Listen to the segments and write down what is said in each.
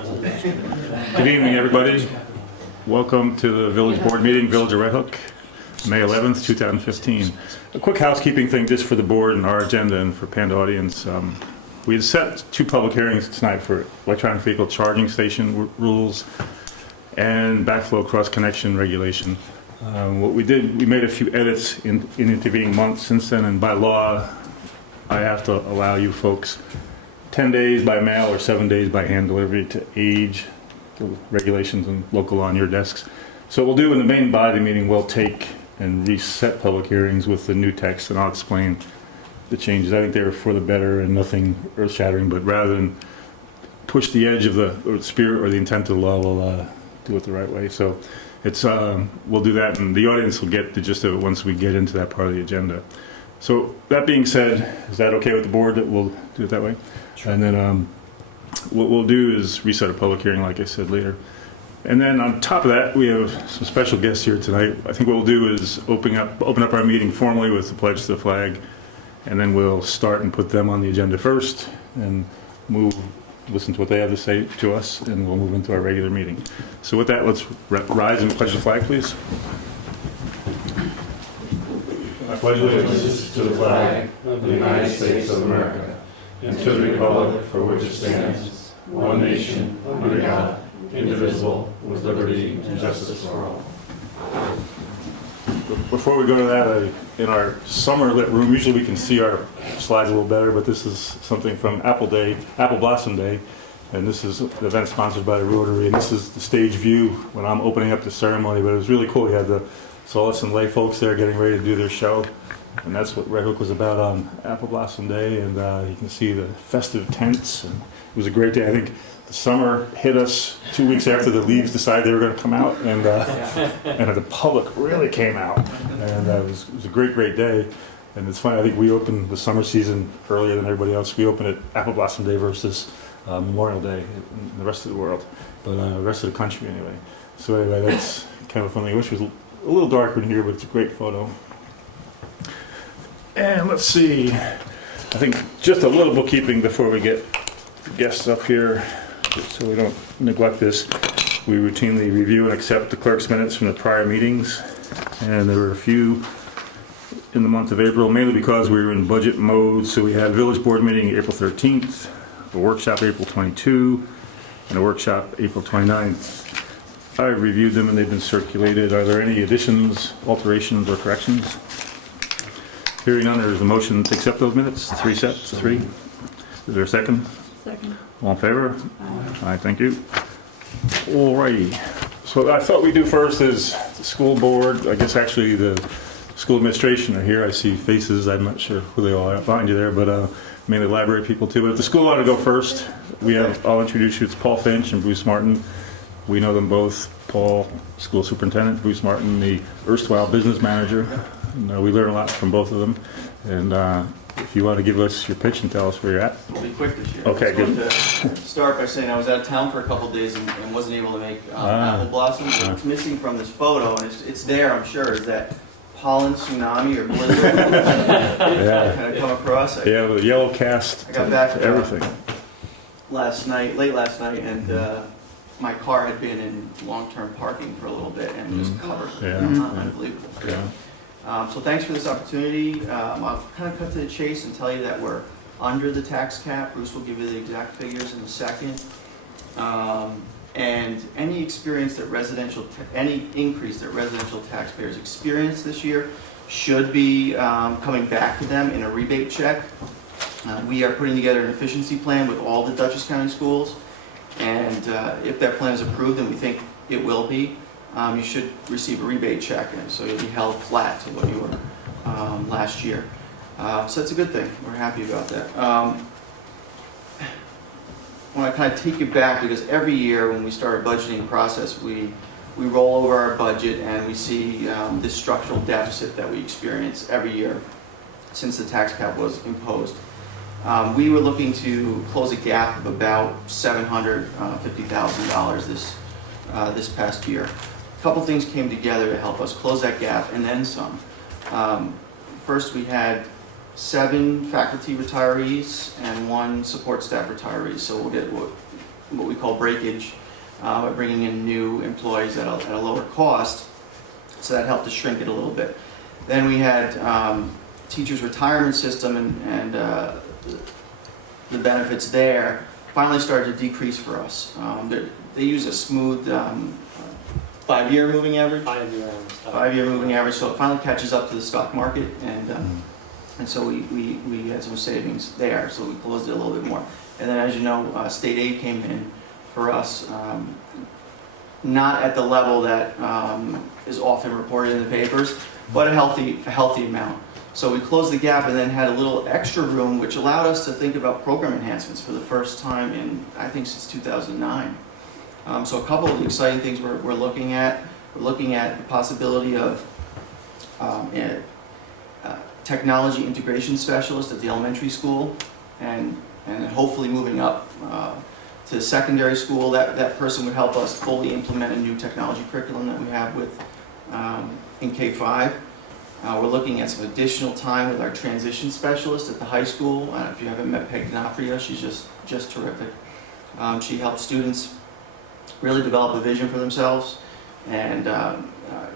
Good evening, everybody. Welcome to the Village Board meeting, Village of Red Hook, May 11th, 2015. A quick housekeeping thing just for the board and our agenda and for Panda audience. We had set two public hearings tonight for electronic vehicle charging station rules and backflow cross-connection regulation. What we did, we made a few edits in intervening months since then, and by law, I have to allow you folks 10 days by mail or 7 days by hand delivery to age the regulations and local law on your desks. So what we'll do in the main body of the meeting, we'll take and reset public hearings with the new text, and I'll explain the changes. I think they're for the better and nothing earth-shattering, but rather than push the edge of the spirit or the intent of the law, we'll do it the right way. So it's we'll do that, and the audience will get the gist of it once we get into that part of the agenda. So that being said, is that okay with the board that we'll do it that way? Sure. And then what we'll do is reset a public hearing, like I said, later. And then on top of that, we have some special guests here tonight. I think what we'll do is open up our meeting formally with the pledge to the flag, and then we'll start and put them on the agenda first, and listen to what they have to say to us, and we'll move into our regular meeting. So with that, let's rise and pledge the flag, please. I pledge allegiance to the flag of the United States of America and to the republic for which it stands, one nation, under God, indivisible, with liberty and justice for all. Before we go to that, in our summer lit room, usually we can see our slides a little better, but this is something from Apple Blossom Day, and this is an event sponsored by the Rotary, and this is the stage view when I'm opening up the ceremony. But it was really cool. You had the Solace and lay folks there getting ready to do their show, and that's what Red Hook was about on Apple Blossom Day. And you can see the festive tents, and it was a great day. I think the summer hit us 2 weeks after the leaves decided they were going to come out, and the public really came out, and it was a great day. And it's funny, I think we opened the summer season earlier than everybody else. We opened at Apple Blossom Day versus Memorial Day in the rest of the world, but the rest of the country anyway. So anyway, that's kind of funny. I wish it was a little darker in here, but it's a great photo. And let's see, I think just a little bookkeeping before we get guests up here, so we don't neglect this. We routinely review and accept the clerk's minutes from the prior meetings, and there were a few in the month of April, mainly because we were in budget mode. So we had village board meeting April 13th, a workshop April 22, and a workshop April 29th. I reviewed them and they've been circulated. Are there any additions, alterations, or corrections? Hearing none, there is a motion to accept those minutes. Three sets, three. Is there a second? Second. All in favor? Aye. Aye, thank you. All righty. So I thought we'd do first is the school board. I guess actually the school administration are here. I see faces. I'm not sure who they all are behind you there, but mainly library people too. But if the school ought to go first, I'll introduce you. It's Paul Finch and Bruce Martin. We know them both. Paul, school superintendent, Bruce Martin, the erstwhile business manager. And, we learn a lot from both of them. And if you want to give us your pitch and tell us where you're at. I'll be quick this year. Okay, good. I just wanted to start by saying I was out of town for a couple of days and wasn't able to make apple blossoms. What's missing from this photo, and it's there, I'm sure, is that pollen tsunami or blizzard kind of come across. Yeah, with a yellow cast. I got back everything. late last night, and my car had been in long-term parking for a little bit and just covered. Yeah. Unbelievable. Yeah. So thanks for this opportunity. I'll kind of cut to the chase and tell you that we're under the tax cap. Bruce will give you the exact figures in a second. And any increase that residential taxpayers experience this year should be coming back to them in a rebate check. We are putting together an efficiency plan with all the Dutchess County schools, and if that plan is approved, and we think it will be, you should receive a rebate check, and so you'll be held flat to what you were last year. So that's a good thing. We're happy about that. I want to kind of take you back, because every year when we start a budgeting process, we roll over our budget and we see this structural deficit that we experience every year since the tax cap was imposed. We were looking to close a gap of about $750,000 this past year. A couple things came together to help us close that gap, and then some. First, we had 7 faculty retirees and 1 support staff retiree. So we'll get what we call breakage by bringing in new employees at a lower cost. So that helped to shrink it a little bit. Then we had teachers' retirement system and the benefits there finally started to decrease for us. They use a smooth 5-year moving average. 5-year moving average, so it finally catches up to the stock market, and so we had some savings there, so we closed it a little bit more. And then, as you know, state aid came in for us, not at the level that is often reported in the papers, but a healthy amount. So we closed the gap and then had a little extra room, which allowed us to think about program enhancements for the first time in, I think, since 2009. So a couple of the exciting things we're looking at. We're looking at the possibility of technology integration specialist at the elementary school, and hopefully moving up to secondary school. That person would help us fully implement a new technology curriculum that we have with in K-5. We're looking at some additional time with our transition specialist at the high school. If you haven't met Peg D'Onofrio, she's just terrific. She helps students really develop a vision for themselves and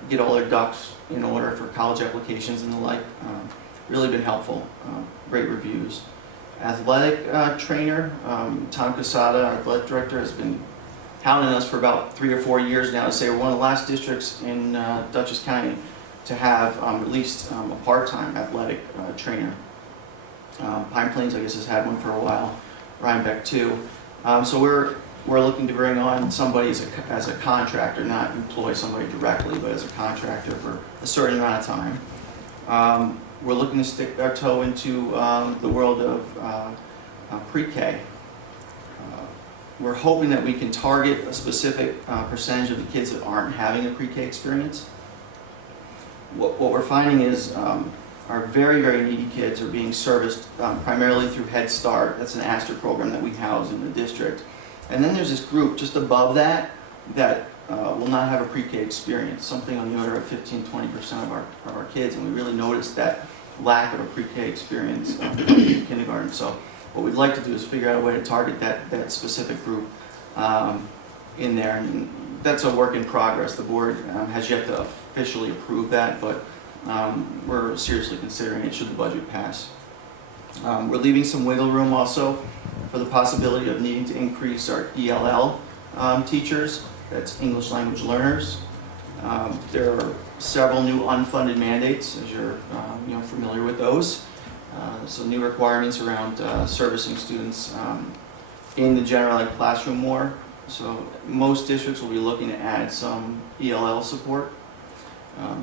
get all their ducks in order for college applications and the like. Really been helpful. Great reviews. Athletic trainer, Tom Casada, our athletic director, has been hounding us for about 3 or 4 years now to say we're one of the last districts in Dutchess County to have at least a part-time athletic trainer. Pine Plains, I guess, has had one for a while. Rhinebeck too. So we're looking to bring on somebody as a contractor, not employ somebody directly, but as a contractor for a certain amount of time. We're looking to stick our toe into the world of pre-K. We're hoping that we can target a specific percentage of the kids that aren't having a pre-K experience. What we're finding is our very, very needy kids are being serviced primarily through Head Start. That's an Astor program that we house in the district. And then there's this group just above that will not have a pre-K experience, something on the order of 15–20% of our kids, and we really noticed that lack of a pre-K experience in kindergarten. So what we'd like to do is figure out a way to target that specific group in there, and that's a work in progress. The board has yet to officially approve that, but we're seriously considering it should the budget pass. We're leaving some wiggle room also for the possibility of needing to increase our ELL teachers, that's English language learners. There are several new unfunded mandates, as you're familiar with those. So new requirements around servicing students in the general ed classroom more. So most districts will be looking to add some ELL support.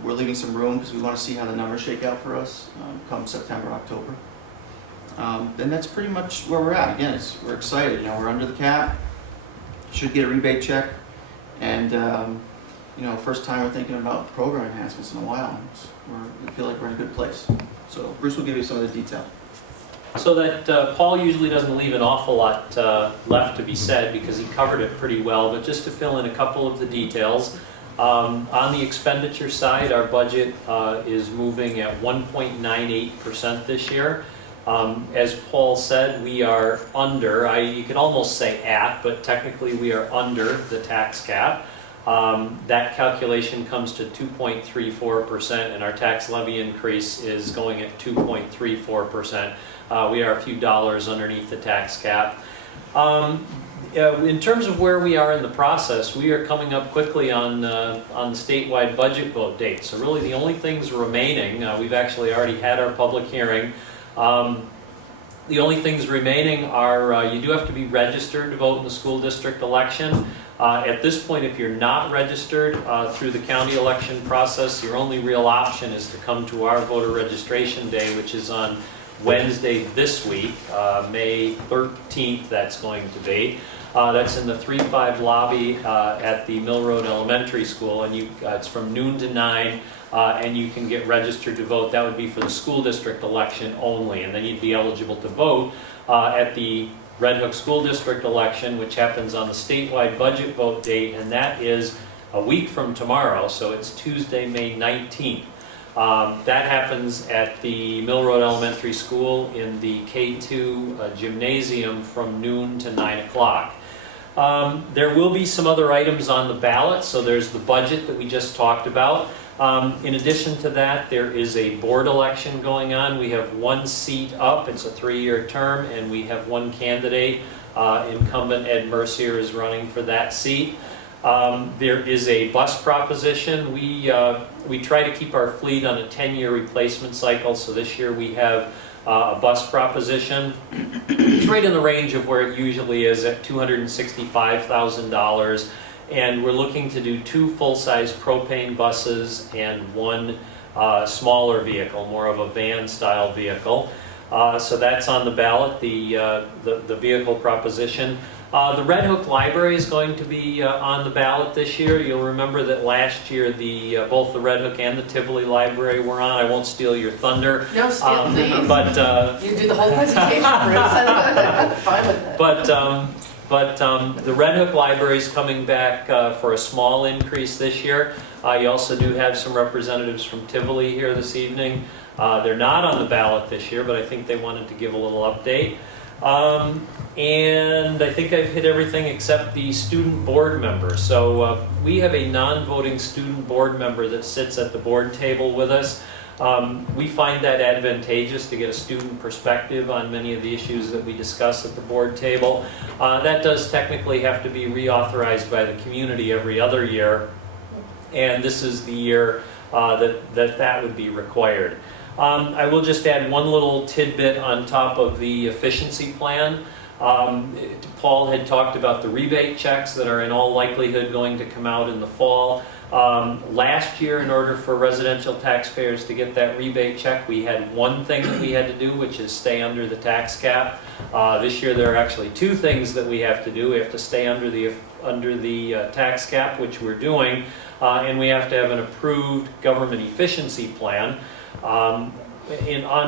We're leaving some room because we want to see how the numbers shake out for us come September, October. And that's pretty much where we're at. Again, we're excited. We're under the cap. Should get a rebate check, and first time we're thinking about program enhancements in a while. We feel like we're in a good place. So Bruce will give you some of the detail. So that Paul usually doesn't leave an awful lot left to be said because he covered it pretty well, but just to fill in a couple of the details. On the expenditure side, our budget is moving at 1.98% this year. As Paul said, we are under, you could almost say at, but technically we are under the tax cap. That calculation comes to 2.34%, and our tax levy increase is going at 2.34%. We are a few dollars underneath the tax cap. In terms of where we are in the process, we are coming up quickly on the statewide budget vote date. So really the only things remaining, we've actually already had our public hearing. The only things remaining are you do have to be registered to vote in the school district election. At this point, if you're not registered through the county election process, your only real option is to come to our voter registration day, which is on Wednesday this week, May 13th that's going to be. That's in the 3-5 lobby at the Mill Road Elementary School, and it's from noon to 9, and you can get registered to vote. That would be for the school district election only, and then you'd be eligible to vote at the Red Hook School District election, which happens on the statewide budget vote date, and that is a week from tomorrow, so it's Tuesday, May 19th. That happens at the Mill Road Elementary School in the K2 gymnasium from noon to 9 o'clock. There will be some other items on the ballot. So there's the budget that we just talked about. In addition to that, there is a board election going on. We have one seat up. It's a 3-year term, and we have one candidate. Incumbent Ed Mercier is running for that seat. There is a bus proposition. We try to keep our fleet on a 10-year replacement cycle. So this year we have a bus proposition. It's right in the range of where it usually is at $265,000. And we're looking to do 2 full-size propane buses and 1 smaller vehicle, more of a van-style vehicle. So that's on the ballot, the vehicle proposition. The Red Hook Library is going to be on the ballot this year. You'll remember that last year both the Red Hook and the Tivoli Library were on. I won't steal your thunder. No, steal, please. But you do the whole presentation, Bruce. I'm fine with it. But the Red Hook Library is coming back for a small increase this year. You also do have some representatives from Tivoli here this evening. They're not on the ballot this year, but I think they wanted to give a little update. And I think I've hit everything except the student board member. So we have a non-voting student board member that sits at the board table with us. We find that advantageous to get a student perspective on many of the issues that we discuss at the board table. That does technically have to be reauthorized by the community every other year, and this is the year that would be required. I will just add one little tidbit on top of the efficiency plan. Paul had talked about the rebate checks that are in all likelihood going to come out in the fall. Last year, in order for residential taxpayers to get that rebate check, we had one thing that we had to do, which is stay under the tax cap. This year, there are actually 2 things that we have to do. We have to stay under the tax cap, which we're doing, and we have to have an approved government efficiency plan. On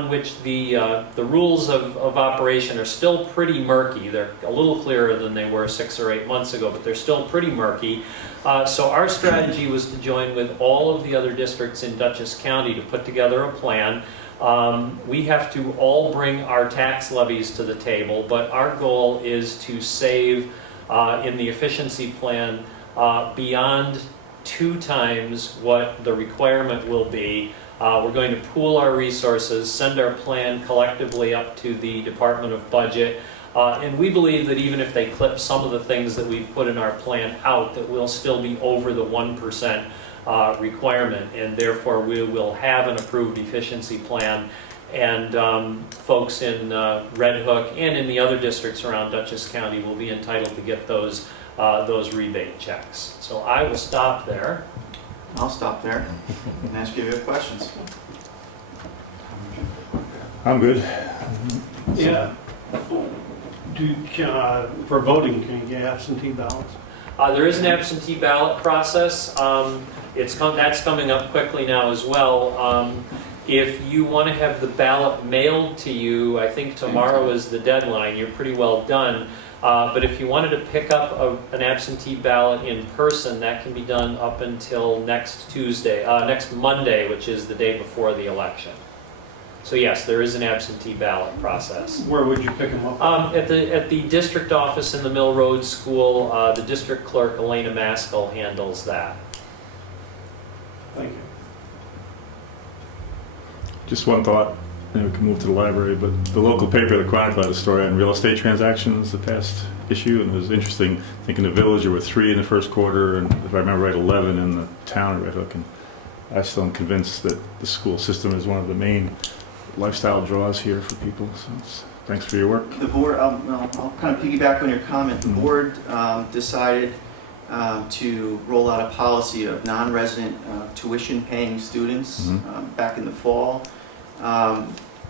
which the rules of operation are still pretty murky. They're a little clearer than they were 6 or 8 months ago, but they're still pretty murky. So our strategy was to join with all of the other districts in Dutchess County to put together a plan. We have to all bring our tax levies to the table, but our goal is to save in the efficiency plan beyond 2 times what the requirement will be. We're going to pool our resources, send our plan collectively up to the Department of Budget, and we believe that even if they clip some of the things that we've put in our plan out, that we'll still be over the 1% requirement, and therefore we will have an approved efficiency plan, and folks in Red Hook and in the other districts around Dutchess County will be entitled to get those rebate checks. So I will stop there. I'll stop there and ask you if you have questions. I'm good. Yeah. For voting, can you get absentee ballots? There is an absentee ballot process. That's coming up quickly now as well. If you want to have the ballot mailed to you, I think tomorrow is the deadline. You're pretty well done. But if you wanted to pick up an absentee ballot in person, that can be done up until next Monday, which is the day before the election. So yes, there is an absentee ballot process. Where would you pick them up? At the district office in the Mill Road School, the district clerk, Elena Maskell, handles that. Thank you. Just one thought, and we can move to the library, but the local paper, the Chronicle, had a story on real estate transactions the past issue, and it was interesting. I think in the Village there were 3 in the first quarter, and if I remember right, 11 in the town of Red Hook. And I still am convinced that the school system is one of the main lifestyle draws here for people. So thanks for your work. The board, I'll kind of piggyback on your comment. The board decided to roll out a policy of non-resident tuition-paying students back in the fall,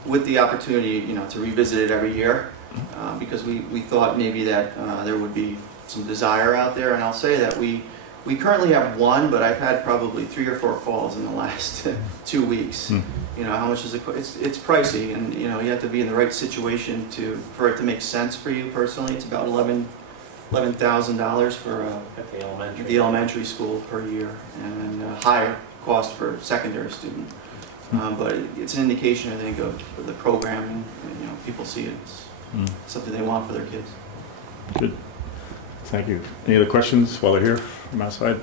with the opportunity, to revisit it every year, because we thought maybe that there would be some desire out there. And I'll say that we currently have 1, but I've had probably 3 or 4 calls in the last 2 weeks. How much is it? It's pricey, and you have to be in the right situation for it to make sense for you personally. It's about $11,000 for At the elementary. the elementary school per year, and a higher cost for secondary student. But it's an indication, I think, of the program, and people see it. It's something they want for their kids. Good. Thank you. Any other questions while they're here from our side?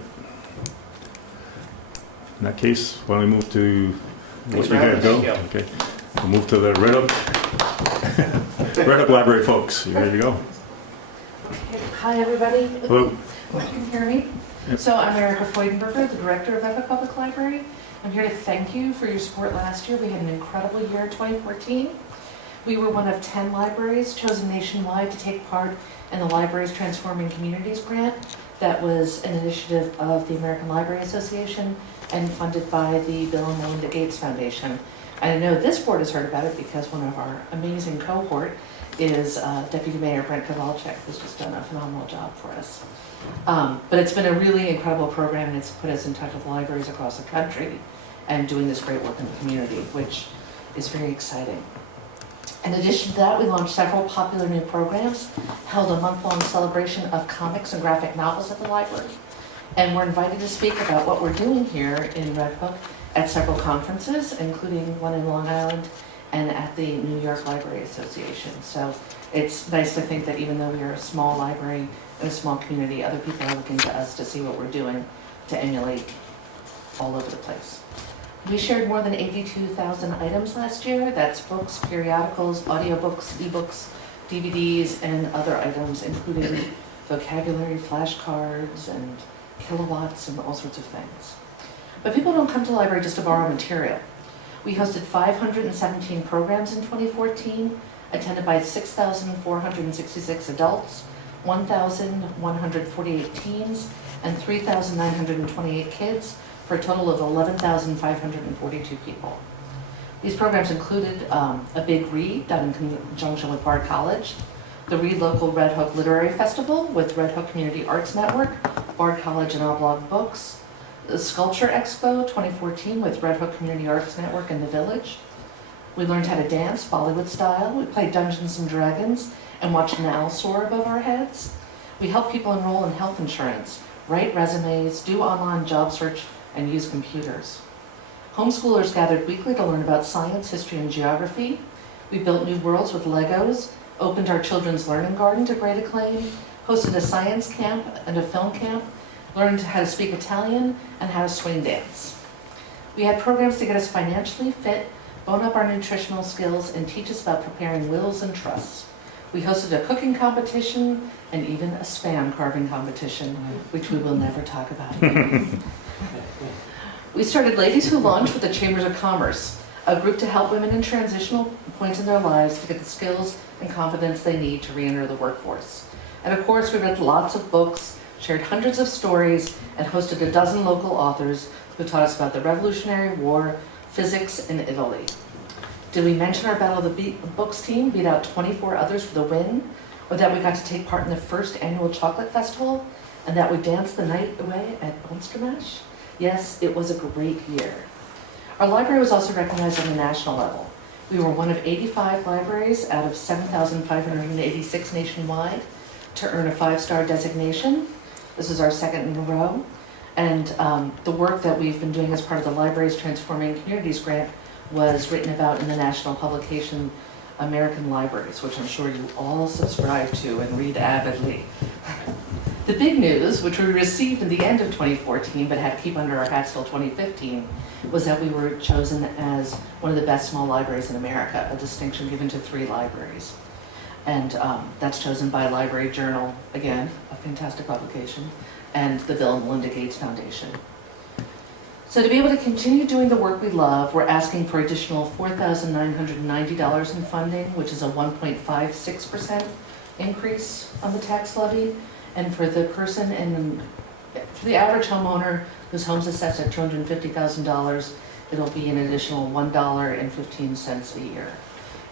In that case, why don't we move to, Thanks let for you guys go? having us. Okay. We'll move to the Red Hook, Red Hook Library folks. You ready to go? Hi, everybody. Hello. You can hear me? Yep. So I'm Erica Freudenberger, the director of Epic Public Library. I'm here to thank you for your support last year. We had an incredible year, 2014. We were one of 10 libraries chosen nationwide to take part in the Libraries Transforming Communities grant. That was an initiative of the American Library Association and funded by the Bill and Melinda Gates Foundation. I know this board has heard about it because one of our amazing cohort is Deputy Mayor Brent Kowalczyk, who's just done a phenomenal job for us. But it's been a really incredible program, and it's put us in touch with libraries across the country and doing this great work in the community, which is very exciting. In addition to that, we launched several popular new programs, held a month-long celebration of comics and graphic novels at the library, and we're invited to speak about what we're doing here in Red Hook at several conferences, including one in Long Island and at the New York Library Association. So it's nice to think that even though we are a small library in a small community, other people are looking to us to see what we're doing to emulate all over the place. We shared more than 82,000 items last year. That's books, periodicals, audiobooks, ebooks, DVDs, and other items, including vocabulary, flashcards, and kilowatts, and all sorts of things. But people don't come to the library just to borrow material. We hosted 517 programs in 2014, attended by 6,466 adults, 1,148 teens, and 3,928 kids, for a total of 11,542 people. These programs included a big read done in conjunction with Bard College, the Read Local Red Hook Literary Festival with Red Hook Community Arts Network, Bard College and Oblong Books, the Sculpture Expo 2014 with Red Hook Community Arts Network in the Village. We learned how to dance Bollywood style. We played Dungeons and Dragons and watched an owl soar above our heads. We helped people enroll in health insurance, write resumes, do online job search, and use computers. Homeschoolers gathered weekly to learn about science, history, and geography. We built new worlds with Legos, opened our children's learning garden to great acclaim, hosted a science camp and a film camp, learned how to speak Italian, and how to swing dance. We had programs to get us financially fit, bone up our nutritional skills, and teach us about preparing wills and trusts. We hosted a cooking competition and even a spam carving competition, which we will never talk about again. We started Ladies Who Launch with the Chambers of Commerce, a group to help women in transitional points in their lives to get the skills and confidence they need to re-enter the workforce. And of course, we read lots of books, shared hundreds of stories, and hosted a dozen local authors who taught us about the Revolutionary War, physics, and Italy. Did we mention our Battle of the Books team beat out 24 others for the win? Or that we got to take part in the first annual chocolate festival? And that we danced the night away at Bonstermash? Yes, it was a great year. Our library was also recognized on the national level. We were one of 85 libraries out of 7,586 nationwide to earn a 5-star designation. This is our second in a row. And the work that we've been doing as part of the Libraries Transforming Communities grant was written about in the national publication American Libraries, which I'm sure you all subscribe to and read avidly. The big news, which we received in the end of 2014 but had to keep under our hats till 2015, was that we were chosen as one of the best small libraries in America, a distinction given to 3 libraries. And that's chosen by Library Journal, again, a fantastic publication, and the Bill and Melinda Gates Foundation. So to be able to continue doing the work we love, we're asking for additional $4,990 in funding, which is a 1.56% increase on the tax levy. And for the for the average homeowner whose home's assessed at $250,000, it'll be an additional $1.15 a year.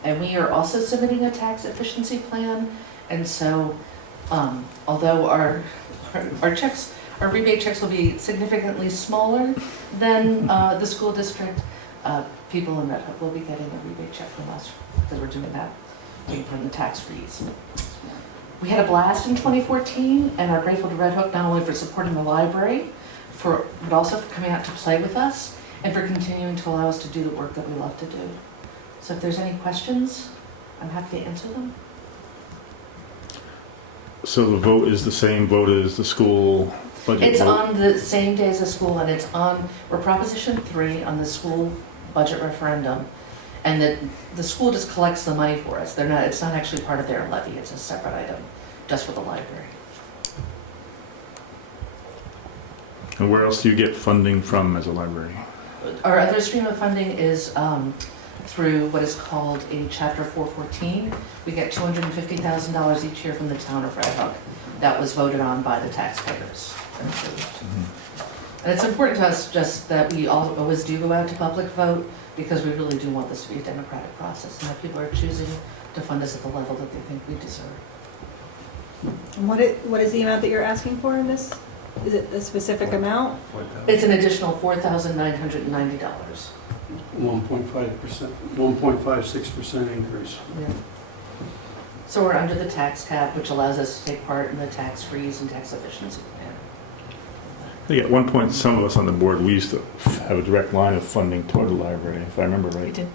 And we are also submitting a tax efficiency plan. And so, although our rebate checks will be significantly smaller than the school district, people in Red Hook will be getting a rebate check from us because we're doing that, taking part in the tax freeze. We had a blast in 2014 and are grateful to Red Hook not only for supporting the library, but also for coming out to play with us and for continuing to allow us to do the work that we love to do. So if there's any questions, I'm happy to answer them. So the vote is the same vote as the school budget It's vote? on the same day as the school, and it's on, we're Proposition 3 on the school budget referendum. And the school just collects the money for us. It's not actually part of their levy, it's a separate item, just for the library. And where else do you get funding from as a library? Our other stream of funding is through what is called a Chapter 414. We get $250,000 each year from the town of Red Hook. That was voted on by the taxpayers. And it's important to us just that we always do go out to public vote, because we really do want this to be a democratic process, and that people are choosing to fund us at the level that they think we deserve. And what is the amount that you're asking for in this? Is it a specific amount? It's an additional $4,990. 1.5%, 1.56% increase. Yeah. So we're under the tax cap, which allows us to take part in the tax freeze and tax efficiency plan. I think at one point, some of us on the board, we used to have a direct line of funding toward the library, if I remember right. We did.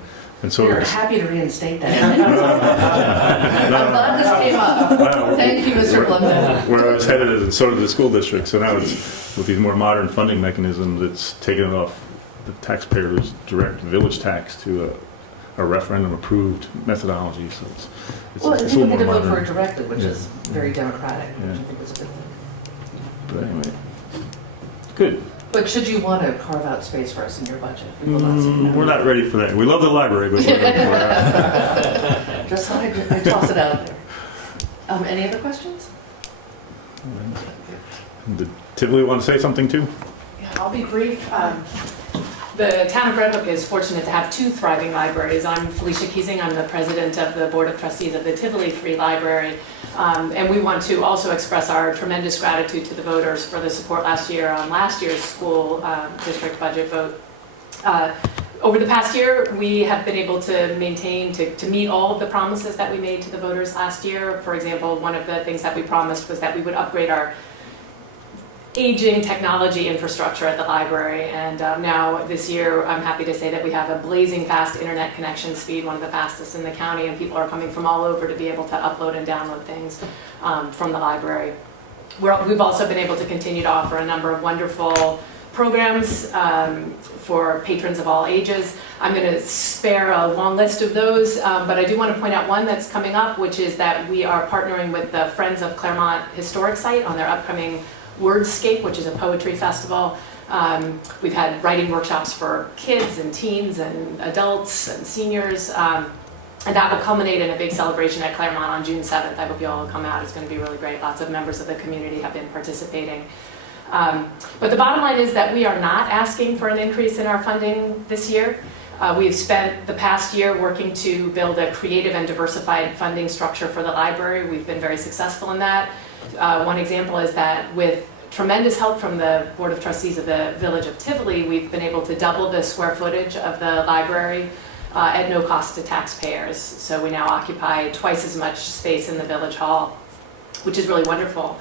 And so We're it's- happy to reinstate that. I'm glad this came up. Thank you, Mr. Blundell. where I was headed is, and so did the school district, so now it's, with these more modern funding mechanisms, it's taken it off the taxpayers' direct village tax to a referendum-approved methodology, so it's Well, a and little people more get to vote for modern. it directly, which Yeah. is very democratic, which Yeah. I think is a good thing. But anyway, good. But should you want to carve out space for us in your budget, we will not say no. We're not ready for that. We love the library, but we're Just thought I'd toss it out there. Any other questions? Did Tivoli want to say something too? Yeah, I'll be brief. The town of Red Hook is fortunate to have two thriving libraries. I'm Felicia Keesing. I'm the president of the Board of Trustees of the Tivoli Free Library. And we want to also express our tremendous gratitude to the voters for the support last year on last year's school district budget vote. Over the past year, we have been able to maintain, to meet all of the promises that we made to the voters last year. For example, one of the things that we promised was that we would upgrade our aging technology infrastructure at the library, and now this year I'm happy to say that we have a blazing fast internet connection speed, one of the fastest in the county, and people are coming from all over to be able to upload and download things from the library. We've also been able to continue to offer a number of wonderful programs for patrons of all ages. I'm going to spare a long list of those, but I do want to point out one that's coming up, which is that we are partnering with the Friends of Claremont Historic Site on their upcoming Wordscape, which is a poetry festival. We've had writing workshops for kids and teens and adults and seniors, and that will culminate in a big celebration at Claremont on June 7th. I hope you all will come out. It's going to be really great. Lots of members of the community have been participating. But the bottom line is that we are not asking for an increase in our funding this year. We've spent the past year working to build a creative and diversified funding structure for the library. We've been very successful in that. One example is that with tremendous help from the Board of Trustees of the Village of Tivoli, we've been able to double the square footage of the library at no cost to taxpayers. So we now occupy twice as much space in the Village Hall, which is really wonderful.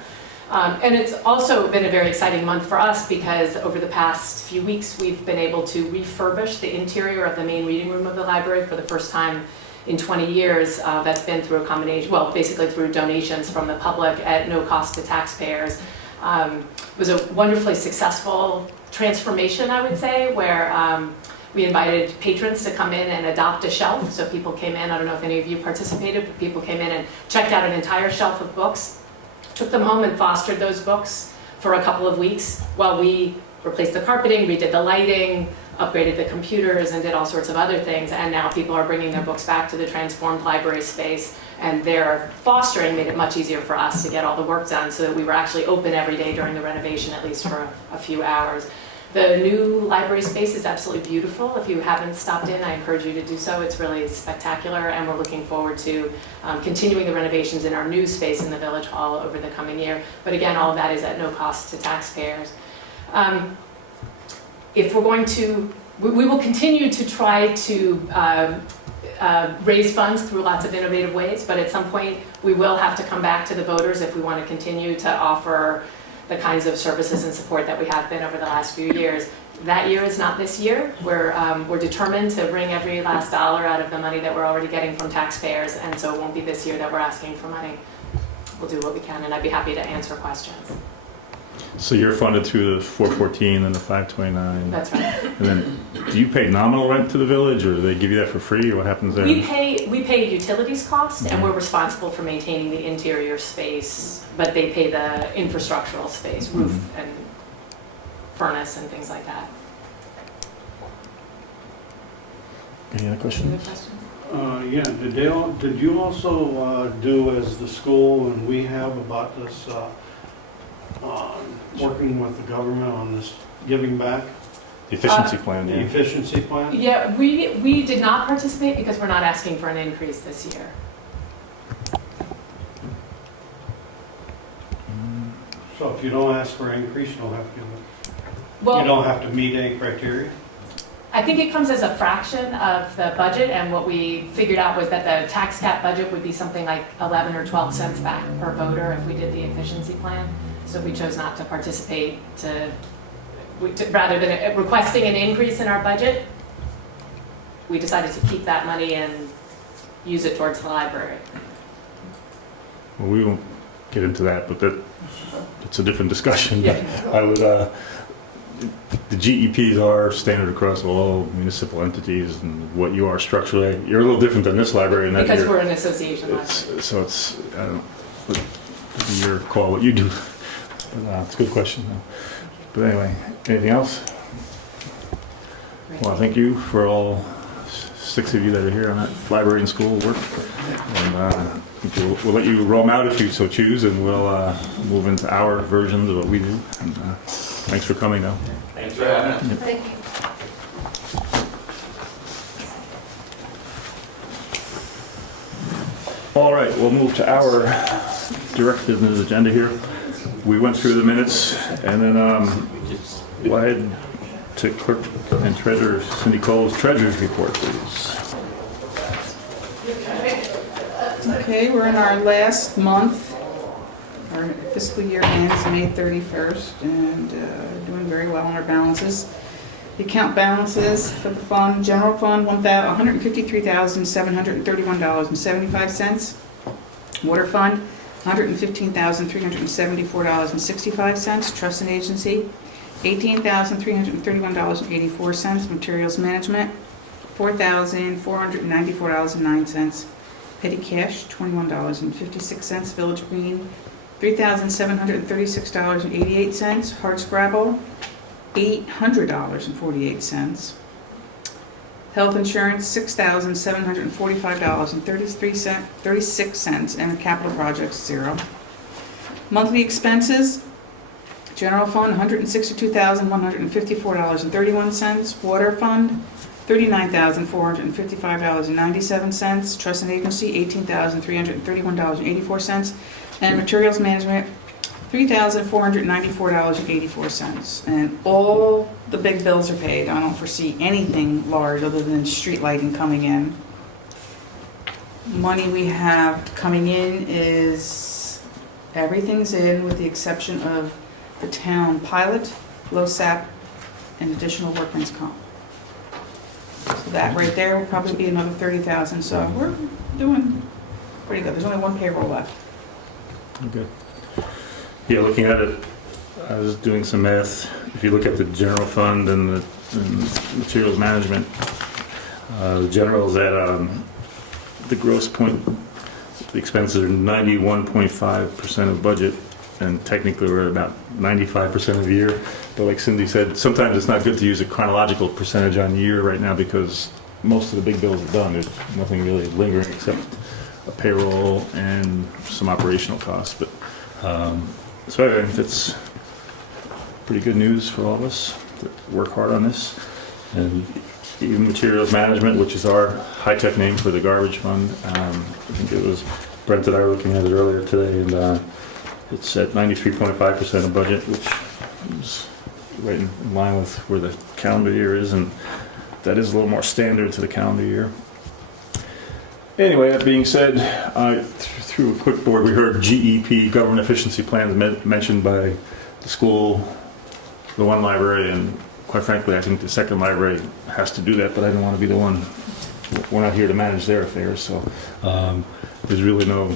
And it's also been a very exciting month for us because over the past few weeks we've been able to refurbish the interior of the main reading room of the library for the first time in 20 years. That's been through a combination, well, basically through donations from the public at no cost to taxpayers. It was a wonderfully successful transformation, I would say, where we invited patrons to come in and adopt a shelf. So people came in, I don't know if any of you participated, but people came in and checked out an entire shelf of books, took them home and fostered those books for a couple of weeks while we replaced the carpeting, redid the lighting, upgraded the computers, and did all sorts of other things. And now people are bringing their books back to the transformed library space, and their fostering made it much easier for us to get all the work done so that we were actually open every day during the renovation, at least for a few hours. The new library space is absolutely beautiful. If you haven't stopped in, I encourage you to do so. It's really spectacular, and we're looking forward to continuing the renovations in our new space in the Village Hall over the coming year. But again, all of that is at no cost to taxpayers. If we're going to, we will continue to try to raise funds through lots of innovative ways, but at some point we will have to come back to the voters if we want to continue to offer the kinds of services and support that we have been over the last few years. That year is not this year. We're determined to bring every last dollar out of the money that we're already getting from taxpayers, and so it won't be this year that we're asking for money. we'll do what we can, and I'd be happy to answer questions. So you're funded through the 414 and the 529? That's right. And then, do you pay nominal rent to the village, or do they give you that for free, or what happens there? We pay utilities cost, and we're responsible for maintaining the interior space, but they pay the infrastructural space, roof and furnace and things like that. Any other Any questions? other questions? Yeah, did you also do as the school and we have about this, working with the government on this giving back, The efficiency plan, the yeah. efficiency plan? Yeah, we did not participate because we're not asking for an increase this year. So if you don't ask for an increase, you don't have to give it. You Well, don't have to meet any criteria? I think it comes as a fraction of the budget, and what we figured out was that the tax cap budget would be something like 11 or 12 cents back per voter if we did the efficiency plan. So we chose not to participate rather than requesting an increase in our budget, we decided to keep that money and use it towards the library. Well, we won't get into that, but it's a different discussion. Yeah. I would, the GEPs are standard across all municipal entities, and what you are structurally, you're a little different than this library in that Because you're- we're an association library. so it's, I don't, but it'd be your call what you do. But, it's a good question though. But anyway, anything else? Well, thank you for all 6 of you that are here on that library and school work. And we'll let you roam out if you so choose, and we'll move into our versions of what we do. And, thanks for coming though. Thanks for having us. Thank you. All right, we'll move to our direct business agenda here. We went through the minutes, and then we'll head to clerk and treasurer Cindy Cole's treasurer's report, please. Okay, we're in our last month. Our fiscal year ends May 31st, and doing very well on our balances. The account balances for the fund, general fund, $153,731.75. Water fund, $115,374.65. Trust and agency, $18,331.84. Materials management, $4,494.09. Petty cash, $21.56. Village green, $3,736.88. Hardscrabble, $800.48. Health insurance, $6,745.36, and capital projects, 0. Monthly expenses, general fund, $162,154.31. Water fund, $39,455.97. Trust and agency, $18,331.84. And materials management, $3,494.84. And all the big bills are paid. I don't foresee anything large other than street lighting coming in. Money we have coming in is, everything's in with the exception of the town pilot, LoSAP, and additional workman's comp. So that right there will probably be another 30,000, so we're doing pretty good. There's only one payroll left. Okay. Yeah, looking at it, I was doing some math. If you look at the general fund and the materials management, the general's at the gross point, the expenses are 91.5% of budget, and technically we're at about 95% of the year. But like Cindy said, sometimes it's not good to use a chronological percentage on year right now because most of the big bills are done. There's nothing really lingering except a payroll and some operational costs. But so anyway, it's pretty good news for all of us that work hard on this. And even materials management, which is our high-tech name for the garbage fund, I think it was Brent and I were looking at it earlier today, and it's at 93.5% of budget, which is right in line with where the calendar year is, and that is a little more standard to the calendar year. Anyway, that being said, through a quick board, we heard GEP, government efficiency plans, mentioned by the school, the one library, and quite frankly, I think the second library has to do that, but I don't want to be the one. We're not here to manage their affairs, so there's really no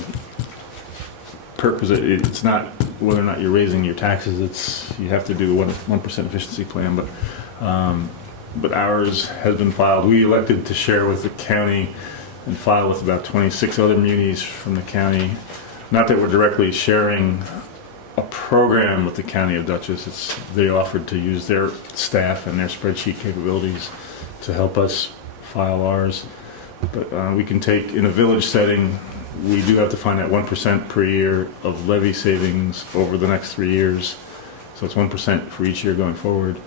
purpose, it's not whether or not you're raising your taxes, you have to do a 1% efficiency plan, but ours has been filed. We elected to share with the county and file with about 26 other munis from the county. Not that we're directly sharing a program with the County of Dutchess, they offered to use their staff and their spreadsheet capabilities to help us file ours. But we can take, in a village setting, we do have to find that 1% per year of levy savings over the next 3 years. So it's 1% for each year going forward.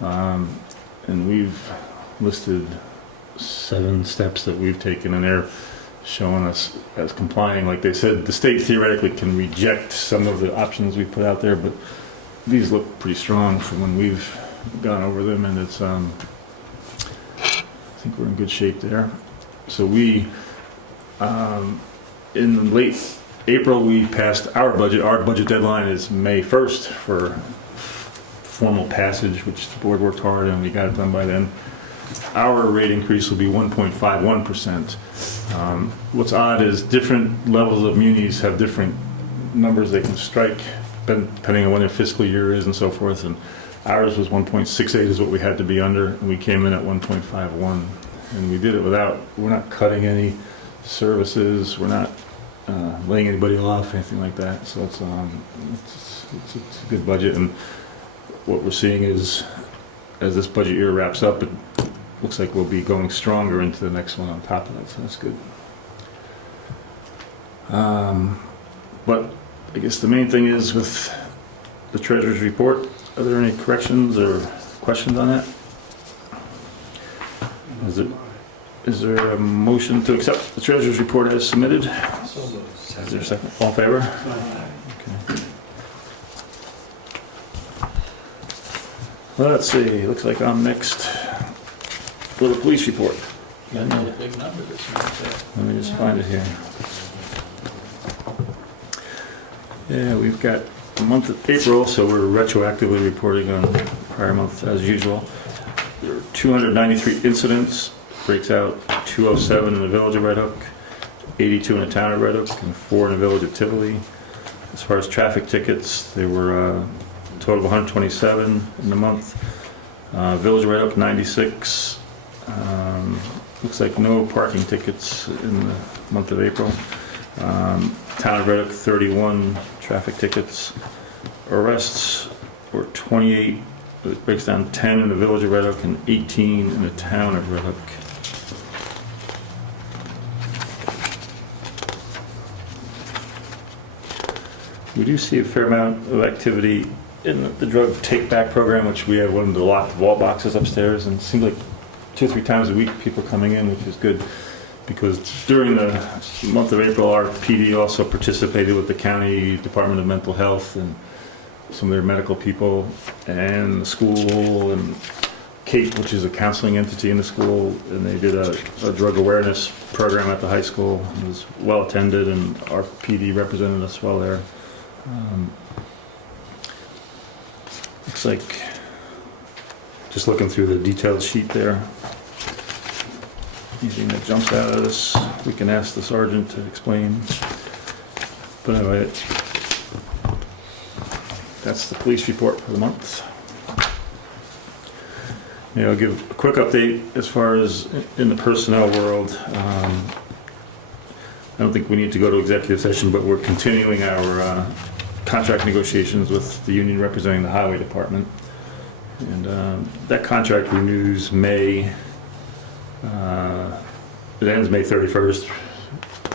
And we've listed 7 steps that we've taken, and they're showing us as complying. Like they said, the state theoretically can reject some of the options we put out there, but these look pretty strong from when we've gone over them, and it's, I think we're in good shape there. So we, in late April, we passed our budget. Our budget deadline is May 1st for formal passage, which the board worked hard and we got it done by then. Our rate increase will be 1.51%. What's odd is different levels of munis have different numbers they can strike depending on when their fiscal year is and so forth. And ours was 1.68 is what we had to be under, and we came in at 1.51. And we did it we're not cutting any services, we're not laying anybody off, anything like that. So it's a good budget. And what we're seeing is, as this budget year wraps up, it looks like we'll be going stronger into the next one on top of that, so that's good. But I guess the main thing is with the treasurer's report, are there any corrections or questions on that? Is there a motion to accept the treasurer's report as submitted? Is there a second? All in favor? Okay. Well, let's see, looks like I'm next for the police report. You got a big number this month. Let me just find it here. Yeah, we've got the month of April, so we're retroactively reporting on prior months as usual. There are 293 incidents, breaks out 207 in the village of Red Hook, 82 in the town of Red Hook, and 4 in the village of Tivoli. As far as traffic tickets, they were a total of 127 in the month. Village of Red Hook, 96. Looks like no parking tickets in the month of April. Town of Red Hook, 31 traffic tickets. Arrests were 28. It breaks down 10 in the village of Red Hook and 18 in the town of Red Hook. We do see a fair amount of activity in the drug take-back program, which we have one of the locked wall boxes upstairs, and it seems like 2 or 3 times a week people coming in, which is good, because during the month of April, our PD also participated with the County Department of Mental Health and some of their medical people, and the school, and Kate, which is a counseling entity in the school, and they did a drug awareness program at the high school. It was well attended, and our PD represented us well there. Looks like, just looking through the detailed sheet there, anything that jumps out of this, we can ask the sergeant to explain. But anyway, that's the police report for the month. I'll give a quick update as far as in the personnel world. I don't think we need to go to executive session, but we're continuing our contract negotiations with the union representing the highway department. And that contract renews May, it ends May 31st.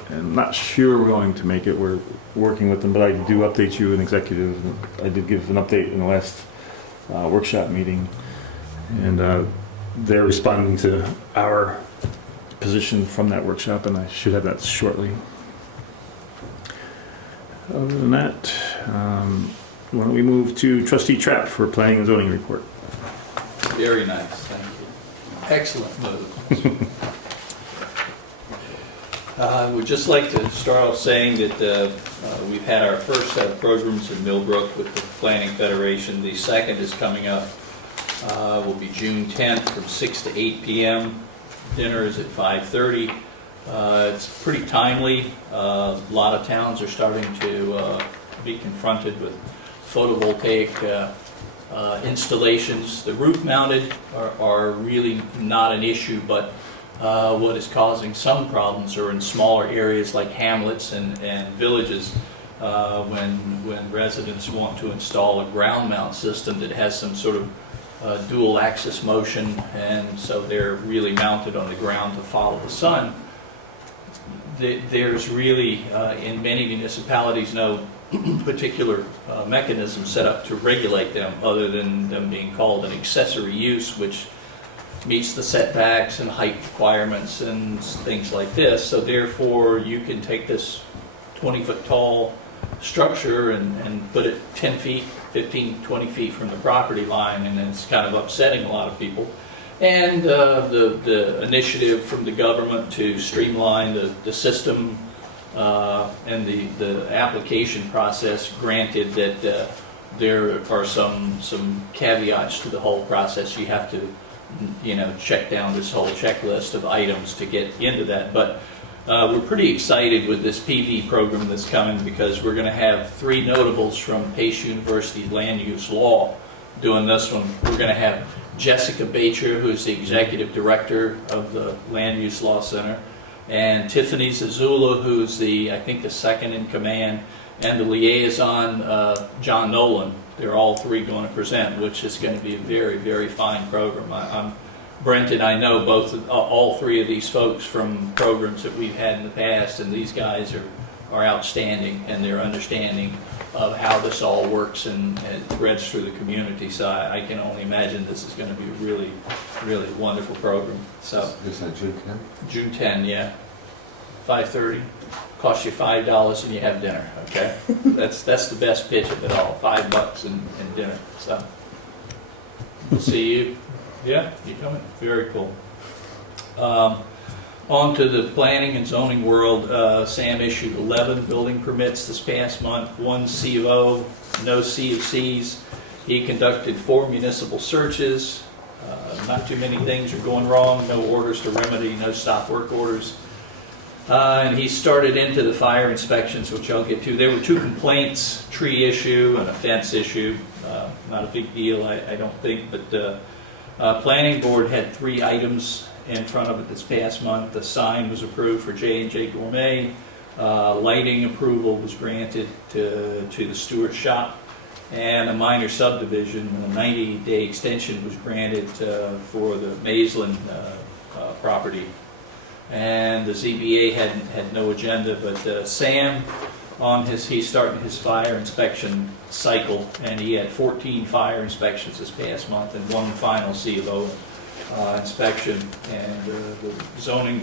And I'm not sure we're going to make it. We're working with them, but I do update you in executive. I did give an update in the last workshop meeting. And they're responding to our position from that workshop, and I should have that shortly. Other than that, why don't we move to Trustee Trapp for Planning and Zoning report. Very nice, thank you. Excellent move. We'd just like to start off saying that we've had our first set of programs in Millbrook with the Planning Federation. The second is coming up. Will be June 10th from 6 to 8 p.m. Dinner is at 5:30. It's pretty timely. A lot of towns are starting to be confronted with photovoltaic installations. The roof mounted are really not an issue, but what is causing some problems are in smaller areas like hamlets and villages when residents want to install a ground mount system that has some sort of dual axis motion, and so they're really mounted on the ground to follow the sun. There's really, in many municipalities, no particular mechanism set up to regulate them other than them being called an accessory use, which meets the setbacks and height requirements and things like this. So therefore, you can take this 20-foot tall structure and put it 10 feet, 15, 20 feet from the property line, and it's kind of upsetting a lot of people. And the initiative from the government to streamline the system and the application process granted that there are some caveats to the whole process. You have to, check down this whole checklist of items to get into that. But we're pretty excited with this PV program that's coming because we're going to have 3 notables from Pace University Land Use Law doing this one. We're going to have Jessica Bacher, who's the executive director of the Land Use Law Center, and Tiffany Zazula, who's I think the second in command, and the liaison, John Nolan. They're all 3 going to present, which is going to be a very, very fine program. Brent and I know all 3 of these folks from programs that we've had in the past, and these guys are outstanding in their understanding of how this all works and threads through the community. So I can only imagine this is going to be a really, really wonderful program. So Is that June 10th? June 10, yeah, 5:30. Costs you $5 and you have dinner. Okay, that's the best pitch of it all. $5 and dinner. So we'll see you. Yeah, you coming? Very cool. On to the planning and zoning world. Sam issued 11 building permits this past month, 1 C of O, no C of Cs. He conducted 4 municipal searches. Not too many things are going wrong, no orders to remedy, no stop work orders. And he started into the fire inspections, which I'll get to. There were 2 complaints, tree issue and a fence issue. Not a big deal, I don't think, but planning board had 3 items in front of it this past month. The sign was approved for J&J Gourmet. Lighting approval was granted to the Stewart Shop. And a minor subdivision, a 90-day extension was granted for the Maisland property. And the ZBA had no agenda, but Sam, he's starting his fire inspection cycle, and he had 14 fire inspections this past month and 1 final C of O inspection. And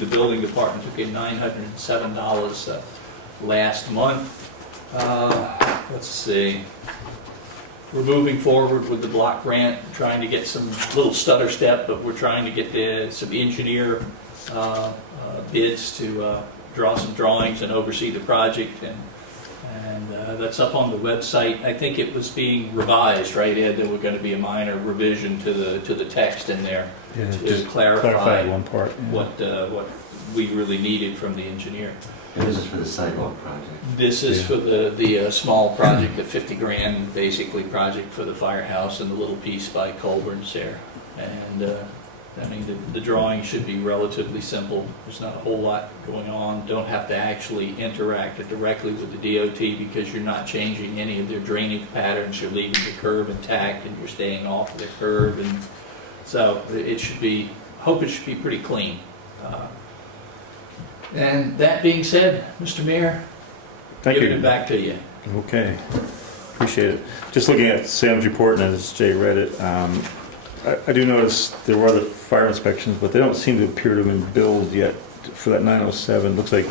the building department took in $907 last month. Let's see. We're moving forward with the block grant, trying to get some little stutter step, but we're trying to get some engineer bids to draw some drawings and oversee the project, and that's up on the website. I think it was being revised, right, Ed? There was going to be a minor revision to the text in there to clarify one part. Yeah. What we really needed from the engineer. And this is for the sidewalk project. This is for the small project, the 50 grand basically project for the firehouse and the little piece by Colburn's there. And I mean, the drawing should be relatively simple. There's not a whole lot going on. Don't have to actually interact directly with the DOT because you're not changing any of their drainage patterns. You're leaving the curb intact and you're staying off of the curb. And so it should be, hope it should be pretty clean. And that being said, Mr. Mayor, giving it back to you. Okay, appreciate it. Just looking at Sam's report, and as Jay read it, I do notice there were other fire inspections, but they don't seem to appear to have been billed yet for that 907. Looks like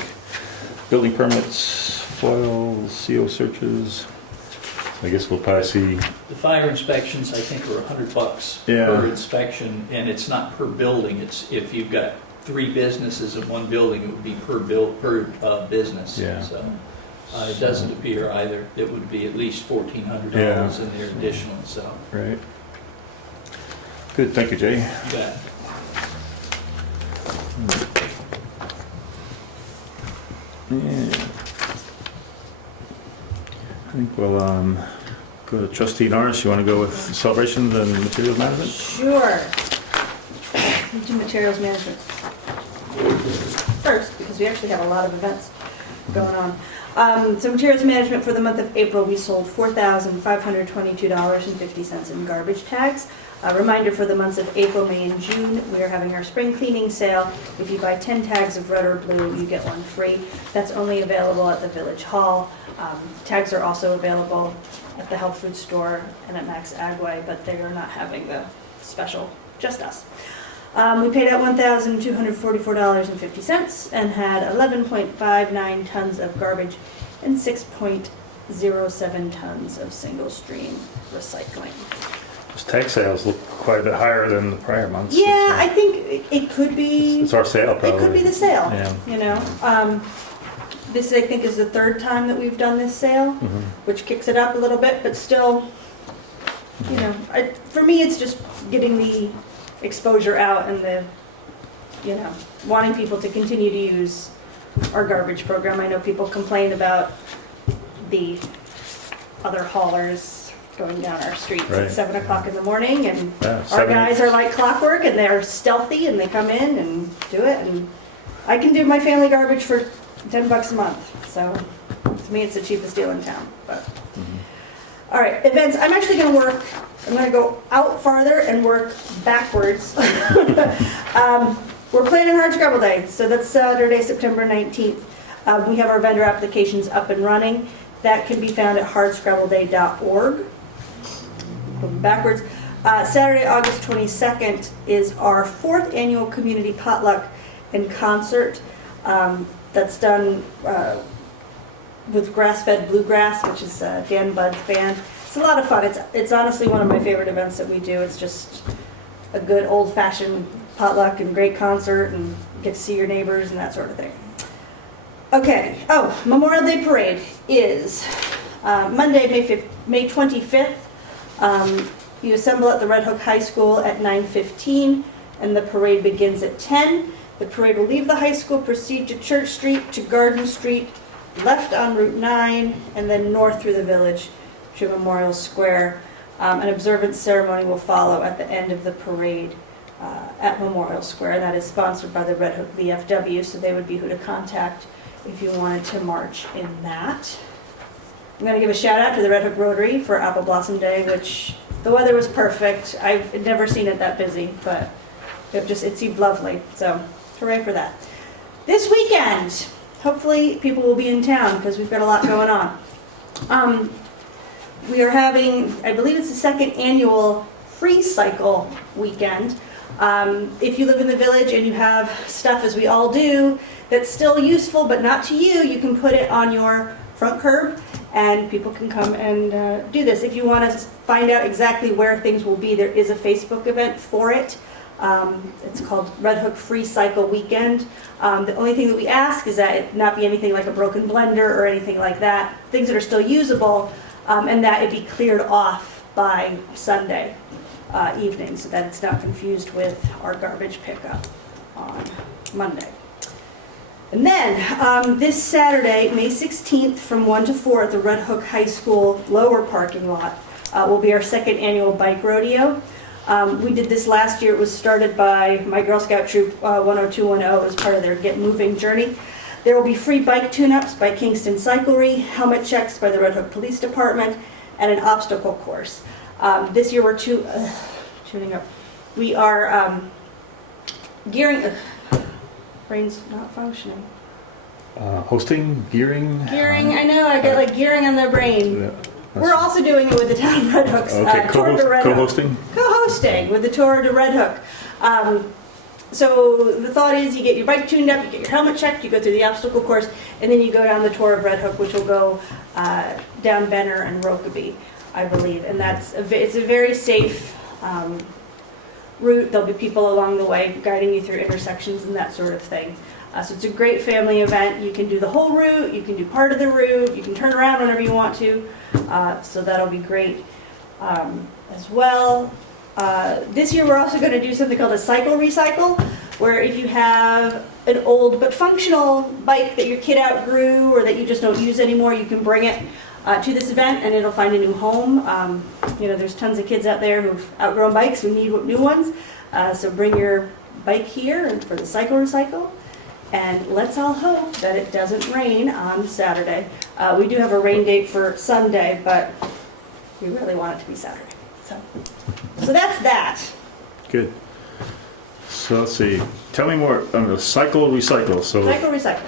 building permits, FOIL, CO searches. I guess we'll probably see. The fire inspections, I think, are $100 per inspection, and it's not per building. It's if you've got 3 businesses in one building, it would be per business. Yeah. So it doesn't appear either. It would be at least $1,400 in there additional. So Right. Good, thank you, Jay. you bet. Yeah. I think we'll go to Trustee Norris. You want to go with celebrations and materials management? Sure. Let's do materials management first, because we actually have a lot of events going on. So materials management for the month of April, we sold $4,522.50 in garbage tags. A reminder for the months of April, May, and June, we are having our spring cleaning sale. If you buy 10 tags of red or blue, you get one free. That's only available at the Village Hall. Tags are also available at the health food store and at Max Agway, but they are not having the special, just us. We paid out $1,244.50 and had 11.59 tons of garbage and 6.07 tons of single stream recycling. Those tag sales look quite a bit higher than the prior months. Yeah, I think it could be. It's our sale, probably. It could be the sale. Yeah. You know, this I think is the third time that we've done this sale, Mhm. which kicks it up a little bit, but still, you know, for me, it's just getting the exposure out and the, you know, wanting people to continue to use our garbage program. I know people complain about the other haulers going down our streets Right. at 7 o'clock in the morning, and Yeah, our 7 guys are like clockwork, and they're stealthy, and they come in and do it, and I can do my family garbage for $10 a month, so to me, it's the cheapest deal in town, but. All right, events, I'm actually gonna go out farther and work backwards. We're planning Hard Scrabble Day, so that's Saturday, September 19th. We have our vendor applications up and running. That can be found at hardscrabbleday.org. Moving backwards. Saturday, August 22nd is our 4th annual community potluck and concert. That's done with Grass-Fed Bluegrass, which is Dan Budd's band. It's a lot of fun. It's honestly one of my favorite events that we do. It's just a good old-fashioned potluck and great concert, and get to see your neighbors and that sort of thing. Okay. Oh, Memorial Day Parade is Monday, May 25th. You assemble at the Red Hook High School at 9:15, and the parade begins at 10. The parade will leave the high school, proceed to Church Street, to Garden Street, left on Route 9, and then north through the village to Memorial Square. An observance ceremony will follow at the end of the parade at Memorial Square, and that is sponsored by the Red Hook VFW, so they would be who to contact if you wanted to march in that. I'm going to give a shout out to the Red Hook Rotary for Apple Blossom Day, which the weather was perfect. I've never seen it that busy, but it seemed lovely, so hooray for that. This weekend, hopefully people will be in town because we've got a lot going on. We are having, I believe it's the 2nd annual Free Cycle weekend. If you live in the village and you have stuff, as we all do, that's still useful but not to you, you can put it on your front curb and people can come and do this. If you want to find out exactly where things will be, there is a Facebook event for it. It's called Red Hook Free Cycle Weekend. The only thing that we ask is that it not be anything like a broken blender or anything like that, things that are still usable, and that it be cleared off by Sunday evening so that it's not confused with our garbage pickup on Monday. And then this Saturday, May 16th, from 1 to 4 at the Red Hook High School lower parking lot will be our 2nd annual bike rodeo. We did this last year. It was started by my Girl Scout troop 10210 as part of their Get Moving journey. There will be free bike tune-ups by Kingston Cyclery, helmet checks by the Red Hook Police Department, and an obstacle course. This year we're tuning up. We are gearing... brain's not functioning. Hosting, gearing? Gearing, I know, I got like gearing on the brain. Yeah, We're also doing it with the town of Red Hook's okay, Tour to Red Hook. co-hosting? Co-hosting with the Tour to Red Hook. So the thought is you get your bike tuned up, you get your helmet checked, you go through the obstacle course, and then you go down the Tour of Red Hook, which will go down Benner and Rokeby, I believe. And it's a very safe route. There'll be people along the way guiding you through intersections and that sort of thing. So it's a great family event. You can do the whole route, you can do part of the route, you can turn around whenever you want to. So that'll be great as well. This year we're also going to do something called a cycle recycle. where if you have an old but functional bike that your kid outgrew or that you just don't use anymore, you can bring it to this event and it'll find a new home. There's tons of kids out there who've outgrown bikes who need new ones. So bring your bike here and for the cycle recycle. And let's all hope that it doesn't rain on Saturday. We do have a rain date for Sunday, but we really want it to be Saturday. So that's that. Good. So let's see. Tell me more on the cycle recycle. So Cycle recycle.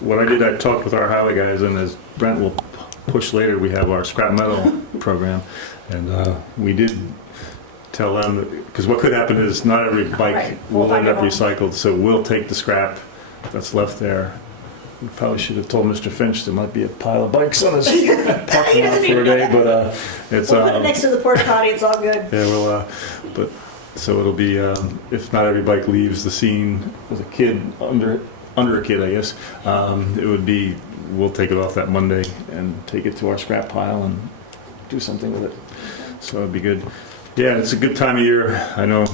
what I did, I talked with our highway guys, and as Brent will push later, we have our scrap metal program, and we did tell them, because what could happen is not every bike Right. will end up We'll recycled, so we'll take the scrap that's left there. We probably should have told Mr. Finch there might be a pile of bikes on his parking lot for a day, but it's We'll put it next to the porta potty, it's all good. yeah, well, but so it'll be if not every bike leaves the scene with a kid under a kid, I guess. It would be we'll take it off that Monday and take it to our scrap pile and do something with it. So it'd be good. Yeah, it's a good time of year. I know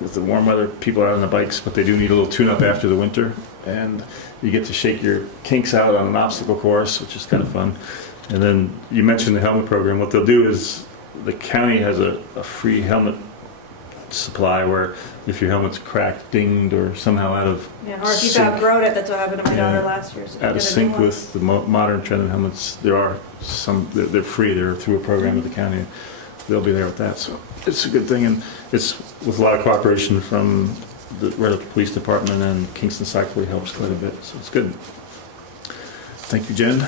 with the warm weather, people are out on the bikes, but they do need a little tune-up after the winter. And you get to shake your kinks out on an obstacle course, which is kind of fun. And then you mentioned the helmet program. What they'll do is the county has a free helmet supply where if your helmet's cracked, dinged, or somehow out of Yeah, or if you've sync- outgrown it, that's what happened to my Yeah. daughter last year. So out of get a new sync one. with the modern trend of helmets, there are some, they're free. They're through a program with the county. They'll be there with that. So it's a good thing. And it's with a lot of cooperation from the Red Oak Police Department, and Kingston Cycle helps quite a bit. So it's good. Thank you, Jen.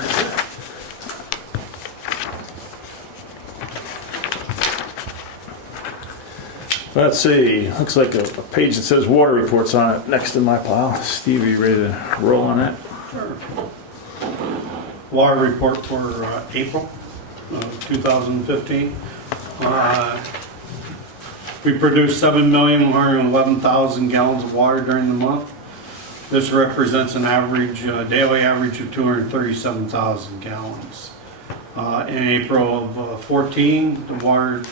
Let's see, looks like a page that says water reports on it next in my pile. Steve, are you ready to roll on that? Sure. Water report for April 2015. We produced 7,111,000 gallons of water during the month. This represents an average, daily average of 237,000 gallons. In April of 14, the water,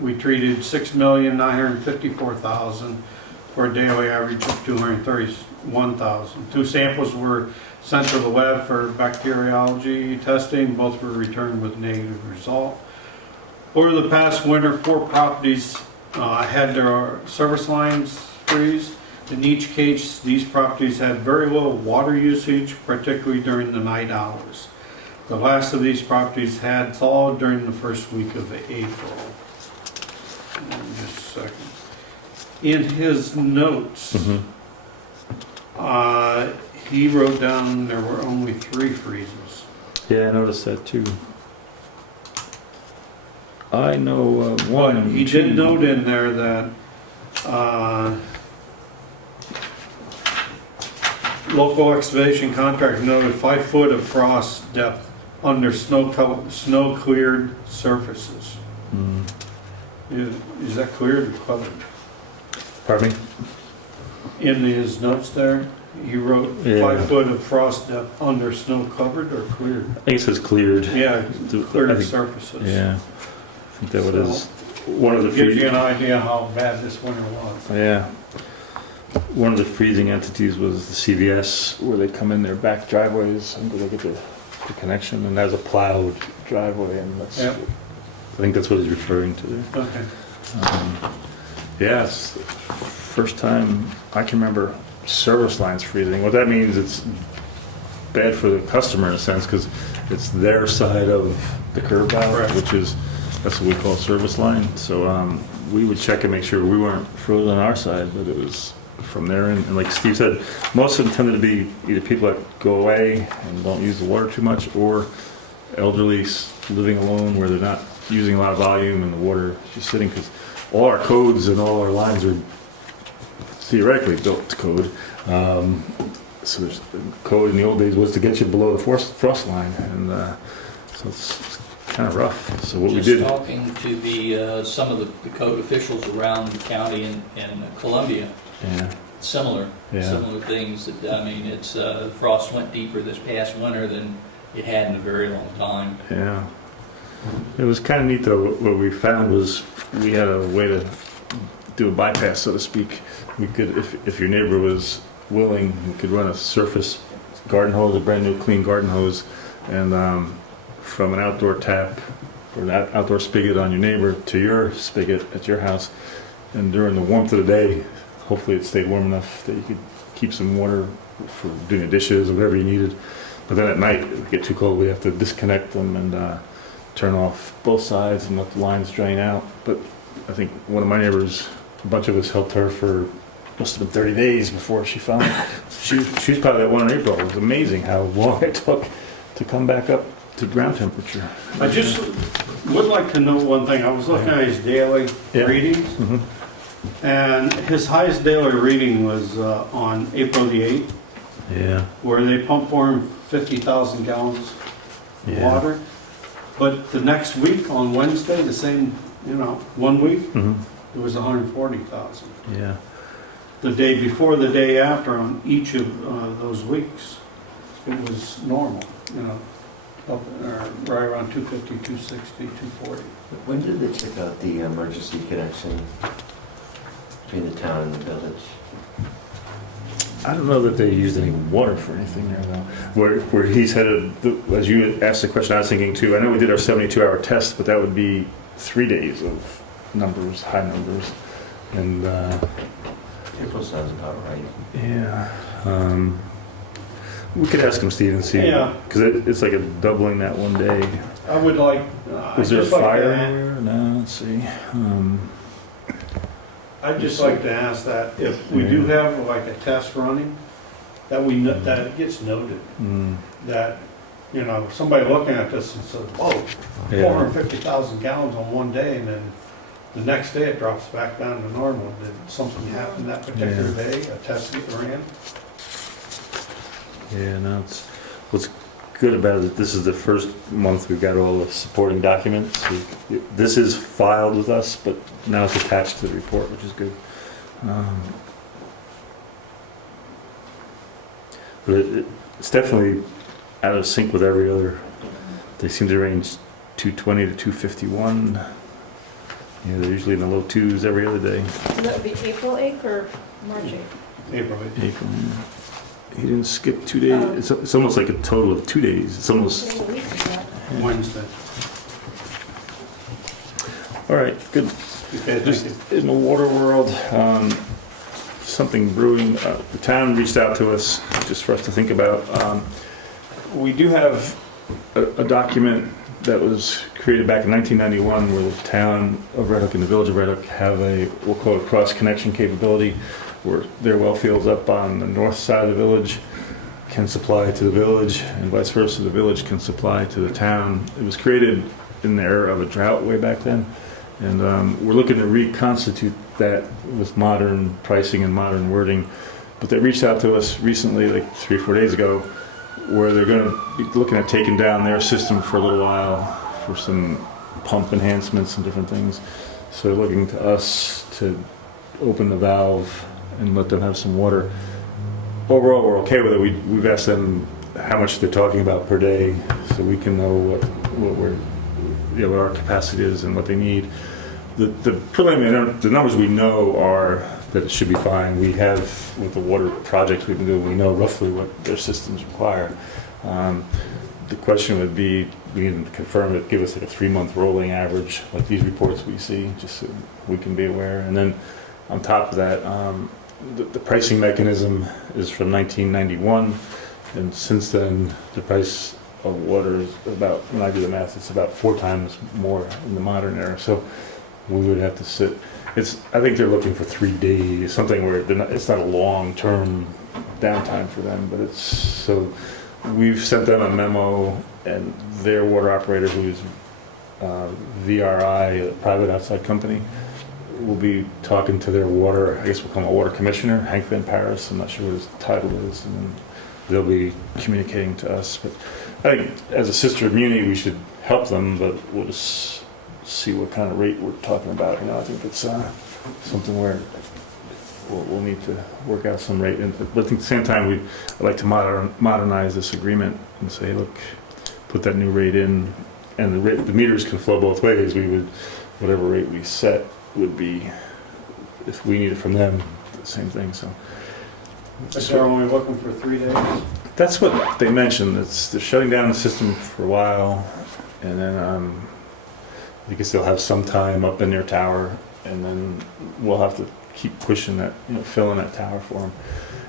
we treated 6,954,000 for a daily average of 231,000. 2 samples were sent to the lab for bacteriology testing. Both were returned with negative result. Over the past winter, 4 properties had their service lines freeze. In each case, these properties had very low water usage, particularly during the night hours. The last of these properties had thawed during the first week of April. Just a second. In his notes, he wrote down there were only 3 freezes. Yeah, I noticed that too. I know one. But he did note in there that local excavation contractor noted 5 foot of frost depth under snow cleared surfaces. Mm. Is that cleared or covered? Pardon me? In his notes there, he wrote Yeah. 5 foot of frost depth under snow covered or cleared? I think it says cleared. Yeah, I cleared think- surfaces. Yeah. I think that what it is. One of the Gives you free- an idea how bad this winter was. Yeah. One of the freezing entities was the CVS, where they come in their back driveways and they get the connection, and there's a plowed driveway, and that's, Yep. I think that's what he's referring to there. Okay. Yeah, it's the first time I can remember service lines freezing. What that means, it's bad for the customer in a sense, because it's their side of the curb valve, Right. which is, that's what we call service line. So we would check and make sure we weren't frozen on our side, but it was from there. And like Steve said, most of them tended to be either people that go away and don't use the water too much, or elderly living alone where they're not using a lot of volume and the water is just sitting, because all our codes and all our lines are theoretically built to code. So there's, the code in the old days was to get you below the frost line, and so it's kind of rough. So what we Just did, talking to the some of the code officials around the county and Columbia, yeah, similar yeah, things. That, I mean, it's frost went deeper this past winter than it had in a very long time. yeah. It was kind of neat though. What we found was we had a way to do a bypass, so to speak. We could, if your neighbor was willing, we could run a surface garden hose, a brand new clean garden hose, and from an outdoor tap or an outdoor spigot on your neighbor to your spigot at your house. And during the warmth of the day, hopefully it stayed warm enough that you could keep some water for doing the dishes or whatever you needed. But then at night, it would get too cold, we have to disconnect them and turn off both sides and let the lines drain out. But I think one of my neighbors, a bunch of us helped her for, must have been 30 days before she found it. She's probably that one in April. It was amazing how long it took to come back up to ground temperature. I just would like to note one thing. I was looking at his daily Yeah. readings, Mhm. and his highest daily reading was on April the 8th, Yeah. where they pumped for him 50,000 gallons of Yeah. water. But the next week, on Wednesday, the same, 1 week, Mhm. it was 140,000. Yeah. The day before, the day after, on each of those weeks, it was normal, up right around 250, 260, 240. When did they check out the emergency connection between the town and the village? I don't know that they used any water for anything there though. Where he's headed, as you asked the question, I was thinking too, I know we did our 72-hour test, but that would be 3 days of numbers, high numbers. And April sounds about right. yeah, we could ask him, Steve, and see. Yeah. Because it's like a doubling that one day. I would like, Was there a just like fire to- anywhere? No, let's see. I'd just like to ask that if we do have like a test running, that that it gets noted, Mm, that, somebody looking at this and says, whoa, yeah. 450,000 gallons on one day, and then the next day it drops back down to normal. Did something happen that particular day, a test get ran? Yeah, no, what's good about it, this is the first month we've got all the supporting documents. This is filed with us, but now it's attached to the report, which is good. But it's definitely out of sync with every other. They seem to range 220 to 251. They're usually in the low twos every other day. So that would be April 8th or March 8th? April 8th. April. He didn't skip 2 days. It's almost like a total of 2 days. It's almost. What week is that? Wednesday. All right, good. Okay, Just thank you. in the water world, something brewing. The town reached out to us just for us to think about. We do have a document that was created back in 1991 where the town of Red Hook and the village of Red Hook have we'll call it cross-connection capability, where their well fields up on the north side of the village can supply to the village, and vice versa, the village can supply to the town. It was created in the era of a drought way back then, and we're looking to reconstitute that with modern pricing and modern wording. But they reached out to us recently, like 3 or 4 days ago, where they're going to be looking at taking down their system for a little while for some pump enhancements and different things. So they're looking to us to open the valve and let them have some water. Overall, we're okay with it. We've asked them how much they're talking about per day, so we can know what our capacity is and what they need. The preliminary, the numbers we know are that it should be fine. We have, with the water projects we've been doing, we know roughly what their systems require. The question would be, we need to confirm it, give us like a 3-month rolling average, like these reports we see, just so we can be aware. And then on top of that, the pricing mechanism is from 1991, and since then, the price of water is about, when I do the math, it's about 4 times more in the modern era. So we would have to sit. I think they're looking for 3 days, something where it's not a long-term downtime for them, but it's so. We've sent them a memo, and their water operator, who is VRI, a private outside company, will be talking to their water, I guess we'll call him a water commissioner, Hank Van Paris. I'm not sure what his title is, and then they'll be communicating to us. But I think as a sister community, we should help them, but we'll just see what kind of rate we're talking about. I think it's something where we'll need to work out some rate. But at the same time, I'd like to modernize this agreement and say, look, put that new rate in, and the meters can flow both ways. Whatever rate we set would be if we need it from them, the same thing, so. But they're only looking for 3 days. That's what they mentioned, they're shutting down the system for a while, and then, I guess they'll have some time up in their tower, and then we'll have to keep pushing that, filling that tower for them.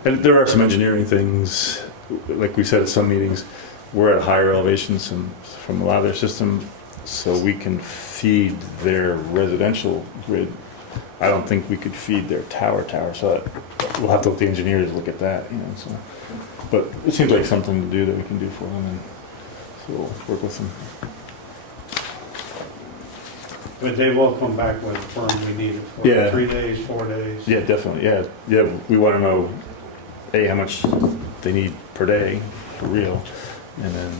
And there are some engineering things, like we said at some meetings, we're at higher elevations from a lot of their system, so we can feed their residential grid. I don't think we could feed their tower, so we'll have to let the engineers look at that, so. But it seems like something to do that we can do for them, and so we'll work with them. But they will come back with a firm we need it for. Yeah. 3 days, 4 days. Yeah, definitely, yeah, we want to know, how much they need per day, for real, and then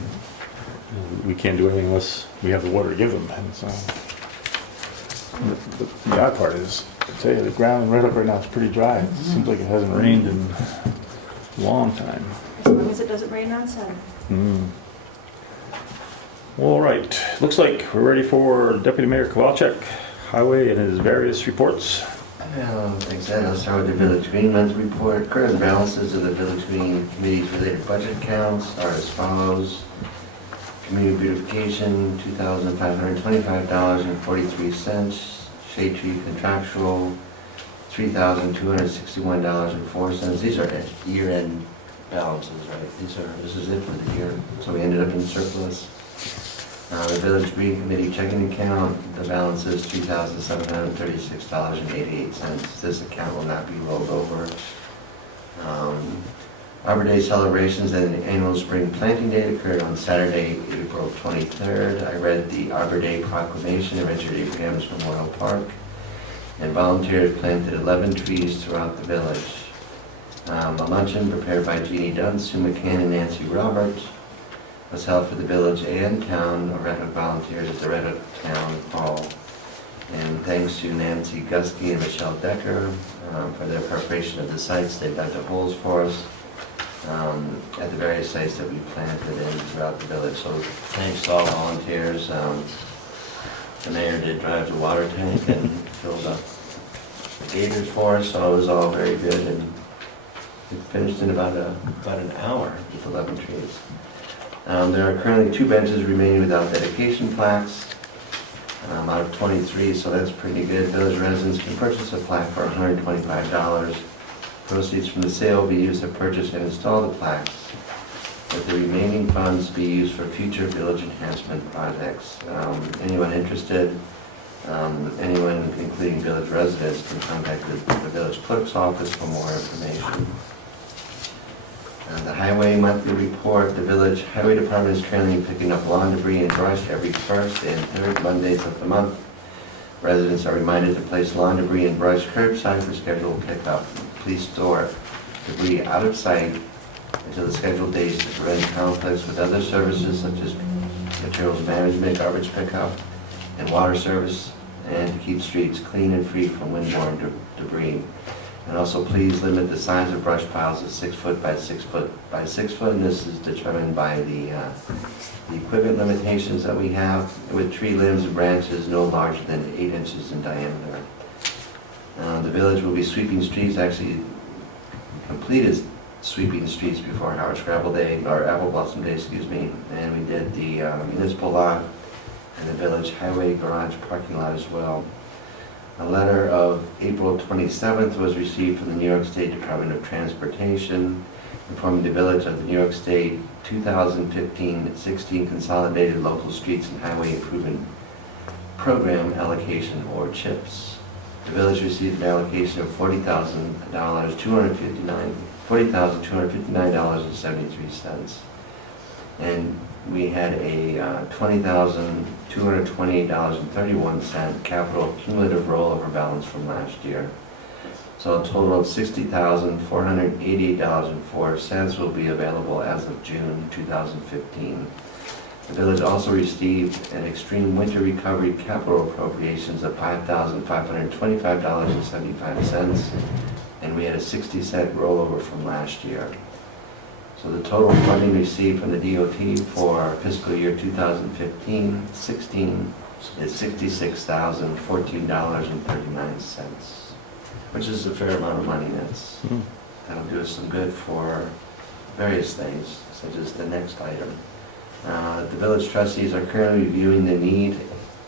we can't do anything unless we have the water to give them, and so. The odd part is, I tell you, the ground right up right now is pretty dry. It seems like it hasn't rained in a long time. As long as it doesn't rain on Saturday. All right, looks like we're ready for Deputy Mayor Kowalczyk, Highway and his various reports. Thanks, Ed. I'll start with the Village Green monthly report. Current balances of the Village Green Committee's related budget accounts are as follows. Community beautification, $2,525.43. Shade tree contractual, $3,261.04. These are year-end balances, right? This is it for the year. So we ended up in surplus. The Village Green Committee checking account, the balance is $3,736.88. This account will not be rolled over. Arbor Day celebrations and the annual spring planting day occurred on Saturday, April 23rd. I read the Arbor Day proclamation at Richard Abraham's Memorial Park, and volunteers planted 11 trees throughout the village. A luncheon prepared by Jeannie Dunn, Sue McCann, and Nancy Roberts was held for the village and town of Red Hook volunteers at the Red Hook Town Hall. And thanks to Nancy Gusky and Michelle Decker for their preparation of the sites. They dug the holes for us at the various sites that we planted in throughout the village. So thanks to all volunteers. The mayor did drive the water tank and filled up the gators for us, so it was all very good. And it finished in about an hour with 11 trees. There are currently 2 benches remaining without dedication plaques out of 23, so that's pretty good. Village residents can purchase a plaque for $125. Proceeds from the sale will be used to purchase and install the plaques, with the remaining funds be used for future village enhancement projects. Anyone interested, anyone including village residents, can contact the village clerk's office for more information. The highway monthly report, the village highway department is currently picking up lawn debris and brush every first and third Mondays of the month. Residents are reminded to place lawn debris and brush curbside for scheduled pickup. Please store debris out of sight until the scheduled days to prevent conflicts with other services such as materials management, garbage pickup, and water service, and to keep streets clean and free from windborne debris. And also please limit the size of brush piles to 6 foot by 6 foot by 6 foot, and this is determined by the equipment limitations that we have, with tree limbs and branches no larger than 8 inches in diameter. The village will be sweeping streets, actually completed sweeping streets before Howard Scrabble Day, or Apple Blossom Day, excuse me, and we did the municipal lot and the village highway garage parking lot as well. A letter of April 27th was received from the New York State Department of Transportation informing the village of the New York State 2015-16 Consolidated Local Streets and Highway Improvement Program allocation, or CHIPS. The village received an allocation of $40,259.73. And we had a $20,228.31 capital cumulative rollover balance from last year. So a total of $60,488.04 will be available as of June 2015. The village also received an extreme winter recovery capital appropriations of $5,525.75, and we had a 60-cent rollover from last year. So the total funding received from the DOT for fiscal year 2015-16 is $66,014.39. which is a fair amount of money. That'll do us some good for various things, such as the next item. The village trustees are currently reviewing the need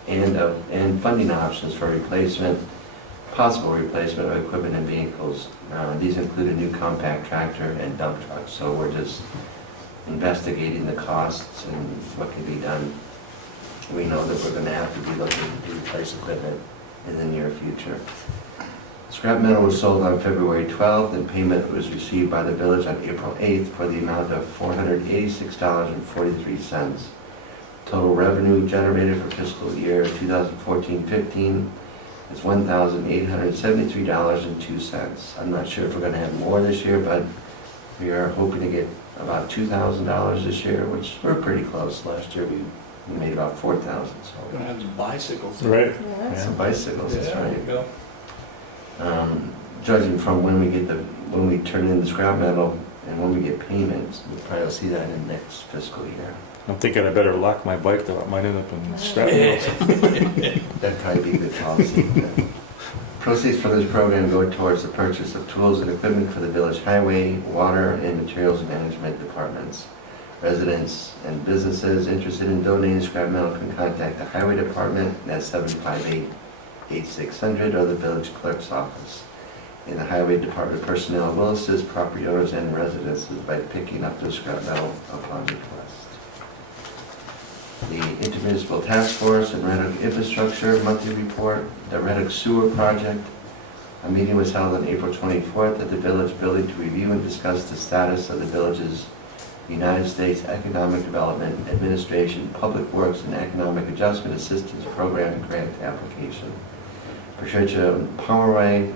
and funding options for possible replacement of equipment and vehicles. These include a new compact tractor and dump truck, so we're just investigating the costs and what can be done. We know that we're going to have to be looking to replace equipment in the near future. Scrap metal was sold on February 12th, and payment was received by the village on April 8th for the amount of $486.43. Total revenue generated for fiscal year 2014-15 is $1,873.02. I'm not sure if we're going to have more this year, but we are hoping to get about $2,000 this year, which we're pretty close. Last year we made about $4,000. We're gonna have some bicycles. Right. Some bicycles, that's Yeah, there you right. go. Judging from when we turn in the scrap metal and when we get payments, we'll probably see that in next fiscal year. I'm thinking I better lock my bike though. It might end up in scrap metal. That'd probably be good policy. Proceeds from this program go towards the purchase of tools and equipment for the village highway, water, and materials management departments. Residents and businesses interested in donating scrap metal can contact the highway department at 758-8600 or the village clerk's office. And the highway department personnel will assist property owners and residences by picking up the scrap metal upon request. The Intermunicipal Task Force and Red Hook Infrastructure Monthly Report, the Red Hook Sewer Project. A meeting was held on April 24th at the village building to review and discuss the status of the village's United States Economic Development Administration Public Works and Economic Adjustment Assistance Program grant application. Patricia Pomeroy,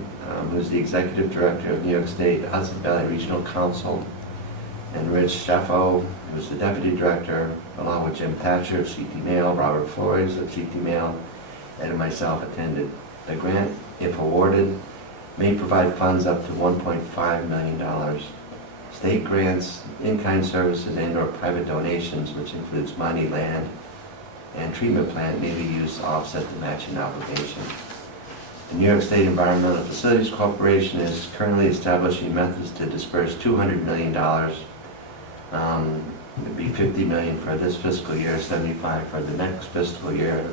who's the Executive Director of New York State Hudson Valley Regional Council, and Rich Sheffo, who's the Deputy Director, along with Jim Thatcher of CT Mail, Robert Flores of CT Mail, and myself attended. The grant, if awarded, may provide funds up to $1.5 million. State grants, in-kind services, and/or private donations, which includes money, land, and treatment plant, may be used to offset the matching obligation. The New York State Environmental Facilities Corporation is currently establishing methods to disperse $200 million. It'd be $50 million for this fiscal year, $75 for the next fiscal year,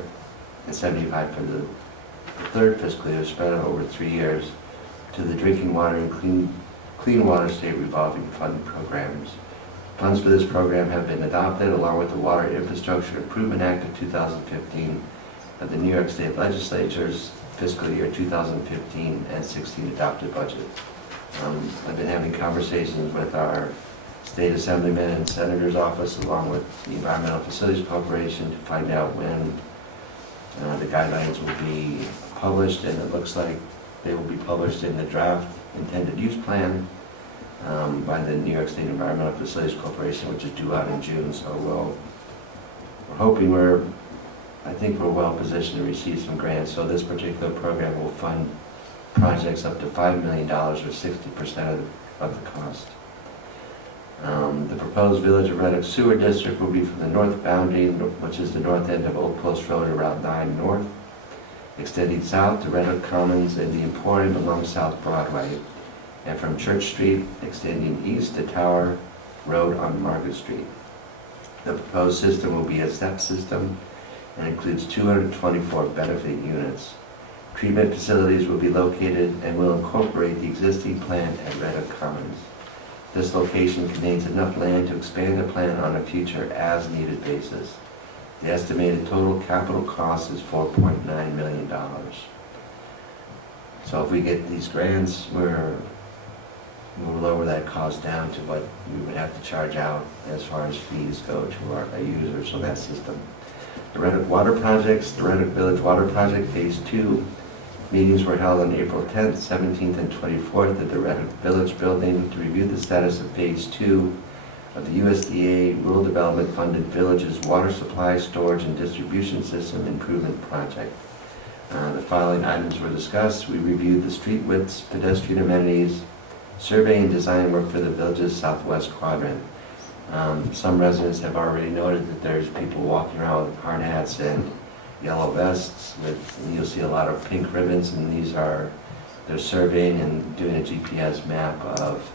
and $75 for the third fiscal year, spread out over 3 years, to the Drinking Water and Clean Water State Revolving Fund programs. Funds for this program have been adopted along with the Water Infrastructure Improvement Act of 2015 of the New York State Legislature's fiscal year 2015 and 16 adopted budget. I've been having conversations with our State Assemblyman and Senator's office along with the Environmental Facilities Corporation to find out when the guidelines will be published, and it looks like they will be published in the draft intended use plan by the New York State Environmental Facilities Corporation, which is due out in June. So we're hoping I think we're well positioned to receive some grants. So this particular program will fund projects up to $5 million or 60% of the cost. The proposed Village of Red Hook Sewer District will be from the north boundary, which is the north end of Old Post Road at Route 9 North, extending south to Red Hook Commons and the Emporium along South Broadway, and from Church Street extending east to Tower Road on Market Street. The proposed system will be a step system and includes 224 benefit units. Treatment facilities will be located and will incorporate the existing plant at Red Hook Commons. This location contains enough land to expand the plant on a future as-needed basis. The estimated total capital cost is $4.9 million. So if we get these grants, we'll lower that cost down to what we would have to charge out as far as fees go to our users of that system. The Red Hook Water Projects, the Red Hook Village Water Project Phase 2. Meetings were held on April 10th, 17th, and 24th at the Red Hook Village Building to review the status of Phase 2 of the USDA Rural Development Funded Villages Water Supply, Storage, and Distribution System Improvement Project. The following items were discussed. We reviewed the street widths, pedestrian amenities, survey and design work for the village's southwest quadrant. Some residents have already noted that there's people walking around with hard hats and yellow vests, and you'll see a lot of pink ribbons, and these are they're surveying and doing a GPS map of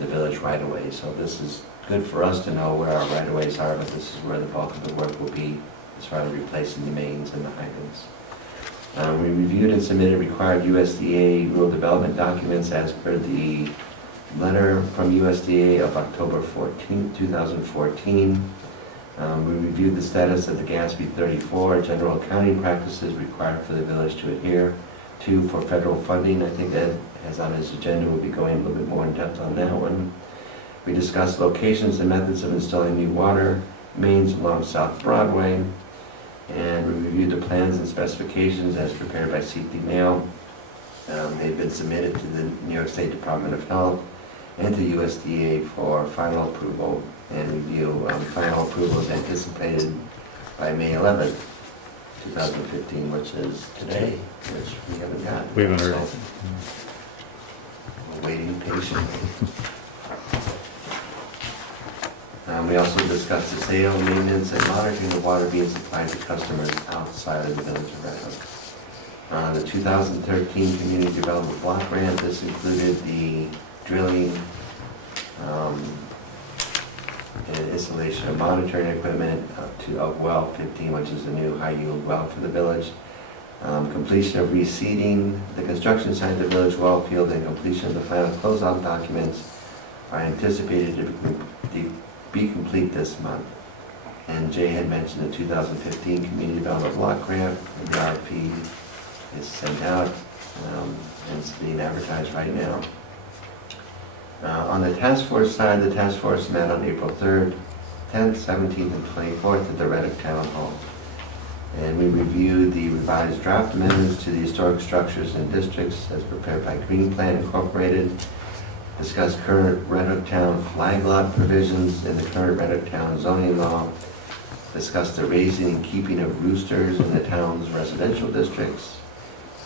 the village right-of-way. So this is good for us to know where our right-of-ways are, but this is where the bulk of the work will be as far as replacing the mains and the hydrants. We reviewed and submitted required USDA rural development documents as per the letter from USDA of October 14, 2014. We reviewed the status of the GASB 34 general accounting practices required for the village to adhere to for federal funding. I think Ed has on his agenda, we'll be going a little bit more in depth on that one. We discussed locations and methods of installing new water mains along South Broadway. And we reviewed the plans and specifications as prepared by CP Mail. They've been submitted to the New York State Department of Health and to USDA for final approval and review. Final approval is anticipated by May 11th, 2015, which is today, which we haven't got. We haven't heard. So, we're waiting patiently. We also discussed the sale, maintenance, and monitoring of water being supplied to customers outside of the village of Red Hook. The 2013 Community Development Block Grant, this included the drilling and installation of monitoring equipment of well 15, which is the new high-yield well for the village. Completion of reseeding the construction site of the village well field and completion of the final closeout documents are anticipated to be complete this month. And Jay had mentioned the 2015 Community Development Block Grant. The RFP is sent out and it's being advertised right now. On the task force side, the task force met on April 3rd, 10th, 17th, and 24th at the Red Hook Town Hall. And we reviewed the revised draft amendments to the historic structures and districts as prepared by Green Plan Incorporated. Discussed current Red Hook Town flag lot provisions in the current Red Hook Town zoning law. Discussed the raising and keeping of roosters in the town's residential districts.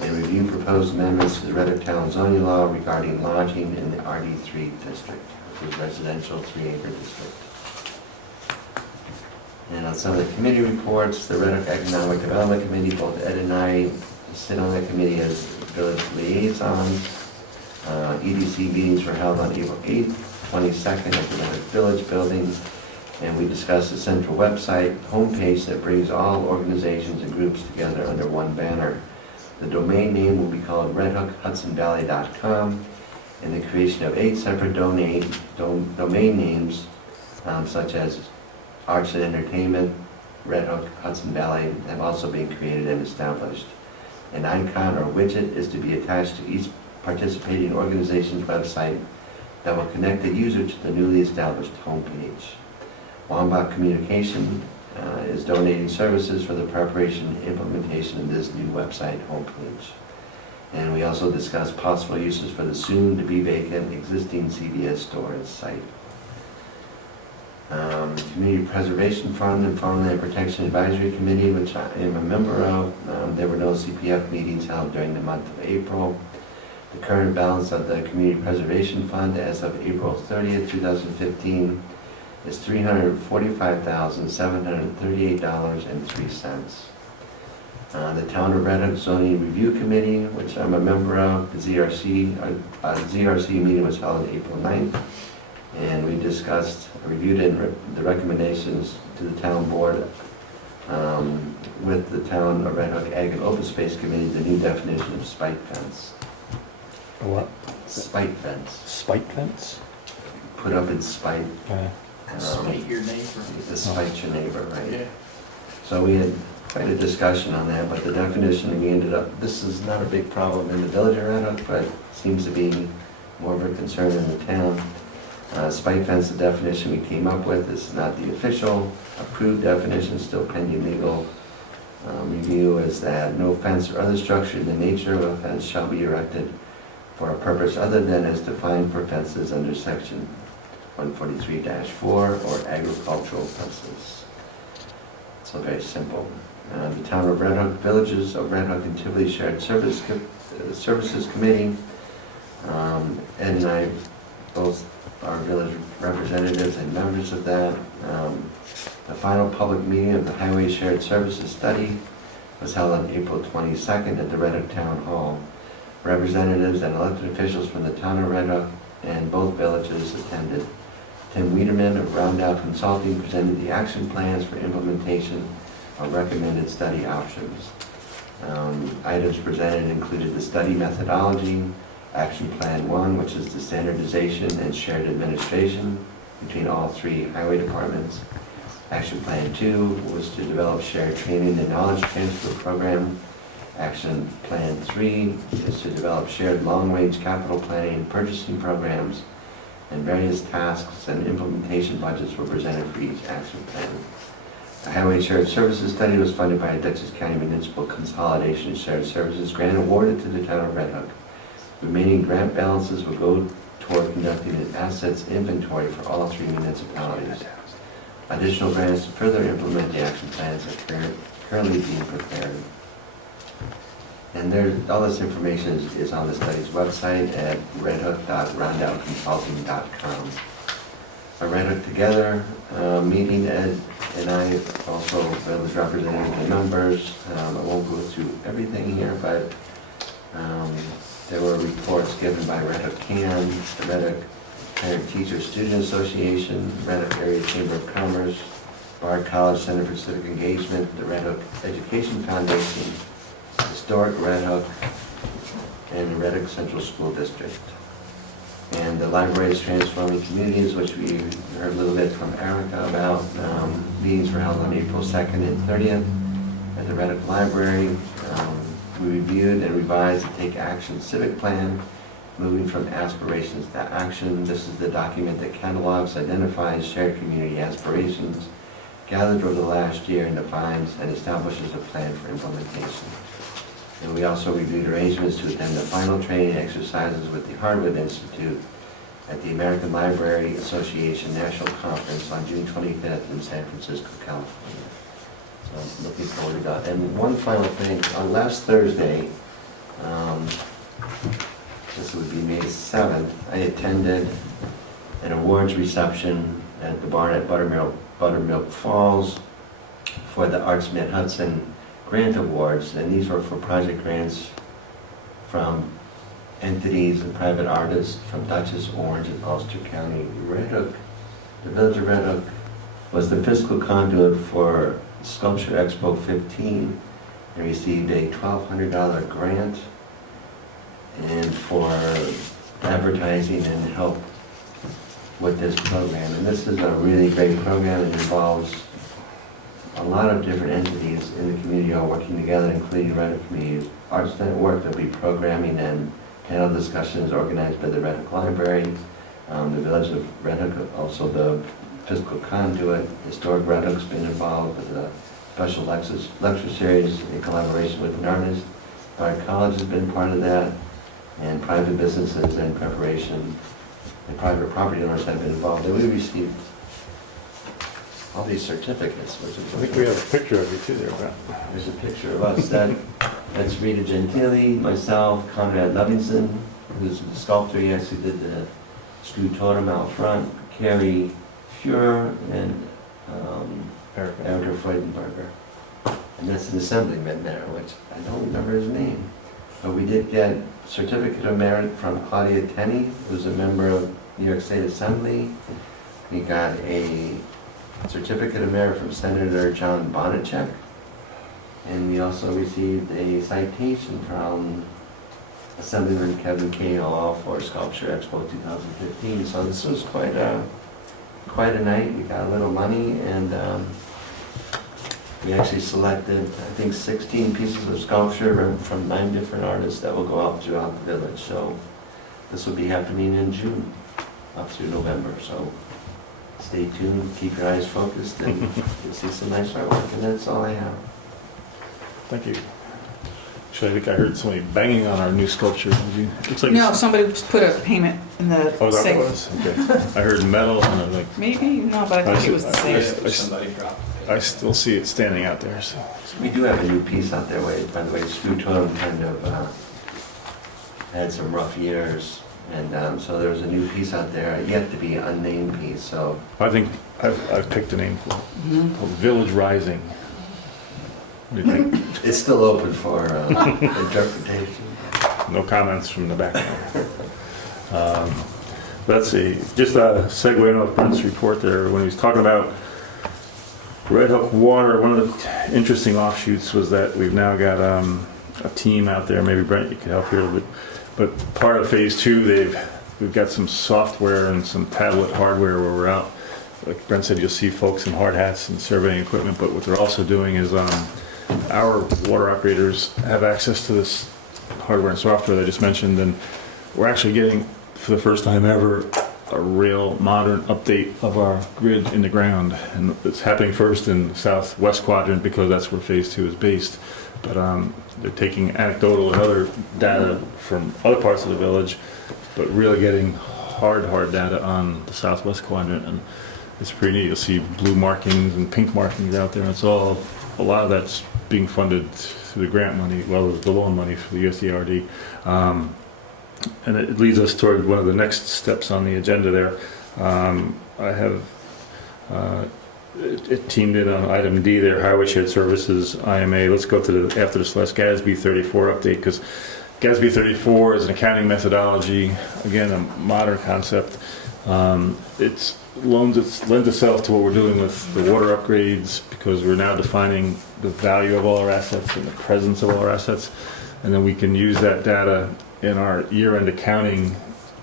And review proposed amendments to the Red Hook Town zoning law regarding lodging in the RD3 district, which is residential 3-acre district. And on some of the committee reports, the Red Hook Economic Development Committee, both Ed and I sit on that committee as village liaisons. EDC meetings were held on April 8th, 22nd at the Red Hook Village Building, and we discussed the central website homepage that brings all organizations and groups together under one banner. The domain name will be called redhookhudsonvalley.com, and the creation of 8 separate domain names, such as Arts and Entertainment, Red Hook, Hudson Valley, have also been created and established. An icon or widget is to be attached to each participating organization's website that will connect the user to the newly established homepage. Wambach Communication is donating services for the preparation and implementation of this new website homepage. And we also discussed possible uses for the soon-to-be vacant existing CVS storage site. Community Preservation Fund and Farmland Protection Advisory Committee, which I am a member of. There were no CPF meetings held during the month of April. The current balance of the Community Preservation Fund as of April 30th, 2015 is $345,738.03. The Town of Red Hook Zoning Review Committee, which I'm a member of, the ZRC meeting was held on April 9th, and we discussed, reviewed the recommendations to the town board with the Town of Red Hook Ag and Open Space Committee, the new definition of spite fence. What? Spite fence. Spite fence? Put up in spite. Spite your neighbor. To spite your neighbor, right? Yeah. So we had quite a discussion on that, but the definition, we ended up, this is not a big problem in the village of Red Hook, but seems to be more of a concern in the town. Spite fence, the definition we came up with is not the official approved definition, still pending legal review, is that no fence or other structure in the nature of a fence shall be erected for a purpose other than as defined for fences under section 143-4 or agricultural fences. So very simple. The Town of Red Hook, Villages of Red Hook and Tivoli Shared Services Committee. Ed and I both are village representatives and members of that. The final public meeting of the Highway Shared Services Study was held on April 22nd at the Red Hook Town Hall. Representatives and elected officials from the town of Red Hook and both villages attended. Tim Wiederman of Roundout Consulting presented the action plans for implementation of recommended study options. Items presented included the study methodology, Action Plan 1, which is the standardization and shared administration between all 3 highway departments. Action Plan 2 was to develop shared training and knowledge transfer program. Action Plan 3 is to develop shared long-range capital planning and purchasing programs, and various tasks and implementation budgets were presented for each action plan. A highway shared services study was funded by a Dutchess County Municipal Consolidation Shared Services grant awarded to the town of Red Hook. Remaining grant balances will go toward conducting an assets inventory for all 3 municipalities. Additional grants to further implement the action plans are currently being prepared. And all this information is on the study's website at redhook.roundoutconsulting.com. A Red Hook Together meeting, Ed and I, also village representatives and members. I won't go through everything here, but there were reports given by Red Hook CAN, the Red Hook Parent Teacher Student Association, Red Hook Area Chamber of Commerce, Bard College Center for Civic Engagement, the Red Hook Education Foundation, Historic Red Hook, and the Red Hook Central School District. And the library is transforming communities, which we heard a little bit from Erica about. Meetings were held on April 2nd and 30th at the Red Hook Library. We reviewed and revised the Take Action Civic Plan, moving from aspirations to action. This is the document that catalogs, identifies shared community aspirations gathered over the last year and defines and establishes a plan for implementation. And we also reviewed arrangements to attend the final training exercises with the Harvard Institute at the American Library Association National Conference on June 25th in San Francisco, California. So I'm looking forward to that. And one final thing, on last Thursday, this would be May 7th, I attended an awards reception at the barn at Buttermilk Falls for the Arts Mid-Hudson Grant Awards, and these were for project grants from entities and private artists from Dutchess, Orange, and Ulster County. Red Hook, the Village of Red Hook, was the fiscal conduit for Sculpture Expo 15 and received a $1,200 grant and for advertising and help with this program. And this is a really great program. It involves a lot of different entities in the community all working together, including Red Hook Community Arts Network. There'll be programming and panel discussions organized by the Red Hook Library, the Village of Red Hook, also the fiscal conduit. Historic Red Hook's been involved with a special lecture series in collaboration with an artist. Bard College has been part of that, and private businesses in preparation, and private property owners have been involved. And we received all these certificates, which is... I think we have a picture of you too there, Brett. There's a picture of us. That's Rita Gentili, myself, Conrad Levinson, who's the sculptor. He actually did the screw totem out front. Carrie Fuhrer and Erica Freudenberger. And that's an assemblyman there, which I don't remember his name. But we did get certificate of merit from Claudia Tenney, who's a member of New York State Assembly. We got a certificate of merit from Senator John Bonacek. And we also received a citation from Assemblyman Kevin Cahill for Sculpture Expo 2015. So this was quite a night. We got a little money, and we actually selected, I think, 16 pieces of sculpture from 9 different artists that will go out throughout the village. So this will be happening in June up through November. So stay tuned, keep your eyes focused, and you'll see some nice artwork. And that's all I have. Thank you. Actually, I think I heard somebody banging on our new sculpture. Looks like No, somebody just put a payment in the Oh, is that safe. what it was? Okay. I heard metal and I was like, Maybe, no, but I think it was the safe. Somebody dropped. I still see it standing out there, so. We do have a new piece out there, by the way. Screw Totem kind of had some rough years, and so there was a new piece out there, yet to be unnamed piece. So I think I've picked a name for it, called Village Rising. What do you think? it's still open for interpretation. No comments from the back. Let's see, just a segue off Brent's report there, when he was talking about Red Hook Water, one of the interesting offshoots was that we've now got a team out there, maybe Brent, you could help here a little bit, but part of phase 2, we've got some software and some tablet hardware where we're out. Like Brent said, you'll see folks in hard hats and surveying equipment, but what they're also doing is our water operators have access to this hardware and software that I just mentioned, and we're actually getting, for the first time ever, a real modern update of our grid in the ground. And it's happening first in the southwest quadrant because that's where phase 2 is based. But they're taking anecdotal and other data from other parts of the village, but really getting hard data on the southwest quadrant. And it's pretty neat. You'll see blue markings and pink markings out there. And it's all, a lot of that's being funded through the grant money, well, the loan money for the USDRD. And it leads us toward one of the next steps on the agenda there. I have it teamed in on item D there, Highway Shared Services, IMA. Let's go to after this last GASB 34 update, because GASB 34 is an accounting methodology, again, a modern concept. It lends itself to what we're doing with the water upgrades, because we're now defining the value of all our assets and the presence of all our assets. And then we can use that data in our year-end accounting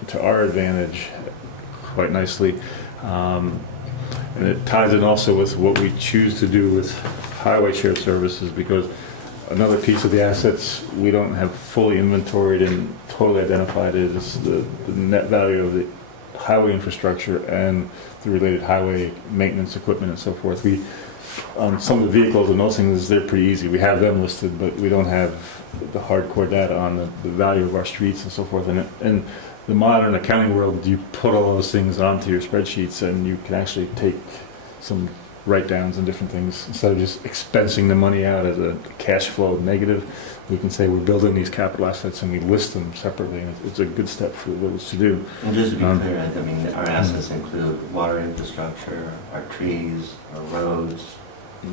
to our advantage quite nicely. And it ties in also with what we choose to do with Highway Shared Services, because another piece of the assets we don't have fully inventoried and totally identified is the net value of the highway infrastructure and the related highway maintenance equipment and so forth. On some of the vehicles and those things, they're pretty easy. We have them listed, but we don't have the hardcore data on the value of our streets and so forth. And the modern accounting world, you put all those things onto your spreadsheets and you can actually take some write-downs and different things. Instead of just expensing the money out as a cash flow negative, we can say we're building these capital assets and we list them separately. And it's a good step for the village to do. And just to be clear, I mean, our assets include water infrastructure, our trees, our roads,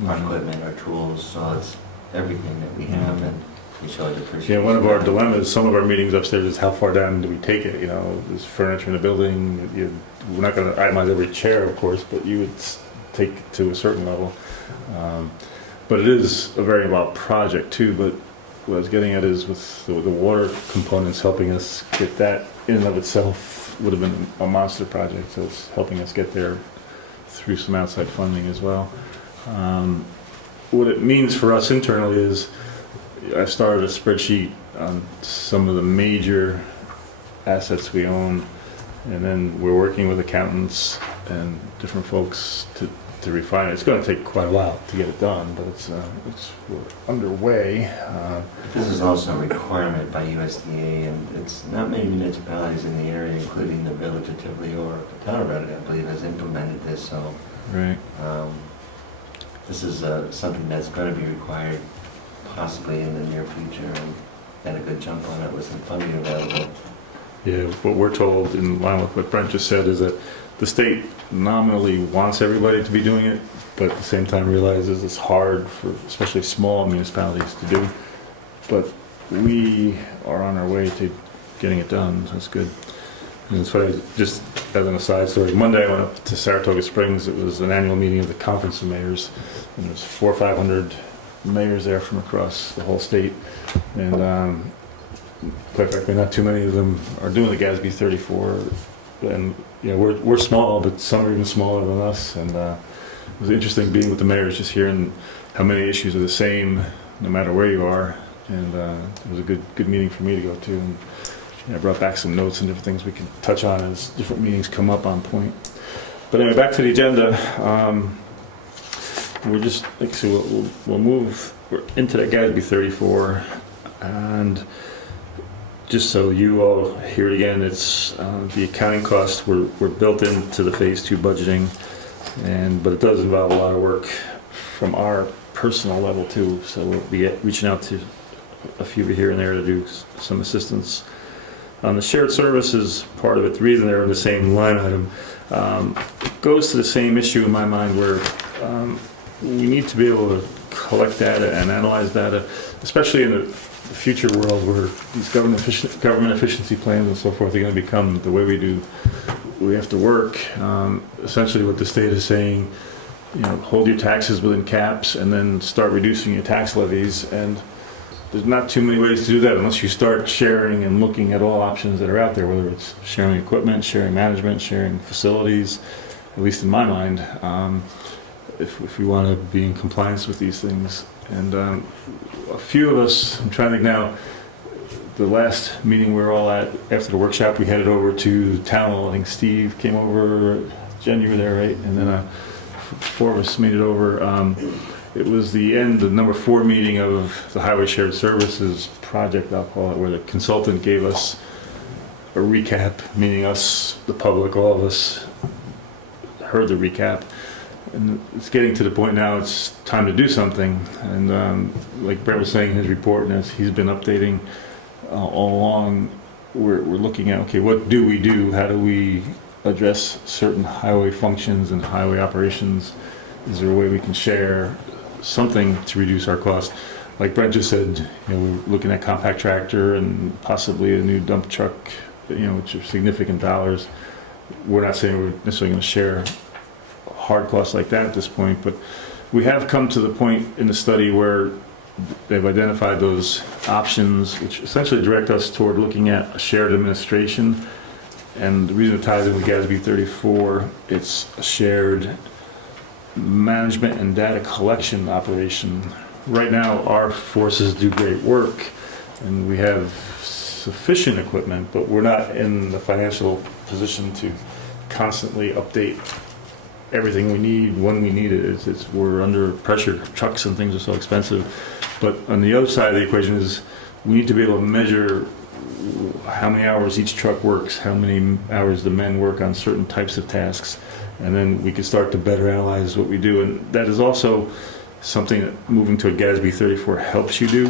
our equipment, our tools, so it's everything that we have, and we show the appreciation. Yeah, one of our dilemmas, some of our meetings upstairs, is how far down do we take it? You know, there's furniture in the building. We're not going to itemize every chair, of course, but you would take it to a certain level. But it is a very involved project too. But what I was getting at is with the water components helping us get that in and of itself would have been a monster project. So it's helping us get there through some outside funding as well. What it means for us internally is I started a spreadsheet on some of the major assets we own, and then we're working with accountants and different folks to refine it. It's going to take quite a while to get it done, but we're underway. This is also a requirement by USDA, and it's not many municipalities in the area, including the village of Tivoli or the town of Reading, I believe, has implemented this. So, right. This is something that's going to be required possibly in the near future, and a good jump on it with some funding available. Yeah, what we're told, in line with what Brent just said, is that the state nominally wants everybody to be doing it, but at the same time realizes it's hard for especially small municipalities to do. But we are on our way to getting it done, so that's good. And it's funny, just as an aside story, Monday I went up to Saratoga Springs. It was an annual meeting of the Conference of Mayors, and there was 400 or 500 mayors there from across the whole state. And quite frankly, not too many of them are doing the GASB 34. And you know, we're small, but some are even smaller than us. And it was interesting being with the mayors, just hearing how many issues are the same, no matter where you are. And it was a good meeting for me to go to. And I brought back some notes and different things we can touch on as different meetings come up on point. But anyway, back to the agenda. We're just, like, so we'll move into that GASB 34, and just so you all hear it again, it's the accounting costs were built into the phase 2 budgeting, but it does involve a lot of work from our personal level too. So we'll be reaching out to a few of you here and there to do some assistance. On the shared services part of it, the reason they're in the same line item goes to the same issue in my mind, where we need to be able to collect data and analyze data, especially in the future world where these government efficiency plans and so forth are going to become the way we have to work. Essentially what the state is saying, hold your taxes within caps and then start reducing your tax levies. And there's not too many ways to do that unless you start sharing and looking at all options that are out there, whether it's sharing equipment, sharing management, sharing facilities, at least in my mind, if we want to be in compliance with these things. And a few of us, I'm trying to think now, the last meeting we were all at, after the workshop, we headed over to town hall. I think Steve came over, Jen, you were there, right? And then 4 of us made it over. It was the number 4 meeting of the Highway Shared Services project, I'll call it, where the consultant gave us a recap, meaning us, the public, all of us heard the recap. And it's getting to the point now it's time to do something. And like Brett was saying in his report, and as he's been updating all along, we're looking at, okay, what do we do? How do we address certain highway functions and highway operations? Is there a way we can share something to reduce our cost? Like Brent just said, we're looking at compact tractor and possibly a new dump truck, which are significant dollars. We're not saying we're necessarily going to share hard costs like that at this point, but we have come to the point in the study where they've identified those options, which essentially direct us toward looking at a shared administration. And the reason it ties in with GASB 34, it's a shared management and data collection operation. Right now, our forces do great work, and we have sufficient equipment, but we're not in the financial position to constantly update everything we need when we need it. We're under pressure. Trucks and things are so expensive. But on the other side of the equation is we need to be able to measure how many hours each truck works, how many hours the men work on certain types of tasks, and then we can start to better analyze what we do. And that is also something that moving to a GASB 34 helps you do.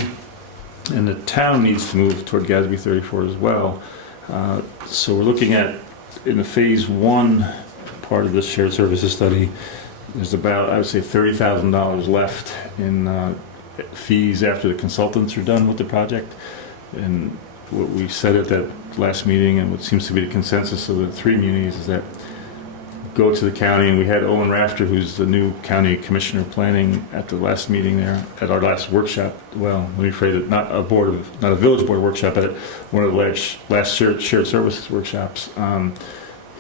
And the town needs to move toward GASB 34 as well. So we're looking at, in the phase 1 part of this shared services study, there's about, I would say, $30,000 left in fees after the consultants are done with the project. And what we said at that last meeting, and what seems to be the consensus of the 3 munis, is that go to the county, and we had Owen Rafter, who's the new county commissioner planning, at the last meeting there, at our last workshop. Well, let me phrase it, not a village board workshop, but at one of the last shared services workshops.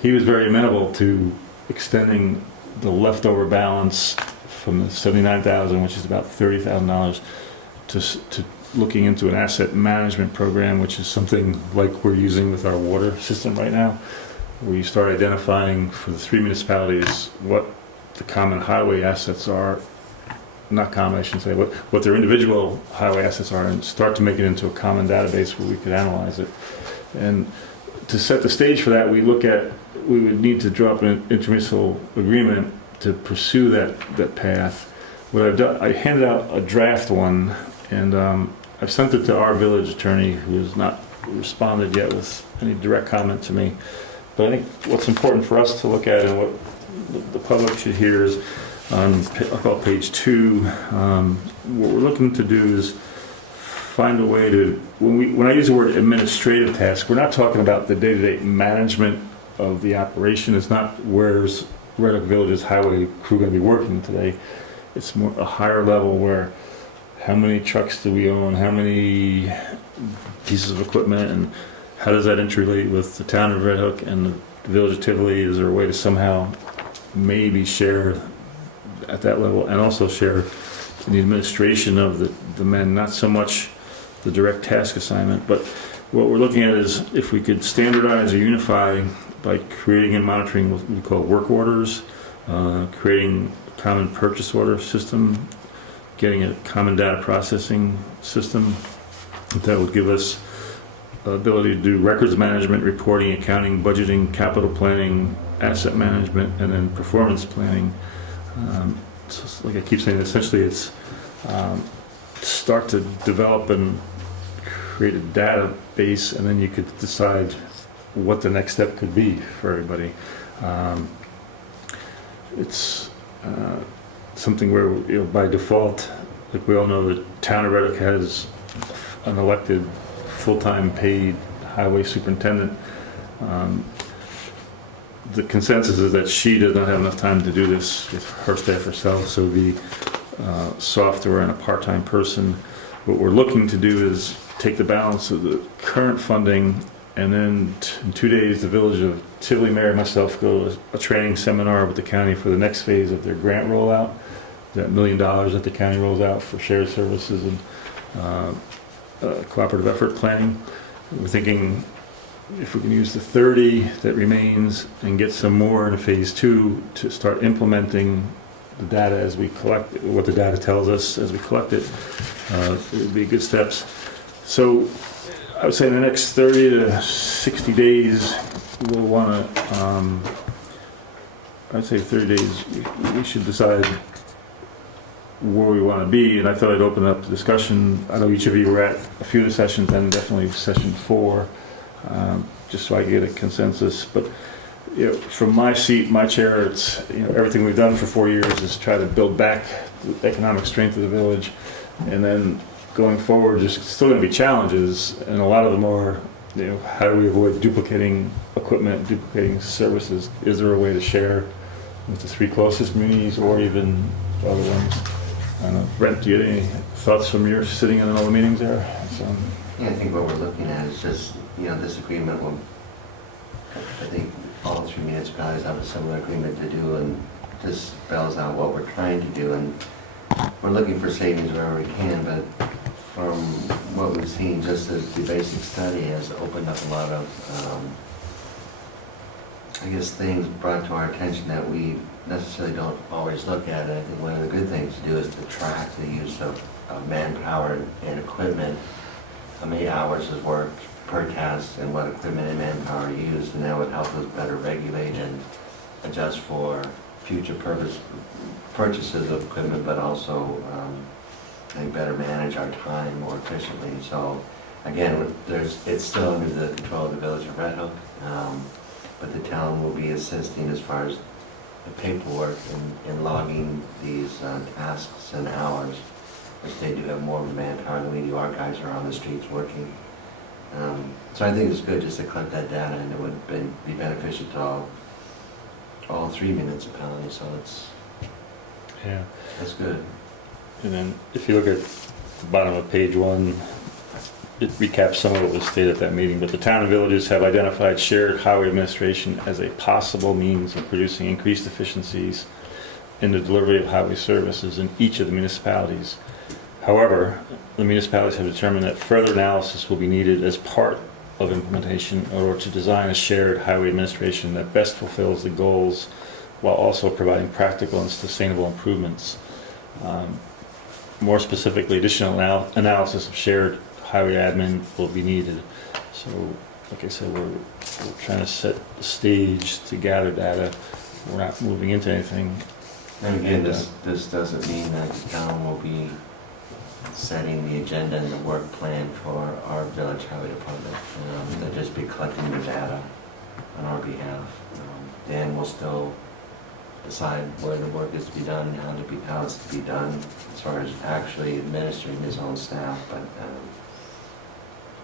He was very amenable to extending the leftover balance from the $79,000, which is about $30,000, to looking into an asset management program, which is something like we're using with our water system right now, where you start identifying for the 3 municipalities what the common highway assets are, not common, I shouldn't say, what their individual highway assets are, and start to make it into a common database where we could analyze it. And to set the stage for that, we would need to draw up an intermunicipal agreement to pursue that path. What I've done, I handed out a draft one, and I've sent it to our village attorney, who has not responded yet with any direct comment to me. But I think what's important for us to look at, and what the public should hear, is on, I'll call it page 2, what we're looking to do is find a way to, when I use the word administrative task, we're not talking about the day-to-day management of the operation. It's not where's Red Hook Village's highway crew going to be working today. It's more a higher level where how many trucks do we own, how many pieces of equipment, and how does that interrelate with the town of Red Hook and the village of Tivoli? Is there a way to somehow maybe share at that level, and also share in the administration of the men, not so much the direct task assignment, but what we're looking at is if we could standardize or unify by creating and monitoring what we call work orders, creating a common purchase order system, getting a common data processing system that would give us the ability to do records management, reporting, accounting, budgeting, capital planning, asset management, and then performance planning. So like I keep saying, essentially it's start to develop and create a database, and then you could decide what the next step could be for everybody. It's something where, by default, like we all know, the town of Red Hook has an elected, full-time paid highway superintendent. The consensus is that she does not have enough time to do this with her staff herself, so the software and a part-time person. What we're looking to do is take the balance of the current funding, and then in 2 days, the Village of Tivoli Mayor and myself go to a training seminar with the county for the next phase of their grant rollout. That $1 million that the county rolls out for shared services and cooperative effort planning. We're thinking if we can use the 30 that remains and get some more in a phase 2 to start implementing the data as we collect it, what the data tells us as we collect it, it would be good steps. So I would say in the next 30 to 60 days, we'll want to, I'd say 30 days, we should decide where we want to be, and I thought I'd open up the discussion. I know each of you were at a few of the sessions, and definitely session 4, just so I could get a consensus. But from my seat, my chair, it's everything we've done for 4 years is try to build back the economic strength of the village, and then going forward, there's still going to be challenges, and a lot of them are, how do we avoid duplicating equipment, duplicating services? Is there a way to share with the 3 closest communities, or even other ones? I don't know, Brent, do you have any thoughts from your sitting in all the meetings there? Yeah, I think what we're looking at is just, this agreement will, I think all 3 municipalities have a similar agreement to do, and this spells out what we're trying to do, and we're looking for savings wherever we can, but from what we've seen, just the basic study has opened up a lot of, things brought to our attention that we necessarily don't always look at. And I think one of the good things to do is to track the use of manpower and equipment, how many hours is worked per task, and what equipment and manpower are used, and that would help us better regulate and adjust for future purchases of equipment, but also I think better manage our time more efficiently. So again, it's still under the control of the Village of Red Hook, but the town will be assisting as far as the paperwork and logging these tasks and hours, which they do have more manpower than we do. Our guys are on the streets working. So I think it's good just to collect that data, and it would be beneficial to all 3 municipalities, so that's good. And then if you look at the bottom of page 1, it recaps some of what was stated at that meeting, but the town and villages have identified shared highway administration as a possible means of producing increased efficiencies in the delivery of highway services in each of the municipalities. However, the municipalities have determined that further analysis will be needed as part of implementation in order to design a shared highway administration that best fulfills the goals while also providing practical and sustainable improvements. More specifically, additional analysis of shared highway admin will be needed. So, like I said, we're trying to set the stage to gather data. We're not moving into anything. And again, this doesn't mean that the town will be setting the agenda and the work plan for our village highway department. They'll just be collecting the data on our behalf. Dan will still decide where the work is to be done, how it's to be done, as far as actually administering his own staff. But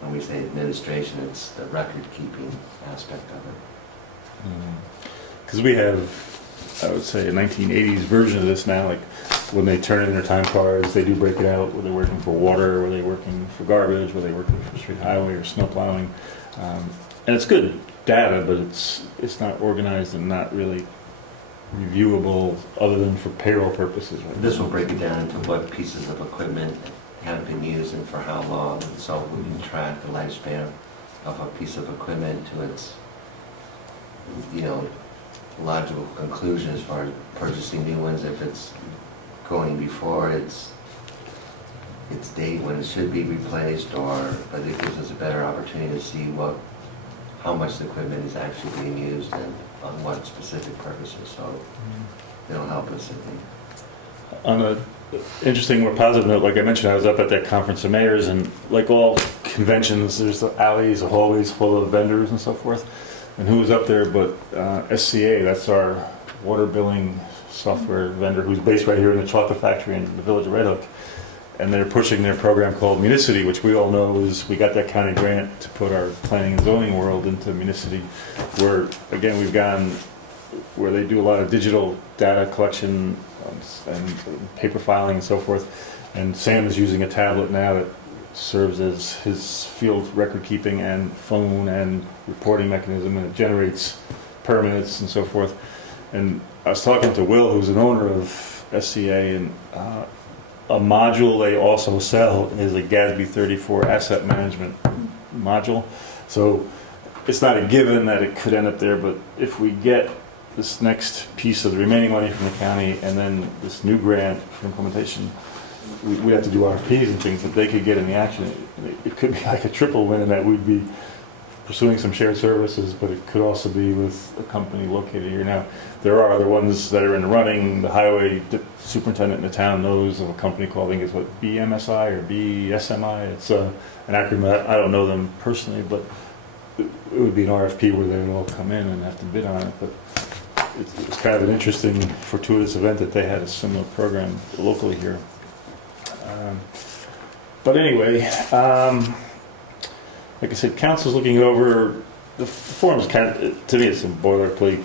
when we say administration, it's the record-keeping aspect of it. Because we have, I would say, a 1980s version of this now. Like when they turn in their time cards, they do break it out. Were they working for water? Were they working for garbage? Were they working for street highway or snow plowing? And it's good data, but it's not organized and not really reviewable other than for payroll purposes. Right? This will break it down into what pieces of equipment have been used and for how long, and so we can track the lifespan of a piece of equipment to its, logical conclusion as far as purchasing new ones, if it's going before its date when it should be replaced, but it gives us a better opportunity to see how much the equipment is actually being used and on what specific purposes. So it'll help us, I think. On a interesting, more positive note, like I mentioned, I was up at that conference of mayors, and like all conventions, there's the alleys, the hallways full of vendors and so forth. And who was up there but SCA, that's our water billing software vendor, who's based right here in the chocolate factory in the Village of Red Hook. and they're pushing their program called Municity, which we all know is, we got that county grant to put our planning and zoning world into Municity, where, again, we've gone, where they do a lot of digital data collection and paper filing and so forth. And Sam is using a tablet now that serves as his field record keeping and phone and reporting mechanism, and it generates permits and so forth. And I was talking to Will, who's an owner of SCA, and a module they also sell is a GASB 34 asset management module. So it's not a given that it could end up there, but if we get this next piece of the remaining money from the county and then this new grant for implementation, we have to do RFPs and things that they could get in the action. It could be like a triple win in that we'd be pursuing some shared services, but it could also be with a company located here. Now, there are other ones that are in the running. The highway superintendent in the town knows of a company called, I think it's what, BMSI or BSMI. It's an acronym. I don't know them personally, but it would be an RFP where they would all come in and have to bid on it. But it's kind of an interesting, fortuitous event that they had a similar program locally here. But anyway, like I said, council's looking over, the form is kind of, to me, it's a boilerplate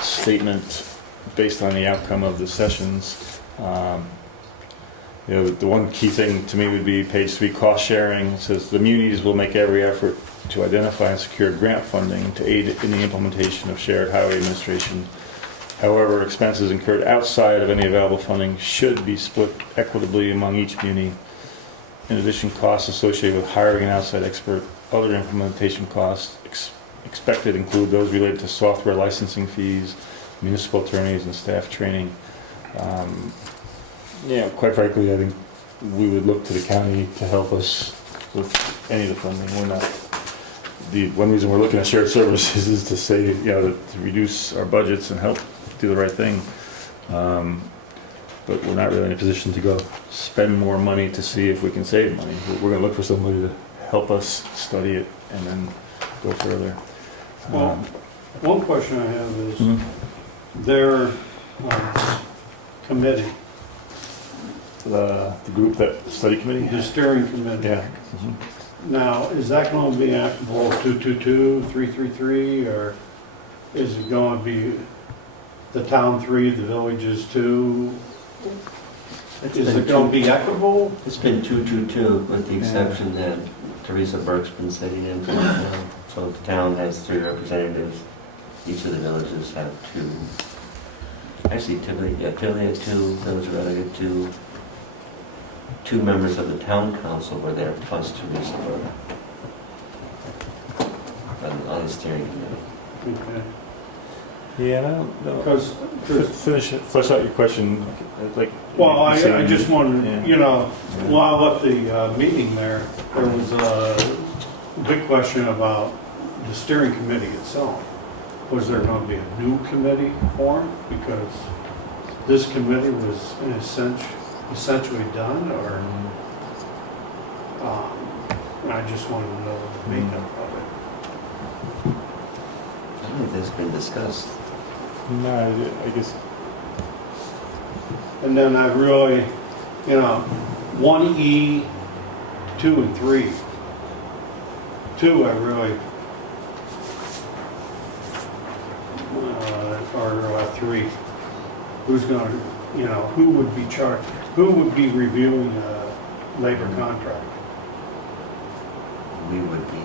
statement based on the outcome of the sessions. The one key thing to me would be page 3, cost sharing. It says the munis will make every effort to identify and secure grant funding to aid in the implementation of shared highway administration. However, expenses incurred outside of any available funding should be split equitably among each muni. In addition, costs associated with hiring an outside expert, other implementation costs expected include those related to software licensing fees, municipal attorneys, and staff training. Quite frankly, I think we would look to the county to help us with any of the funding. We're not. The one reason we're looking at shared services is to say, to reduce our budgets and help do the right thing. But we're not really in a position to go spend more money to see if we can save money. We're going to look for somebody to help us study it and then go further. Well, one question I have is Mhm. their committee, The group, that study committee? the steering committee. Yeah. Mhm. Now, is that going to be applicable 222, 333, or is it going to be the town 3, the villages 2? Is it going to be equitable? It's been 222, with the exception that Teresa Burke's been sitting in for the town. So the town has 3 representatives, each of the villages have 2. Actually, Tivoli had 2, Village of Red had 2. 2 members of the town council were there, plus Teresa Burke on the steering committee. Okay. Yeah, I don't know. Because, Flesh out your question. Like. well, I saying- just wanted, Yeah. while I left the meeting there was a big question about the steering committee itself. Was there going to be a new committee formed? Because this committee was in essentially done, or I just wanted to know the makeup of it. I don't know if this has been discussed. No, I guess. And then I really, 1E, 2 and 3. 2 I really, or 3. Who's going to, who would be charged, who would be reviewing a labor contract? We would be.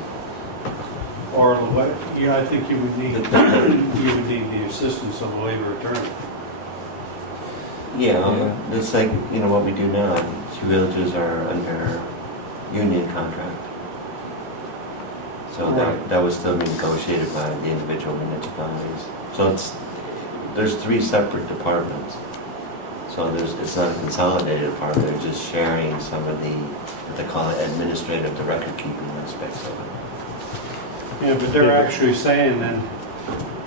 Or what, I think you would need, the assistance of a labor attorney. Yeah, it's like, what we do now. 2 villages are under union contract. So that was still being negotiated by the individual municipalities. So there's 3 separate departments. So it's not a consolidated department, they're just sharing some of the, what they call it, administrative, the record keeping aspects of it. Yeah, but they're actually saying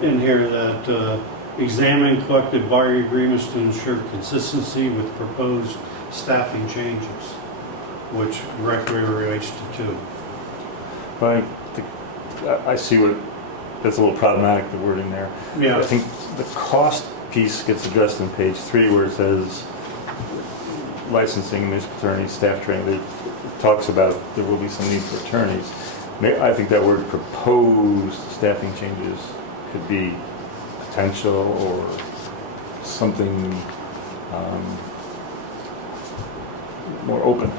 in here that examine collective bargaining agreements to ensure consistency with proposed staffing changes, which directly relates to 2. But I see that's a little problematic, the wording there. Yeah. I think the cost piece gets addressed in page 3 where it says licensing, municipal attorneys, staff training, it talks about there will be some need for attorneys. I think that word proposed staffing changes could be potential or something more open.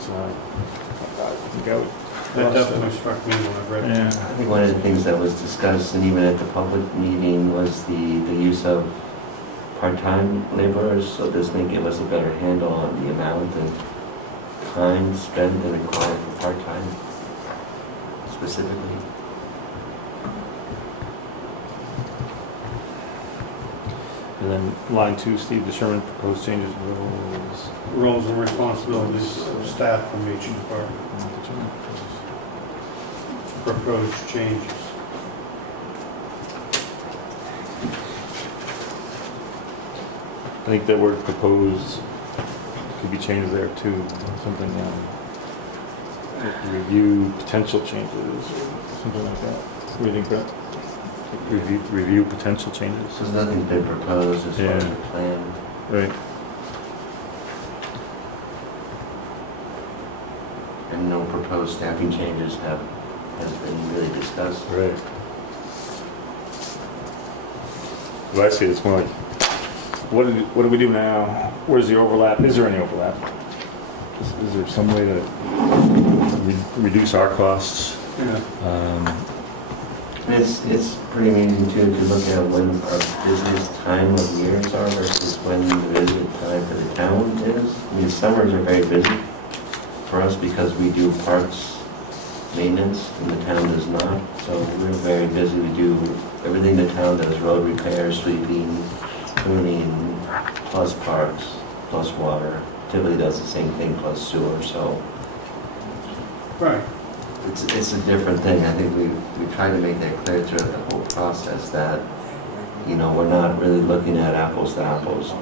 So I think I would. That definitely struck me when I read it. Yeah. I think one of the things that was discussed, and even at the public meeting, was the use of part-time laborers, so this may give us a better handle on the amount of time spent and required for part-time specifically. And then line 2, Steve, determine proposed changes roles. Roles and responsibilities of staff from each department. Proposed changes. I think that word proposed could be changed there too, something, review potential changes, or something like that. What do you think, Brett? Review potential changes? So nothing's been proposed as far as Yeah. the plan. Right. And no proposed staffing changes has been really discussed. Right. Well, I see, it's more like, what do we do now? Where's the overlap? Is there any overlap? Is there some way to reduce our costs? Yeah. And it's pretty amazing too, if you look at when our busiest time of years are versus when the busiest time for the town is. I mean, summers are very busy for us because we do parks maintenance and the town does not. So we're very busy. We do everything the town does, road repairs, sweeping, cleaning, plus parks, plus water. Tivoli does the same thing plus sewer, so Right. it's a different thing. I think we try to make that clear throughout the whole process that, you know, we're not really looking at apples to apples.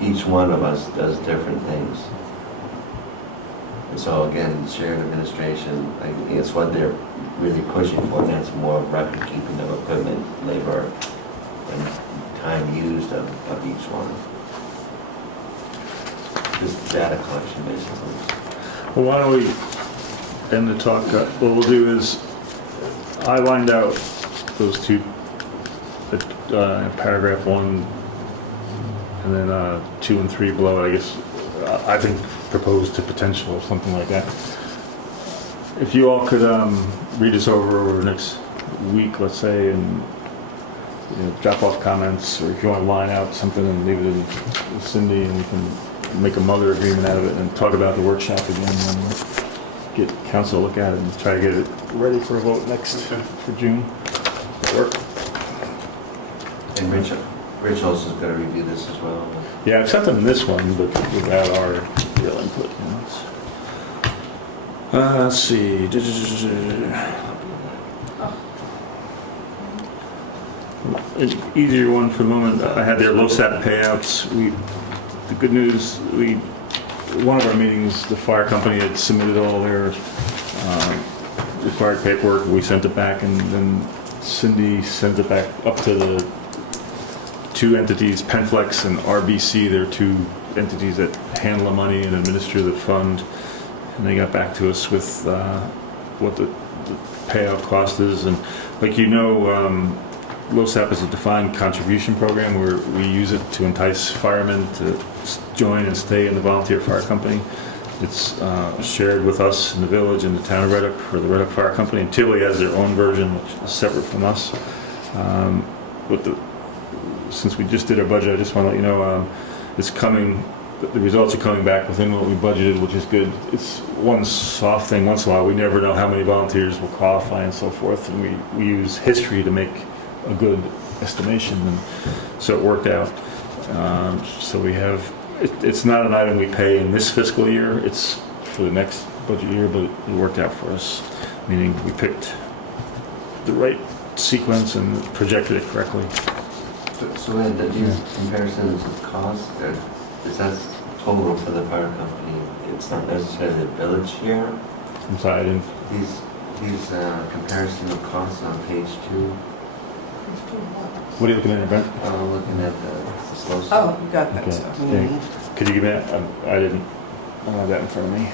Each one of us does different things. And so again, shared administration, I think it's what they're really pushing for, and that's more record keeping of equipment, labor, and time used of each one. Just data collection, basically. Well, why don't we end the talk? What we'll do is, I lined out those two, paragraph 1, and then 2 and 3 below, I guess, I think proposed to potential or something like that. If you all could read this over the next week, let's say, and drop off comments, or if you want to line out something and leave it with Cindy, and we can make a mother agreement out of it and talk about the workshop again, and get council to look at it and try to get it ready for a vote next for June. Does that work? And Rich also is going to review this as well. Yeah, except in this one, but without our real input. Let's see. An easier one for the moment. I had their LoSAP payouts. The good news, one of our meetings, the fire company had submitted all their required paperwork. We sent it back, and then Cindy sent it back up to the two entities, Penflex and RBC. They're two entities that handle the money and administer the fund. And they got back to us with what the payout cost is. And like LoSAP is a defined contribution program where we use it to entice firemen to join and stay in the volunteer fire company. It's shared with us in the village and the town of Red Hook for the Red Hook Fire Company. And Tivoli has their own version, which is separate from us. Since we just did our budget, I just want to let you know it's coming. The results are coming back within what we budgeted, which is good. It's one soft thing once in a while. We never know how many volunteers will qualify and so forth, and we use history to make a good estimation, and so it worked out. So we have, it's not an item we pay in this fiscal year, it's for the next budget year, but it worked out for us, meaning we picked the right sequence and projected it correctly. So Ed, these comparisons of costs, is that total for the fire company? It's not necessarily the village share? Inside and These comparison of costs on page 2. what are you looking at, Brent? Looking at the slow. Oh, you got that Okay. stuff. Yeah. Could you give me that? I don't have that in front of me.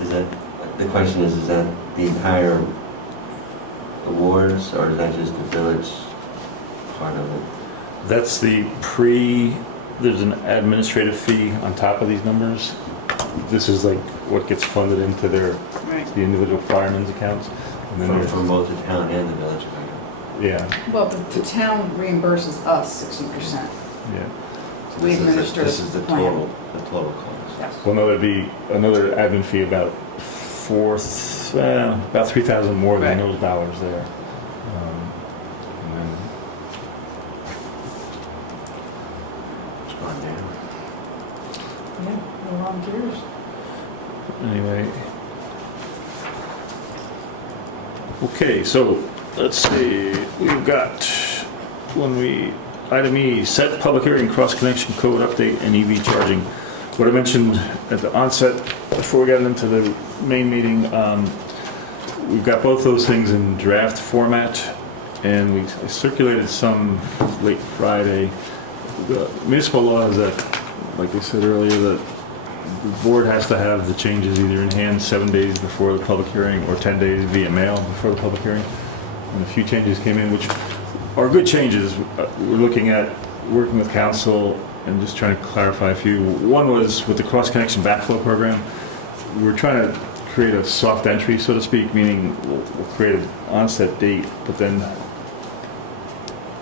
Is that, the question is that the entire awards, or is that just the village part of it? That's the there's an administrative fee on top of these numbers. This is like what gets funded into the individual firemen's accounts. And then From both the town and the village, right? yeah, Well, the town reimburses us 60%. yeah. So We this is the- administer This is the the plan. total cost. Yes. Well, no, there'd be another admin fee about about 3,000 more than Right. those dollars there. And then It's gone down. Yeah, no volunteers. anyway. Okay, so let's see, we've got item E, set public hearing cross-connection code update and EV charging. What I mentioned at the onset, before we got into the main meeting, we've got both those things in draft format, and we circulated some late Friday. The municipal law is that, like I said earlier, that the board has to have the changes either in hand 7 days before the public hearing or 10 days via mail before the public hearing. And a few changes came in, which are good changes. We're looking at working with council and just trying to clarify a few. One was with the cross-connection backflow program. We're trying to create a soft entry, so to speak, meaning we'll create an onset date, but then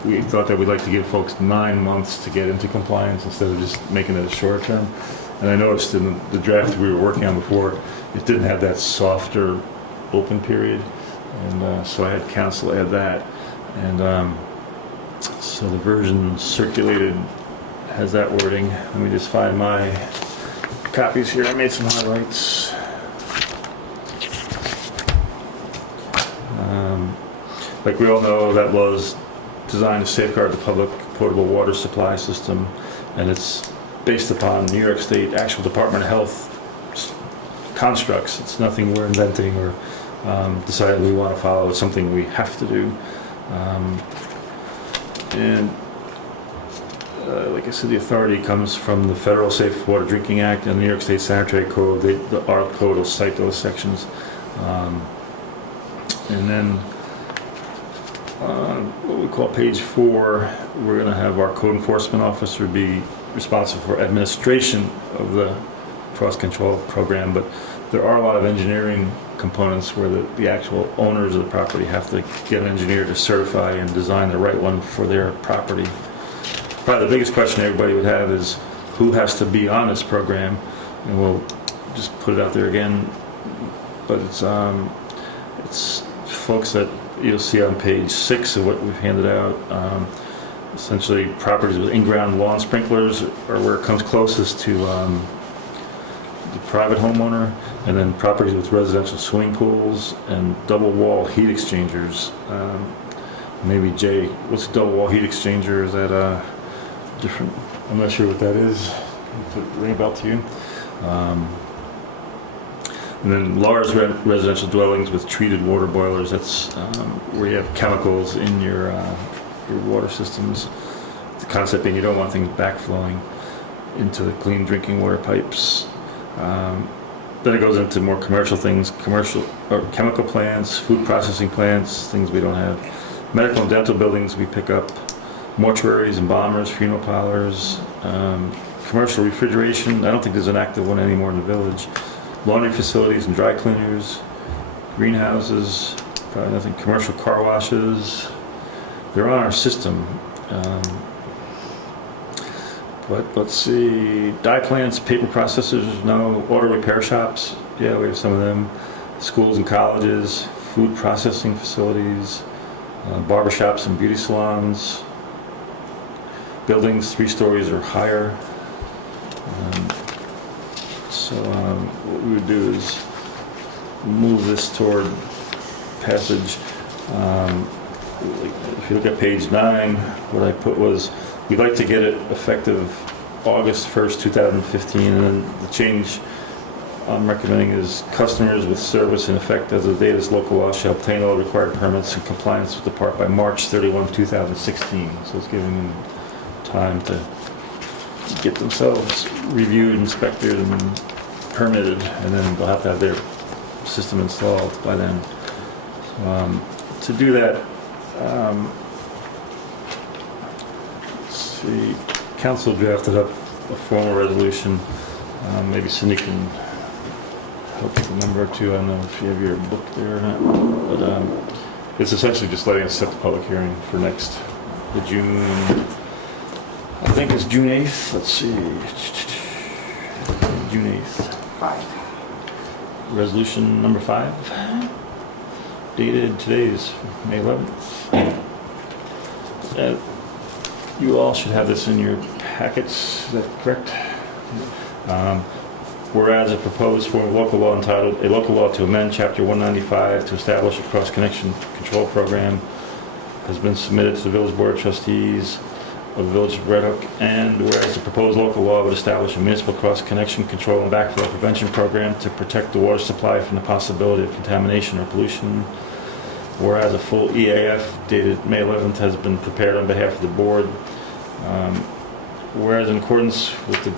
we thought that we'd like to give folks 9 months to get into compliance instead of just making it a short term. And I noticed in the draft we were working on before, it didn't have that softer open period. And so I had council add that. And so the version circulated has that wording. Let me just find my copies here. I made some highlights. Like we all know, that law is designed to safeguard the public potable water supply system, and it's based upon New York State actual Department of Health constructs. It's nothing we're inventing or decided we want to follow. It's something we have to do. Like I said, the authority comes from the Federal Safe Water Drinking Act and the New York State Sanitary Code. Our code will cite those sections. And then what we call page 4, we're going to have our code enforcement officer be responsible for administration of the cross-control program, but there are a lot of engineering components where the actual owners of the property have to get an engineer to certify and design the right one for their property. Probably the biggest question everybody would have is who has to be on this program, and we'll just put it out there again, but it's folks that you'll see on page 6 of what we've handed out. Essentially, properties with in-ground lawn sprinklers are where it comes closest to the private homeowner, and then properties with residential swimming pools and double wall heat exchangers. Maybe Jay, what's a double wall heat exchanger? Is that different? I'm not sure what that is. Ring a bell to you? And then large residential dwellings with treated water boilers. That's where you have chemicals in your water systems. The concept being you don't want things backflowing into the clean drinking water pipes. Then it goes into more commercial things, commercial or chemical plants, food processing plants, things we don't have. Medical and dental buildings we pick up, mortuaries, embalmers, funeral parlors, commercial refrigeration. I don't think there's an active one anymore in the village. Laundry facilities and dry cleaners, greenhouses, probably nothing. Commercial car washes. They're on our system. But let's see, dye plants, paper processors, no. Auto repair shops, yeah, we have some of them. Schools and colleges, food processing facilities, barber shops and beauty salons. Buildings 3 stories or higher. So what we would do is move this toward passage. If you look at page 9, what I put was we'd like to get it effective August 1st, 2015, and then the change I'm recommending is customers with service in effect as of the date of this local law shall obtain all required permits in compliance with the park by March 31, 2016. So it's giving them time to get themselves reviewed, inspected, and permitted, and then they'll have to have their system installed by then. So, to do that, let's see, council drafted up a formal resolution. Maybe Cindy can help you remember too. I don't know if you have your book there or not, but it's essentially just letting us set the public hearing for the June, I think it's June 8th. Let's see, June 8th. 5. Resolution number 5, dated today's May 11th. You all should have this in your packets, is that correct? Whereas a proposed form of local law entitled, a local law to amend Chapter 195 to establish a cross-connection control program has been submitted to the Village Board of Trustees of the Village of Red Hook, and whereas the proposed local law would establish a municipal cross-connection control and backflow prevention program to protect the water supply from the possibility of contamination or pollution, whereas a full EAF dated May 11th has been prepared on behalf of the board, whereas in accordance with the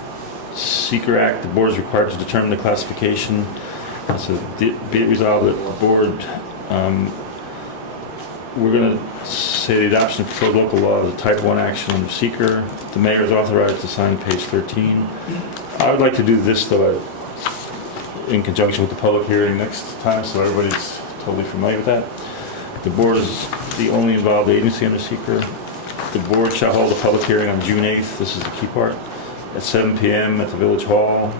Seeker Act, the board is required to determine the classification. So be it resolved that the board, we're going to say the adoption of proposed local law is a type 1 action under Seeker. The mayor is authorized to sign page 13. I would like to do this though in conjunction with the public hearing next time, so everybody's totally familiar with that. The board is the only involved agency under Seeker. The board shall hold a public hearing on June 8th, this is the key part, at 7 p.m. at the Village Hall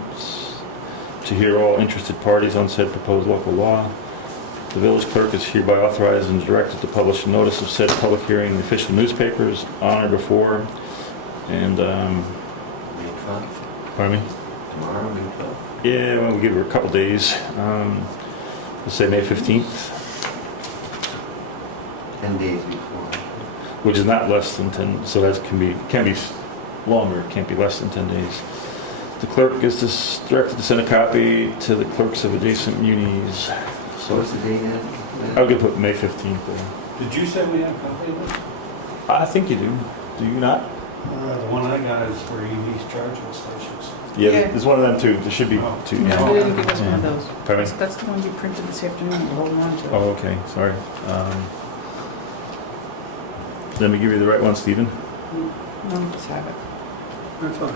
to hear all interested parties on said proposed local law. The village clerk is hereby authorized and directed to publish a notice of said public hearing in the official newspapers on or before, and, May 12th, pardon me? tomorrow, May 12th. Yeah, well, we'll give her a couple days. Let's say May 15th, 10 days before. which is not less than 10, so that can be longer, it can't be less than 10 days. The clerk is directed to send a copy to the clerks of adjacent munis. So what's the date at? I'm gonna put May 15th there. Did you say we have a copy of this? I think you do. Do you not? The one I got is for EVs charging stations. Yeah, Yeah. there's one of them too. There should be two. No, Yeah. they didn't give us one of those. Pardon me? That's the one you printed this afternoon, we're holding on to. Oh, okay, sorry. Let me give you the right one, Stephen. No, just have it. That's okay.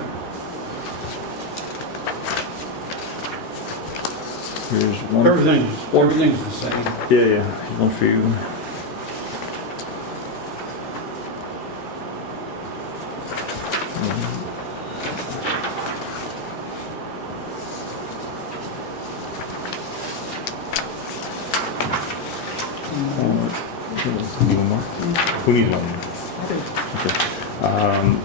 Here's one. Everything's the same. Yeah, yeah, here's one for you. Need one more? Who needs one? I do.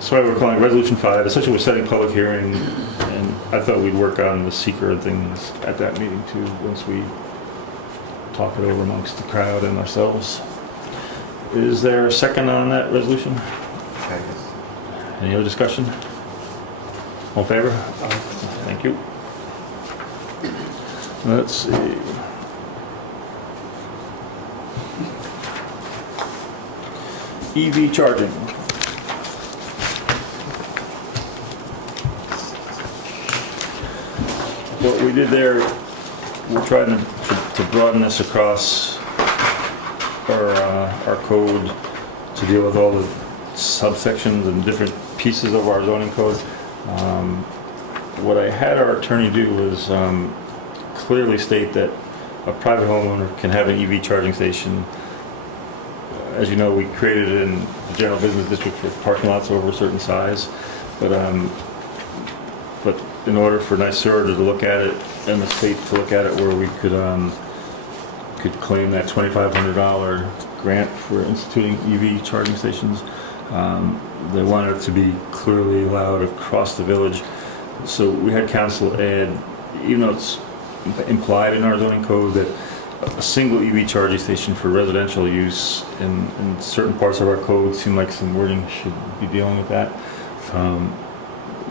So we're calling it Resolution 5. Essentially, we're setting public hearing, and I thought we'd work on the seeker and things at that meeting too, once we talk it over amongst the crowd and ourselves. Is there a second on that resolution? Second. Any other discussion? All in favor? Thank you. Let's see. EV charging. What we did there, we're trying to broaden this across our code to deal with all the subsections and different pieces of our zoning code. What I had our attorney do was clearly state that a private homeowner can have an EV charging station. As you know, we created it in the general business district for parking lots over a certain size, but in order for NYSERDA to look at it and the state to look at it, where we could claim that $2,500 grant for instituting EV charging stations, they wanted it to be clearly allowed across the village. So we had council add, even though it's implied in our zoning code that a single EV charging station for residential use in certain parts of our code seem like some wording should be dealing with that.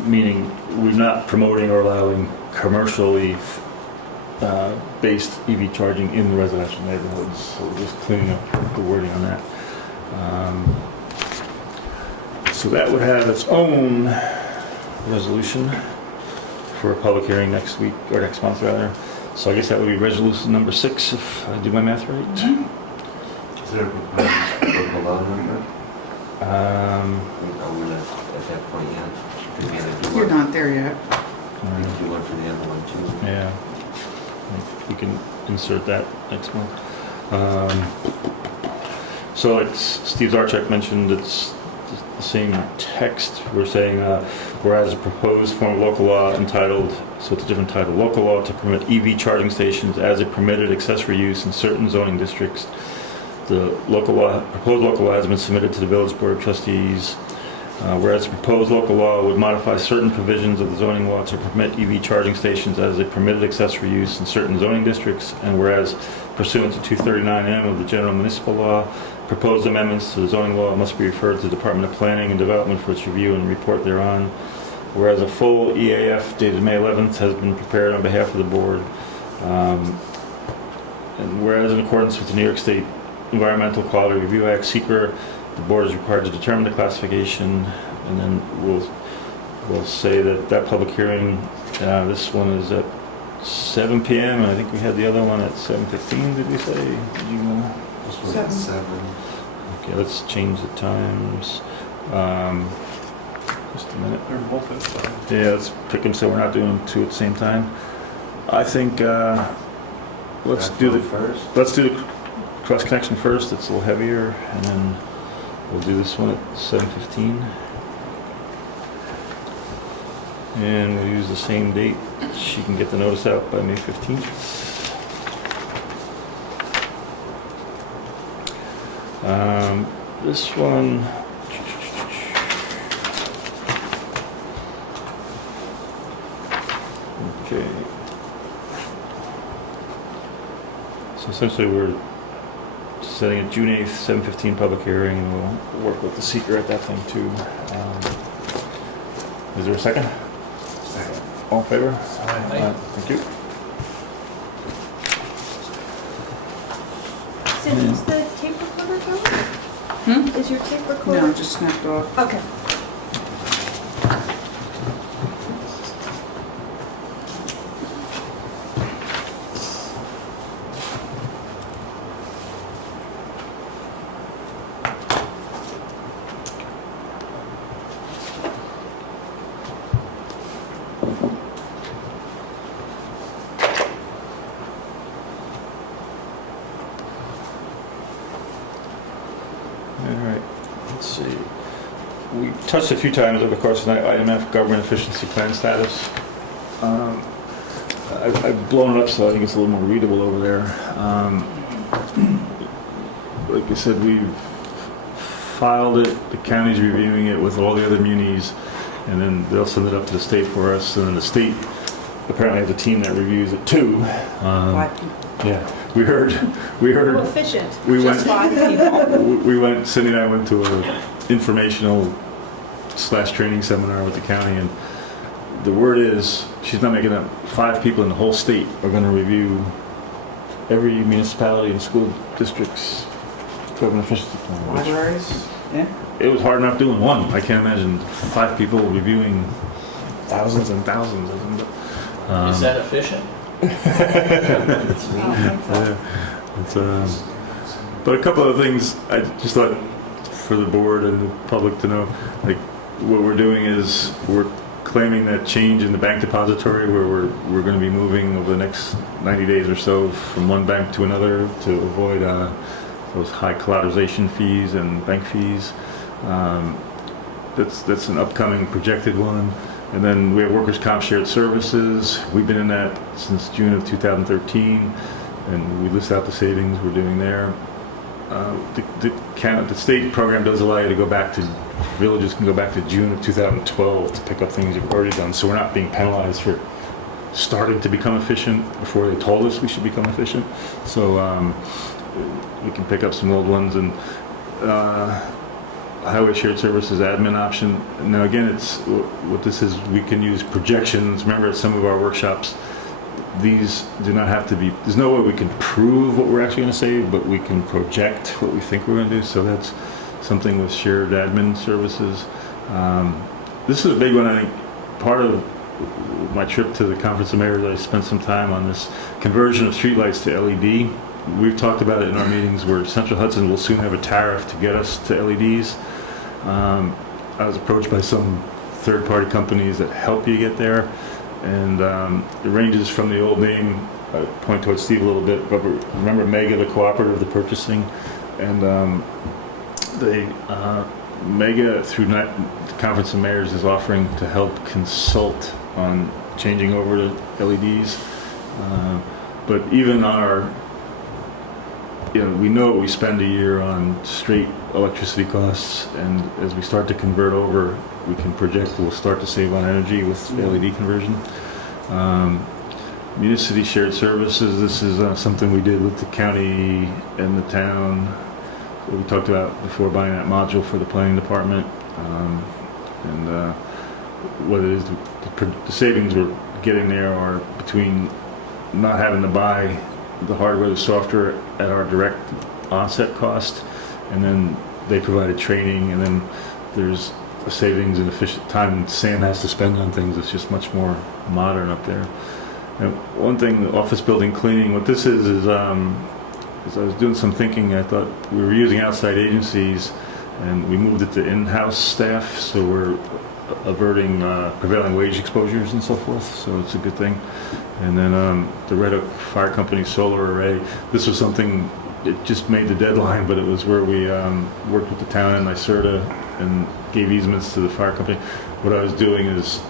Meaning we're not promoting or allowing commercially based EV charging in the residential neighborhoods. So we're just cleaning up the wording on that. So that would have its own resolution for a public hearing next week, or next month rather. So I guess that would be resolution number 6, if I do my math right. Is there a proposed local law number? Are we not at that point yet? Could we either do You're one? not there yet. We can do one for the other one too. Yeah, we can insert that next month. So like Steve Zarchek mentioned, it's the same text. We're saying, whereas a proposed form of local law entitled, so it's a different title, local law to permit EV charging stations as a permitted accessory use in certain zoning districts. The proposed local law has been submitted to the Village Board of Trustees. Whereas the proposed local law would modify certain provisions of the zoning law to permit EV charging stations as a permitted accessory use in certain zoning districts, and whereas pursuant to 239M of the General Municipal Law, proposed amendments to the zoning law must be referred to the Department of Planning and Development for its review and report thereon. Whereas a full EAF dated May 11th has been prepared on behalf of the board, and whereas in accordance with the New York State Environmental Quality Review Act, (SEQR), the board is required to determine the classification, and then we'll say that public hearing, this one is at 7 p.m. and I think we had the other one at 7:15. Did we say? Did you? This one's at 7. Okay, let's change the times. Just a minute. They're both at 7. Yeah, let's pick them so we're not doing 2 at the same time. I think let's do the first. Let's do the cross connection first. It's a little heavier, and then we'll do this one at 7:15. And we'll use the same date. She can get the notice out by May 15th. This one, okay. So essentially we're setting a June 8th, 7:15 public hearing, and we'll work with the seeker at that time too. Is there a second? Second. All in favor? Aye. Thank you. Cindy, is the tape recorder going? Is your tape recorder? No, just snapped off. Okay. All right, let's see. We touched a few times over the course of the night, IMF government efficiency plan status. I've blown it up so I think it's a little more readable over there. Like I said, we've filed it, the county's reviewing it with all the other munis, and then they'll send it up to the state for us, and then the state apparently has a team that reviews it too. Yeah, we heard. Well, efficient. We went. Just 5 people. We went. Cindy and I went to a informational / training seminar with the county, and the word is she's not making up. 5 people in the whole state are going to review every municipality and school district's government efficiency plan. which Libraries, yeah. It was hard enough doing one. I can't imagine 5 people reviewing thousands and thousands of them. Is that efficient? But a couple of things I just thought for the board and the public to know, like what we're doing is we're claiming that change in the bank depository where we're going to be moving over the next 90 days or so from one bank to another to avoid those high collateralization fees and bank fees. That's an upcoming projected one. And then we have workers' comp shared services. We've been in that since June of 2013, and we list out the savings we're doing there. The state program does allow you to go back to, villages can go back to June of 2012 to pick up things you've already done. So we're not being penalized for starting to become efficient before they told us we should become efficient. So we can pick up some old ones. And highway shared services admin option. Now again, it's, what this is, we can use projections. Remember at some of our workshops, these do not have to be, there's no way we can prove what we're actually going to save, but we can project what we think we're going to do. So that's something with shared admin services. This is a big one. I think part of my trip to the Conference of Mayors, I spent some time on this conversion of streetlights to LED. We've talked about it in our meetings where Central Hudson will soon have a tariff to get us to LEDs. I was approached by some third-party companies that help you get there, and it ranges from the old name, I point towards Steve a little bit, but remember Mega, the cooperative, the purchasing, and Mega through the Conference of Mayors is offering to help consult on changing over to LEDs. But even on our, we know what we spend a year on straight electricity costs, and as we start to convert over, we can project we'll start to save on energy with LED conversion. Municity shared services, this is something we did with the county and the town. What we talked about before, buying that module for the planning department. And what it is, the savings we're getting there are between not having to buy the hardware, the software at our direct onset cost, and then they provided training, and then there's a savings in efficient time Sam has to spend on things. It's just much more modern up there. And one thing, the office building cleaning, what this is as I was doing some thinking, I thought we were using outside agencies, and we moved it to in-house staff, so we're averting prevailing wage exposures and so forth, so it's a good thing. And then the Red Oak Fire Company solar array, this was something, it just made the deadline, but it was where we worked with the town and NYSERDA and gave easements to the fire company. What I was doing is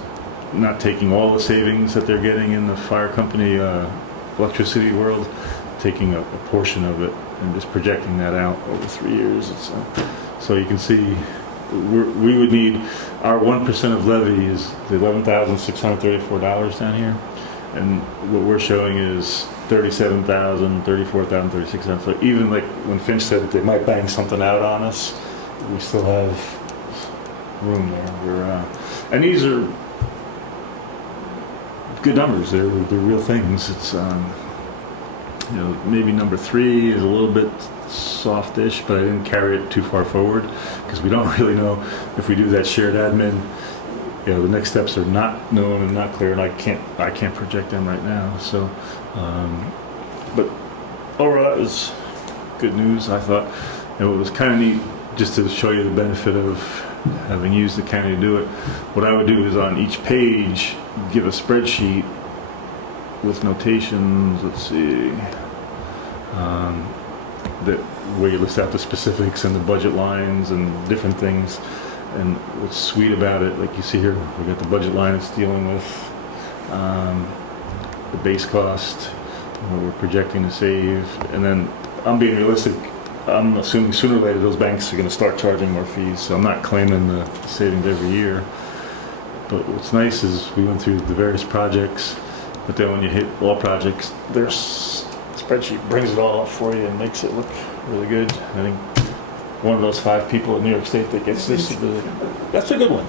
not taking all the savings that they're getting in the fire company electricity world, taking a portion of it and just projecting that out over 3 years. So you can see we would need, our 1% of levy is the $11,634 down here, and what we're showing is $37,000, $34,000, $36,000. So even like when Finch said that they might bang something out on us, we still have room there. And these are good numbers. They're real things. It's maybe number 3 is a little bit softish, but I didn't carry it too far forward because we don't really know if we do that shared admin. The next steps are not known and not clear, and I can't project them right now. So, but overall, that was good news. I thought it was kind of neat just to show you the benefit of having used the county to do it. What I would do is on each page give a spreadsheet with notations. Let's see. That where you list out the specifics and the budget lines and different things. And what's sweet about it, like you see here, we got the budget line it's dealing with, the base cost, what we're projecting to save, and then I'm being realistic. I'm assuming sooner or later those banks are going to start charging more fees, so I'm not claiming the savings every year. But what's nice is we went through the various projects, but then when you hit all projects, their spreadsheet brings it all up for you and makes it look really good. I think one of those 5 people in New York State that gets this, that's a good one.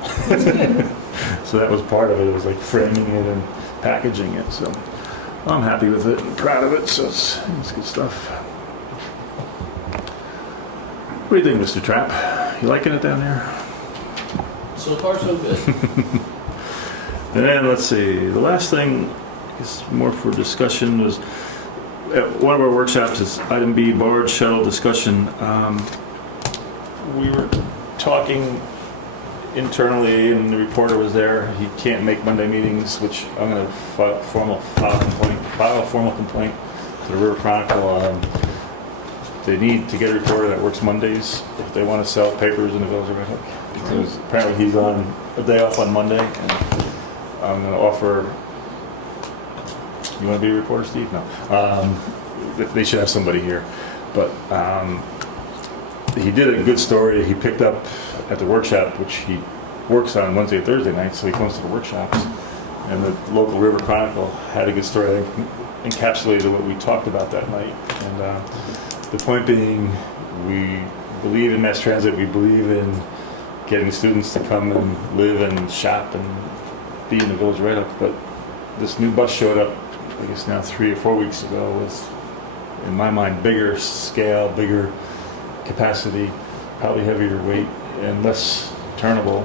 So that was part of it. It was like framing it and packaging it. So I'm happy with it and proud of it. So it's good stuff. What do you think, Mr. Trapp? You liking it down there? So far, so good. And then let's see. The last thing is more for discussion was at one of our workshops is item B, barge shuttle discussion. We were talking internally, and the reporter was there. He can't make Monday meetings, which I'm going to file a formal complaint to the River Chronicle. They need to get a reporter that works Mondays if they want to sell papers in the Village of Red Hook, because apparently he's on a day off on Monday, and I'm going to offer. You want to be a reporter, Steve? No. They should have somebody here, but. He did a good story he picked up at the workshop, which he works on Wednesday and Thursday nights, so he comes to the workshops. And the local River Chronicle had a good story that encapsulated what we talked about that night. And the point being, we believe in mass transit, we believe in getting students to come and live and shop and be in the Village of Red Hook, but this new bus showed up, I guess now 3 or 4 weeks ago, with, in my mind, bigger scale, bigger capacity, probably heavier weight, and less turnable.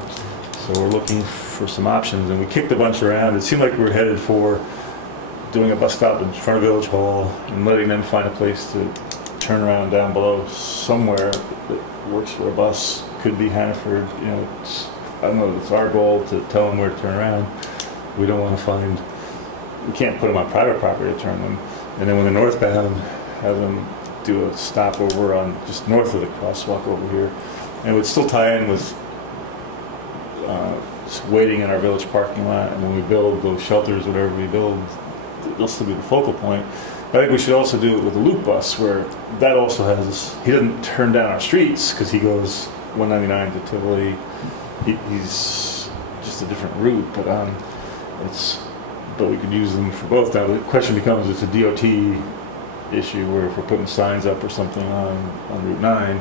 So we're looking for some options, and we kicked a bunch around. It seemed like we were headed for doing a bus stop in front of Village Hall and letting them find a place to turn around down below somewhere that works for a bus. Could be Hannaford, you know, I don't know, it's our goal to tell them where to turn around. We don't want to find, we can't put them on private property to turn them. And then when they're northbound, have them do a stop over on just north of the crosswalk over here. And it would still tie in with just waiting in our village parking lot, and when we build those shelters, whatever we build, it'll still be the focal point. I think we should also do it with a loop bus, where that also has, he doesn't turn down our streets because he goes 199 to Tivoli. He's just a different route, but but we could use them for both. Now the question becomes, it's a DOT issue where if we're putting signs up or something on Route 9,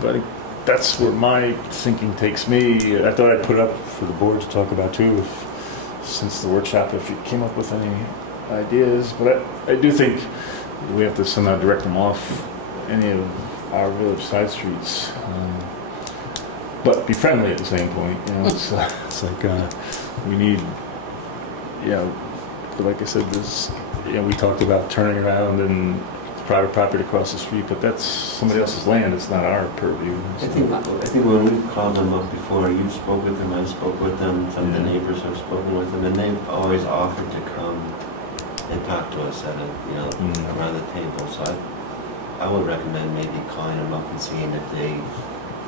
but that's where my thinking takes me. I thought I'd put up for the board to talk about too, since the workshop, if you came up with any ideas. But I do think we have to somehow direct them off any of our village side streets, but be friendly at the same point. You know, it's like we need, you know, like I said, this, you know, we talked about turning around and private property across the street, but that's somebody else's land. It's not our purview. So. I think when we've called them up before, you've spoke with them, I've spoke with them, some of the neighbors have spoken with them, and they've always offered to come and talk to us at around the table. So I would recommend maybe calling them up and seeing if they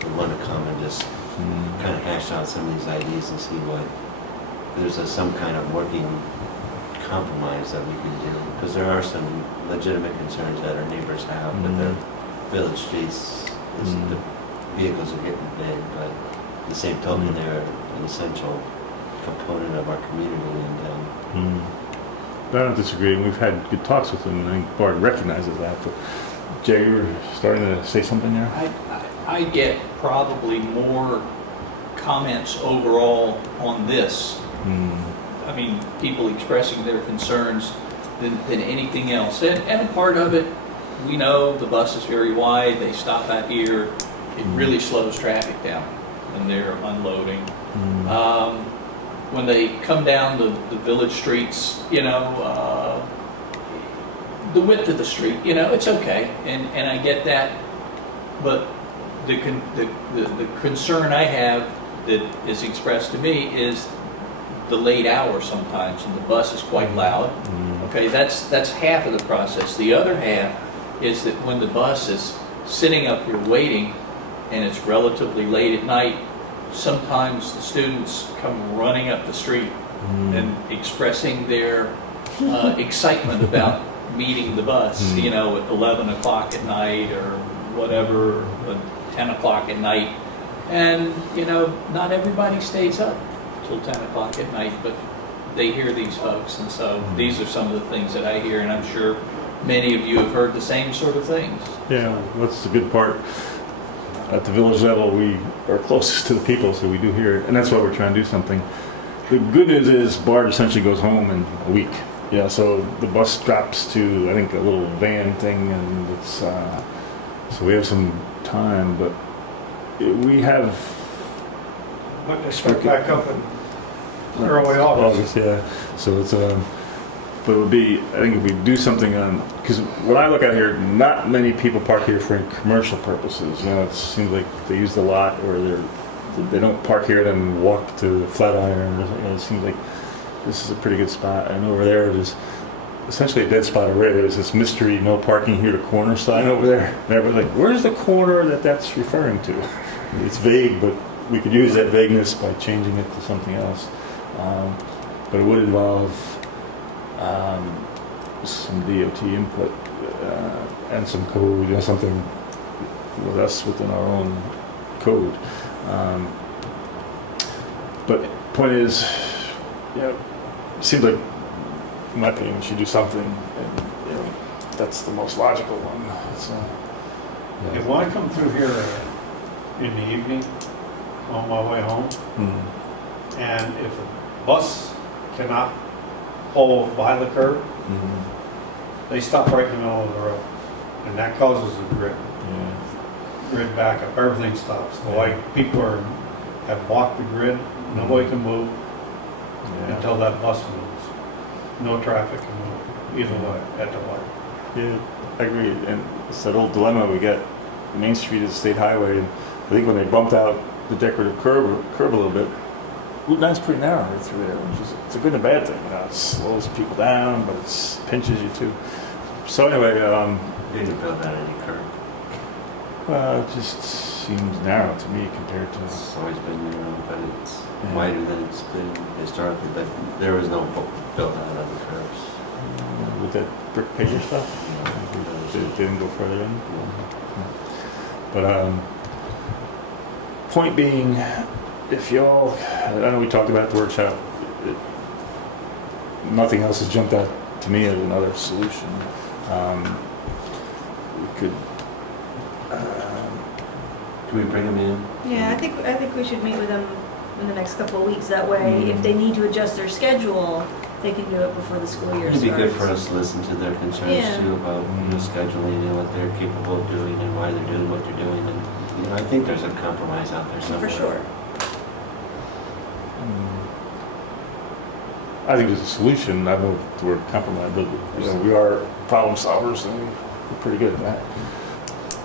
would want to come and just kind of hash out some of these ideas and see what there's some kind of working compromise that we can do, because there are some legitimate concerns that our neighbors have with their village streets. The vehicles are getting big, but the same token, they're an essential component of our community. And I don't disagree. We've had good talks with them, and I think Bart recognizes that. But Jay, you were starting to say something there? I get probably more comments overall on this. I mean, people expressing their concerns than anything else. And a part of it, we know the bus is very wide, they stop out here, it really slows traffic down when they're unloading. When they come down the village streets, you know, the width of the street, you know, it's okay, and I get that, but the concern I have that is expressed to me is the late hour sometimes, and the bus is quite loud. Okay, that's half of the process. The other half is that when the bus is sitting up here waiting, and it's relatively late at night, sometimes the students come running up the street and expressing their excitement about meeting the bus, you know, at 11 o'clock at night or whatever, 10 o'clock at night. And, you know, not everybody stays up till 10 o'clock at night, but they hear these folks, and so these are some of the things that I hear, and I'm sure many of you have heard the same sort of things. Yeah, that's the good part. At the village level, we are closest to the people, so we do hear it, and that's why we're trying to do something. The good news is Bart essentially goes home in a week. Yeah, so the bus drops to, I think, a little van thing, and it's so we have some time, but we have. But they start back up in early August. Yeah. So it's but it would be, I think if we do something on, because when I look out here, not many people park here for commercial purposes. You know, it seems like they use the lot, or they don't park here and then walk to Flatiron. You know, it seems like this is a pretty good spot. And over there, there's essentially a dead spot already. There's this mystery no parking here to corner sign over there. And everybody's like, where's the corner that's referring to? It's vague, but we could use that vagueness by changing it to something else. But it would involve some DOT input and some code, you know, something with us within our own code. But point is, you know, it seems like, in my opinion, we should do something, and you know, that's the most logical one. Okay, when I come through here in the evening, on my way home, and if a bus cannot pull by the curb, they stop right in the middle of the road. And that causes a grid backup, everything stops. The white people have blocked the grid, nobody can move until that bus moves. No traffic can move either way at the light. Yeah, I agree. And it's that old dilemma we got. Main Street is a state highway, and I think when they bumped out the decorative curb a little bit, Route 9's pretty narrow right through there, which is it's a good and a bad thing. You know, it slows people down, but it pinches you too. So anyway, They didn't build out any curb. well, it just seems narrow to me compared to. It's always been narrow, but it's wider than it's been historically, but there was no built out of the curbs. With that brick paver stuff, it didn't go further in. But point being, if y'all, I know we talked about the workshop, nothing else has jumped out to me as another solution. We could. Do we bring them in? Yeah, I think we should meet with them in the next couple of weeks. That way, if they need to adjust their schedule, they can do it before the school year It'd starts. be good for us to listen to their concerns Yeah. too about scheduling and what they're capable of doing and why they're doing what they're doing. And I think there's a compromise out there somewhere. For sure. I think there's a solution. I know the word compromise, but we are problem solvers, and we're pretty good at that.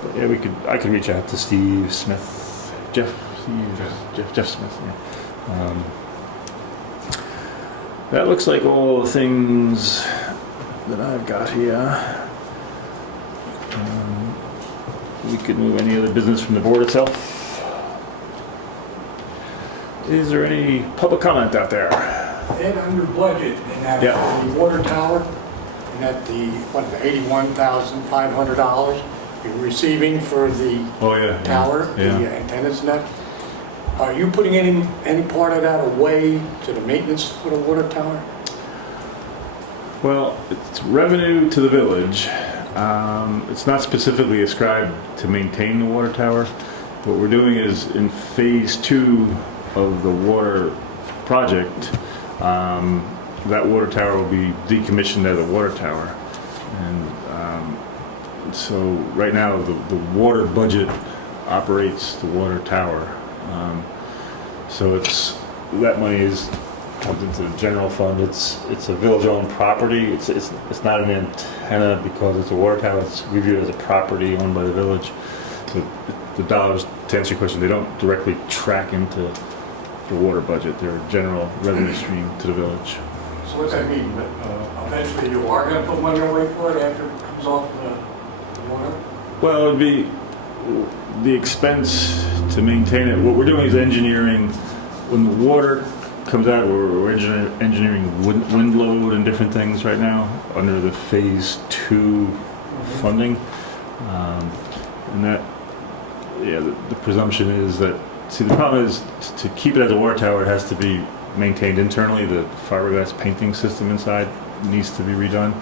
But yeah, I could reach out to Steve Smith, Jeff Smith. Yeah. That looks like all the things that I've got here. We could move any other business from the board itself. Is there any public comment out there? Ed, on your budget, and that the water tower, and that the $81,500 you're receiving for the tower, the antennas and that, are you putting any part of that away to the maintenance for the water tower? Well, it's revenue to the village. It's not specifically ascribed to maintain the water tower. What we're doing is in phase 2 of the water project, that water tower will be decommissioned as a water tower. And so right now the water budget operates the water tower. So that money comes into the general fund. It's a village-owned property. It's not an antenna because it's a water tower. We view it as a property owned by the village. So the dollars, to answer your question, they don't directly track into the water budget. They're a general revenue stream to the village. So what's that mean? Eventually you are going to put money away for it after it comes off the water? Well, it would be the expense to maintain it. What we're doing is engineering. When the water comes out, we're engineering wind load and different things right now under the phase 2 funding. And that, the presumption is that, see, the problem is to keep it as a water tower, it has to be maintained internally. The fiberglass painting system inside needs to be redone.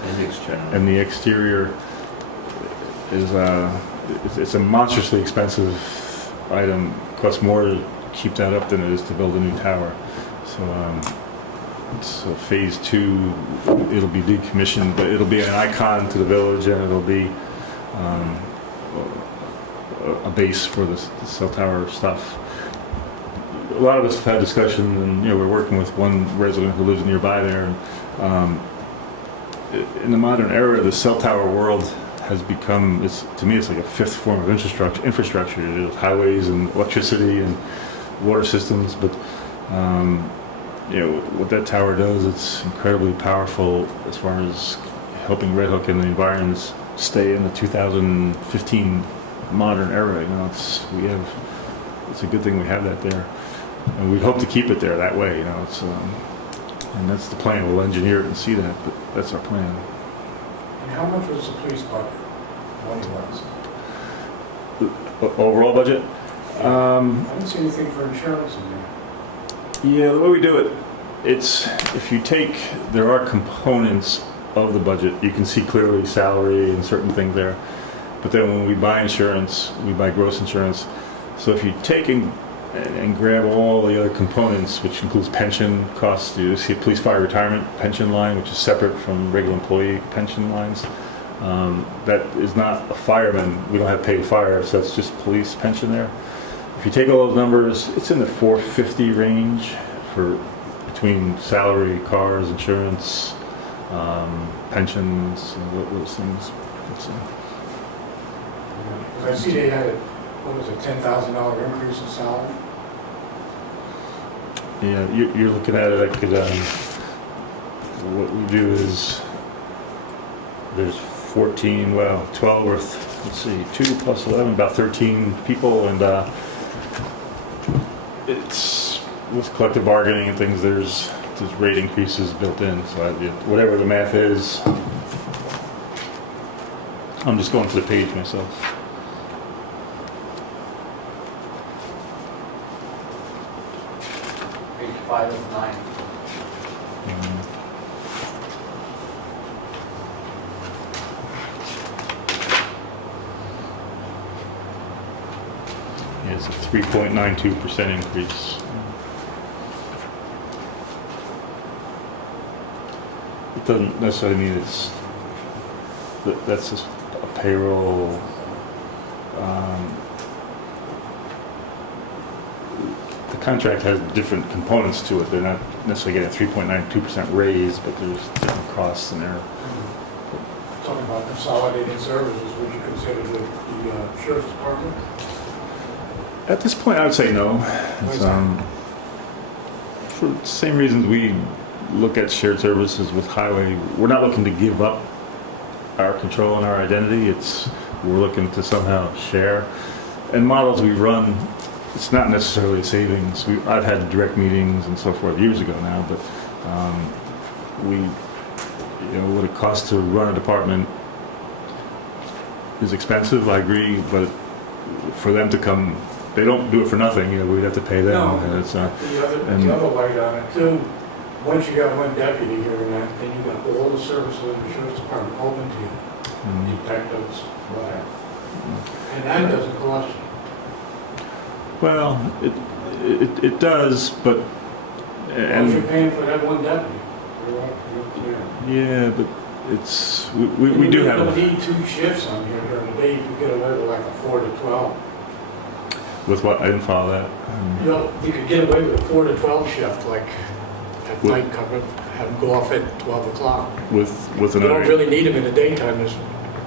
And the exterior is, it's a monstrously expensive item. It costs more to keep that up than it is to build a new tower. So phase 2, it'll be decommissioned, but it'll be an icon to the village, and it'll be a base for the cell tower stuff. A lot of us have had discussion, and we're working with one resident who lives nearby there. And, in the modern era, the cell tower world has become, to me, it's like a fifth form of infrastructure. There's highways and electricity and water systems, but what that tower does, it's incredibly powerful as far as helping Red Hook and the environments stay in the 2015 modern era. It's a good thing we have that there, and we hope to keep it there that way. And that's the plan. We'll engineer it and see that, but that's our plan. And how much was the police budget? Money-wise? Overall budget? I didn't see anything for insurance in there. Yeah, the way we do it, there are components of the budget. You can see clearly salary and certain things there. But then when we buy insurance, we buy gross insurance. So if you take and grab all the other components, which includes pension costs, you see a police fire retirement pension line, which is separate from regular employee pension lines. That is not a fireman. We don't have paid fire, so it's just police pension there. If you take all those numbers, it's in the 450 range for between salary, cars, insurance, pensions, and those things. I see they had, what was it, $10,000 increase in salary? Yeah, you're looking at it, I could, what we do is, there's 14, well, 12 or, let's see, 2 plus 11, about 13 people, and it's, with collective bargaining and things, there's rate increases built in, so whatever the math is, I'm just going to the page myself. Page 5 of 9. Yeah, it's a 3.92% increase. It doesn't necessarily mean that's just a payroll. The contract has different components to it. They're not necessarily getting a 3.92% raise, but there's different costs in there. Talking about consolidated services, would you consider the sheriff's department? At this point, I would say no. It's, for the same reasons we look at shared services with highway. We're not looking to give up our control and our identity. We're looking to somehow share. And models we run, it's not necessarily savings. I've had direct meetings and so forth years ago now, but what it costs to run a department is expensive, I agree, but for them to come, they don't do it for nothing, we'd have to pay them. No, And it's, the other light on it too, once you got one deputy here and that, then you got all the services in the sheriff's department open to you. Detectives, whatever. And that doesn't cost you. well, it does, but And you're paying for that one deputy. yeah, but we do have. You don't need 2 shifts on here during the day. You could get away with like a 4 to 12. With what? I didn't follow that. You could get away with a 4 to 12 shift, like at night cover, have them go off at 12 o'clock. With You another. don't really need them in the daytime.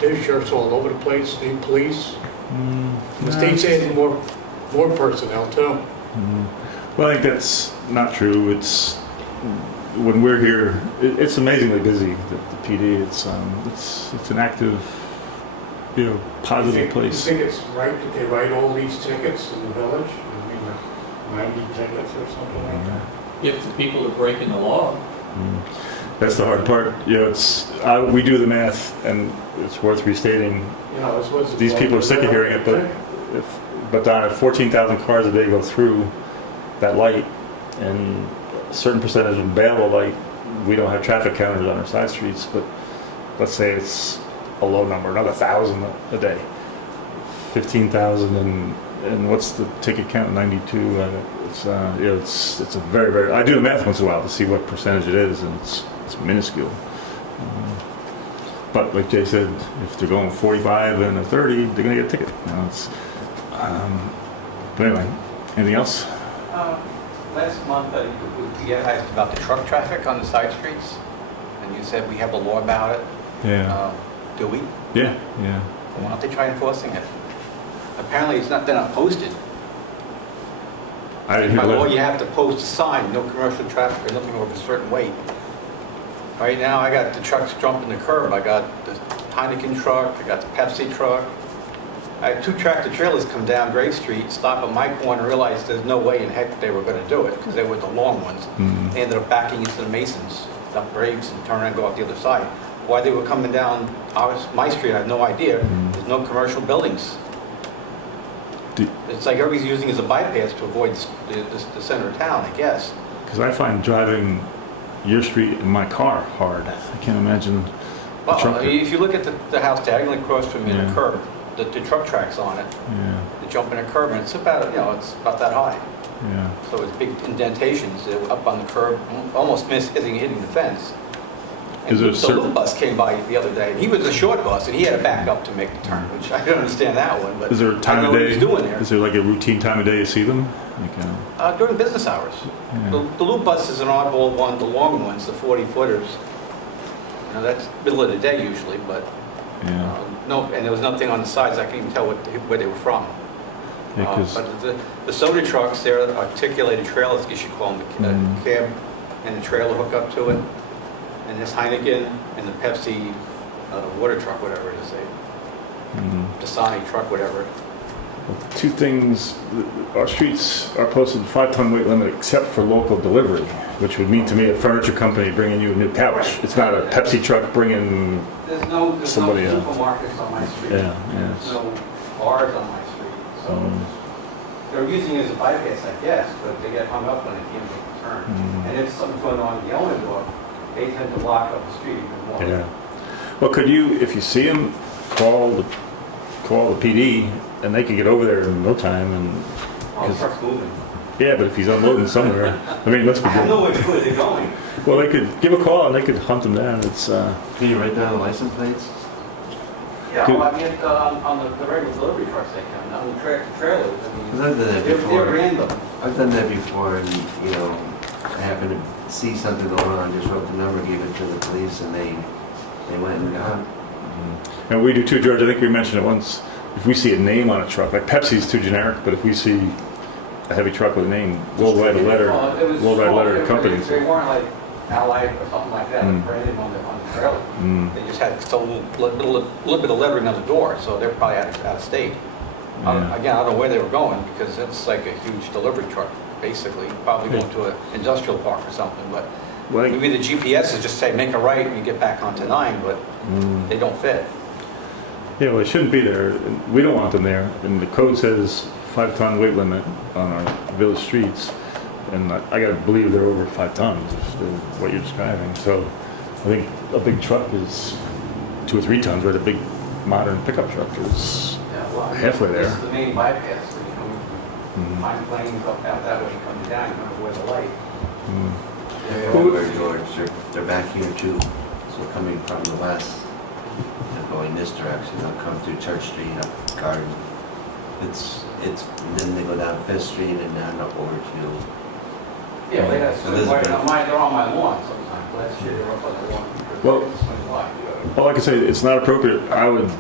There's sheriffs all over the place, state police. The state's adding more personnel too. Well, I think that's not true. It's when we're here, it's amazingly busy. The PD. It's an active, positive place. You think it's right that they write all these tickets in the village? I mean, like 90 tickets or something like that? If the people are breaking the law. That's the hard part. We do the math, and it's worth restating. These people are sick of hearing it, but 14,000 cars a day go through that light, and a certain percentage of available light, we don't have traffic counters on our side streets, but let's say it's a low number, another 1,000 a day. 15,000 and what's the ticket count? 92. It's a very, very. I do the math once in a while to see what percentage it is, and it's minuscule. But like Jay said, if they're going 45 and a 30, they're gonna get a ticket. But anyway, anything else? Last month, you asked about the truck traffic on the side streets, and you said we have a law about it. Yeah. Do we? Yeah. Why don't they try enforcing it? Apparently, they're not posted. I didn't By hear law, that. you have to post a sign, no commercial traffic or nothing over a certain weight. Right now, I got the trucks jumping the curb. I got the Heineken truck, I got the Pepsi truck. I had 2 tractor trailers come down Grave Street, stop at my corner, realized there's no way in heck they were going to do it, because they were the long ones. They ended up backing into the Masons, up Graves, and turn around and go out the other side. Why they were coming down my street, I have no idea. There's no commercial buildings. It's like everybody's using it as a bypass to avoid the center of town, I guess. Because I find driving your street in my car hard. I can't imagine. Well, if you look at the house diagonally across from me in the curb, the truck tracks on it. Yeah, The jump in a curb, and it's about, it's about that high. yeah. So it's big indentations up on the curb, almost hitting the fence. And Is there a the certain- little bus came by the other day. He was a short bus, and he had to back up to make the turn, which I don't understand that one, but Is there a I time know of what day? he's doing there. Is there like a routine time of day you see them? Like, During business hours. yeah. The little bus is an oddball one, the long ones, the 40-footers. That's middle of the day usually, but Yeah, no, and there was nothing on the sides. I couldn't even tell where they were from. yeah, 'cause- But the soda trucks, they're articulated trailers, I guess you call them, Mm. the cab and the trailer hook up to it. And there's Heineken and the Pepsi, water truck, whatever it is, mhm. Dasani truck, whatever. Two things, our streets are posted 5-ton weight limit except for local delivery, which would mean to me a furniture company bringing you a new couch. It's not a Pepsi truck bringing, There's no Somebody, supermarkets on my street. yeah, yeah. There's no bars on my street, so they're using it as a bypass, I guess, but they get hung up when they can't make the turn. Mhm. And if something's going on in the owner door, they tend to lock up the street even more. Yeah. Well, could you, if you see him, call the PD and they could get over there in no time and, Oh, the truck's moving. yeah, but if he's unloading somewhere, I mean, it must be I have good. no idea where they're going. Well, they could give a call and they could hunt them down. It's, Can you write down the license plates? Yeah, Good. well, I mean, on the regular delivery trucks they can, on the trailers, Because I I've done mean, that they're before. random. I've done that before, and, I happened to see something going on, just wrote the number, gave it to the police, and they went and got it. and we do too, George. I think we mentioned it once. If we see a name on a truck, like Pepsi's too generic, but if we see a heavy truck with a name, we'll write a letter. Well, it was We'll write a small, letter to they- companies. They weren't like Allied or something like that, Mm. branded on the trailer. Mm, They just had a little bit of lettering on the door, so they're probably out of state. yeah. Again, I don't know where they were going, because it's like a huge delivery truck, basically, probably going to an industrial park or something, but Well, maybe the GPS is just say, make a right and you get back onto 9, but mm. they don't fit. Yeah, well, it shouldn't be there. We don't want them there. And the code says 5-ton weight limit on our village streets. And I gotta believe they're over 5 tons, if they're what you're describing. So I think a big truck is 2 or 3 tons, right? A big modern pickup truck is, Yeah, well, Halfway there. This is the main bypass, when you come mm, from Pine Plains up out that way, you come down, you remember where the light. mm. Over, George, they're back here too, so coming from the west, and going this direction, they'll come through Church Street, up Garden. And then they go down Fifth Street and down up over to, Yeah, they got, Elizabeth. they're on my lawn sometimes, last year they were up on the lawn. because Well- they just went by. Well, like I say, it's not appropriate. I would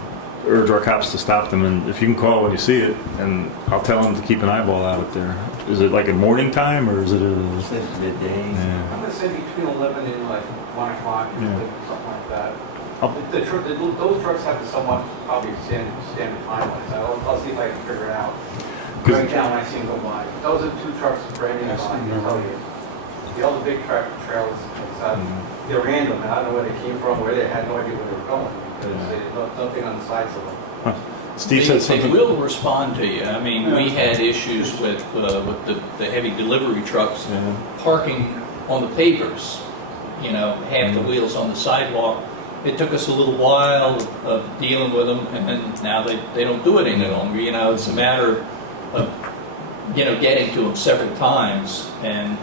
urge our cops to stop them. And if you can call when you see it, and I'll tell them to keep an eyeball out there. Is it like a morning time or is it a, since midday. yeah. I'm gonna say between 11 and like 1 o'clock, Yeah. something like that. I'll- Those trucks have to somewhat probably standard time, so I'll see if I can figure it out. 'Cause- Right now, when I see them go by. Those are 2 trucks branded on, I can tell you. The other big truck trailers, they're random, and I don't know where they came from, where they had no idea where they were going, because there's nothing on the sides of them. Steve said They something. will respond to you. I mean, we had issues with the heavy delivery trucks Yeah. parking on the pavers, half the wheels on the sidewalk. It took us a little while of dealing with them, and then now they don't do it any longer. It's a matter of, getting to them several times, and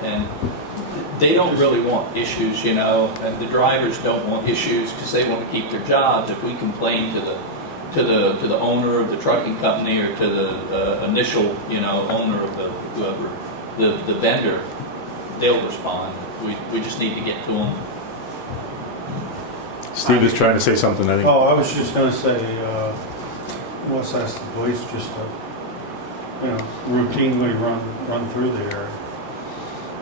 they don't really want issues, and the drivers don't want issues because they want to keep their jobs. If we complain to the owner of the trucking company or to the initial, owner of whoever, the vendor, they'll respond. We just need to get to them. Steve is trying to say something, I think. Oh, I was just gonna say, let's ask the police just to, routinely run through there.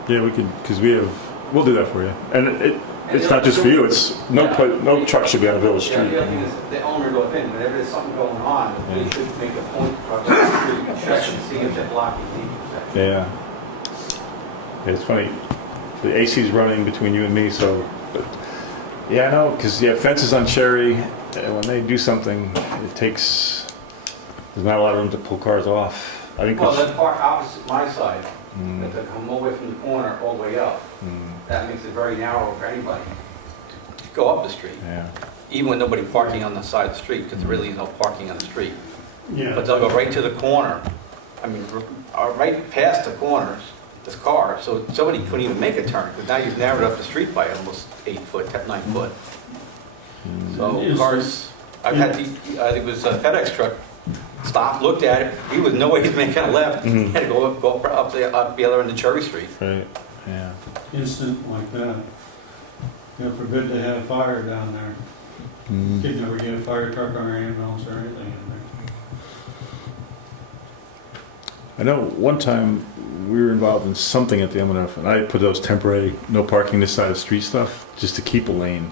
Yeah, we could, because we'll do that for you. And it's not just for you, it's no truck should be on a village Yeah, street. the other thing is, the owner goes in, whenever there's something going on, they should make a point to check and see if they're blocking the intersection. Yeah. It's funny, the AC's running between you and me, so, but, yeah, I know, because you have fences on Cherry, and when they do something, there's not a lot of room to pull cars off. I think Well, that's, that park opposite my side, mm, that they come all the way from the corner all the way up, that makes it very narrow for anybody to go up the street, yeah. even with nobody parking on the side of the street, because there really is no parking on the street. Yeah. but they'll go right to the corner. I mean, right past the corners, this car, so somebody couldn't even make a turn, because now you've narrowed up the street by almost 8 foot, 9 foot. So Is- cars, I've had the, I think it was a FedEx truck, stopped, looked at it, he was no way he's making a left, he had to go up the other end of Cherry Street. Right, yeah. Instant like that. You know, forbid to have fire down there. Kid never get a fire truck or ambulance or anything in there. I know one time we were involved in something at the M&F, and I put those temporary no parking this side of the street stuff just to keep a lane.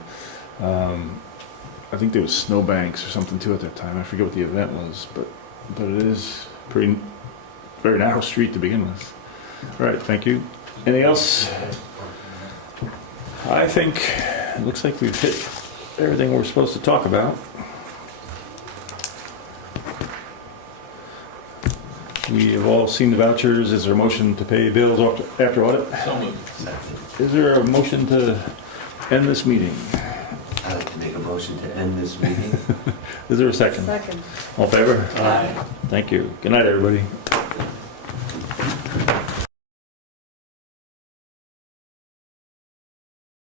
I think there was snowbanks or something too at that time. I forget what the event was, but it is very narrow street to begin with. All right, thank you. Anything else? I think it looks like we've hit everything we're supposed to talk about. We have all seen the vouchers. Is there a motion to pay bills after audit? So moved. Is there a motion to end this meeting? I'd like to make a motion to end this meeting. Is there a second? Second. All in favor? Aye. Thank you. Good night, everybody.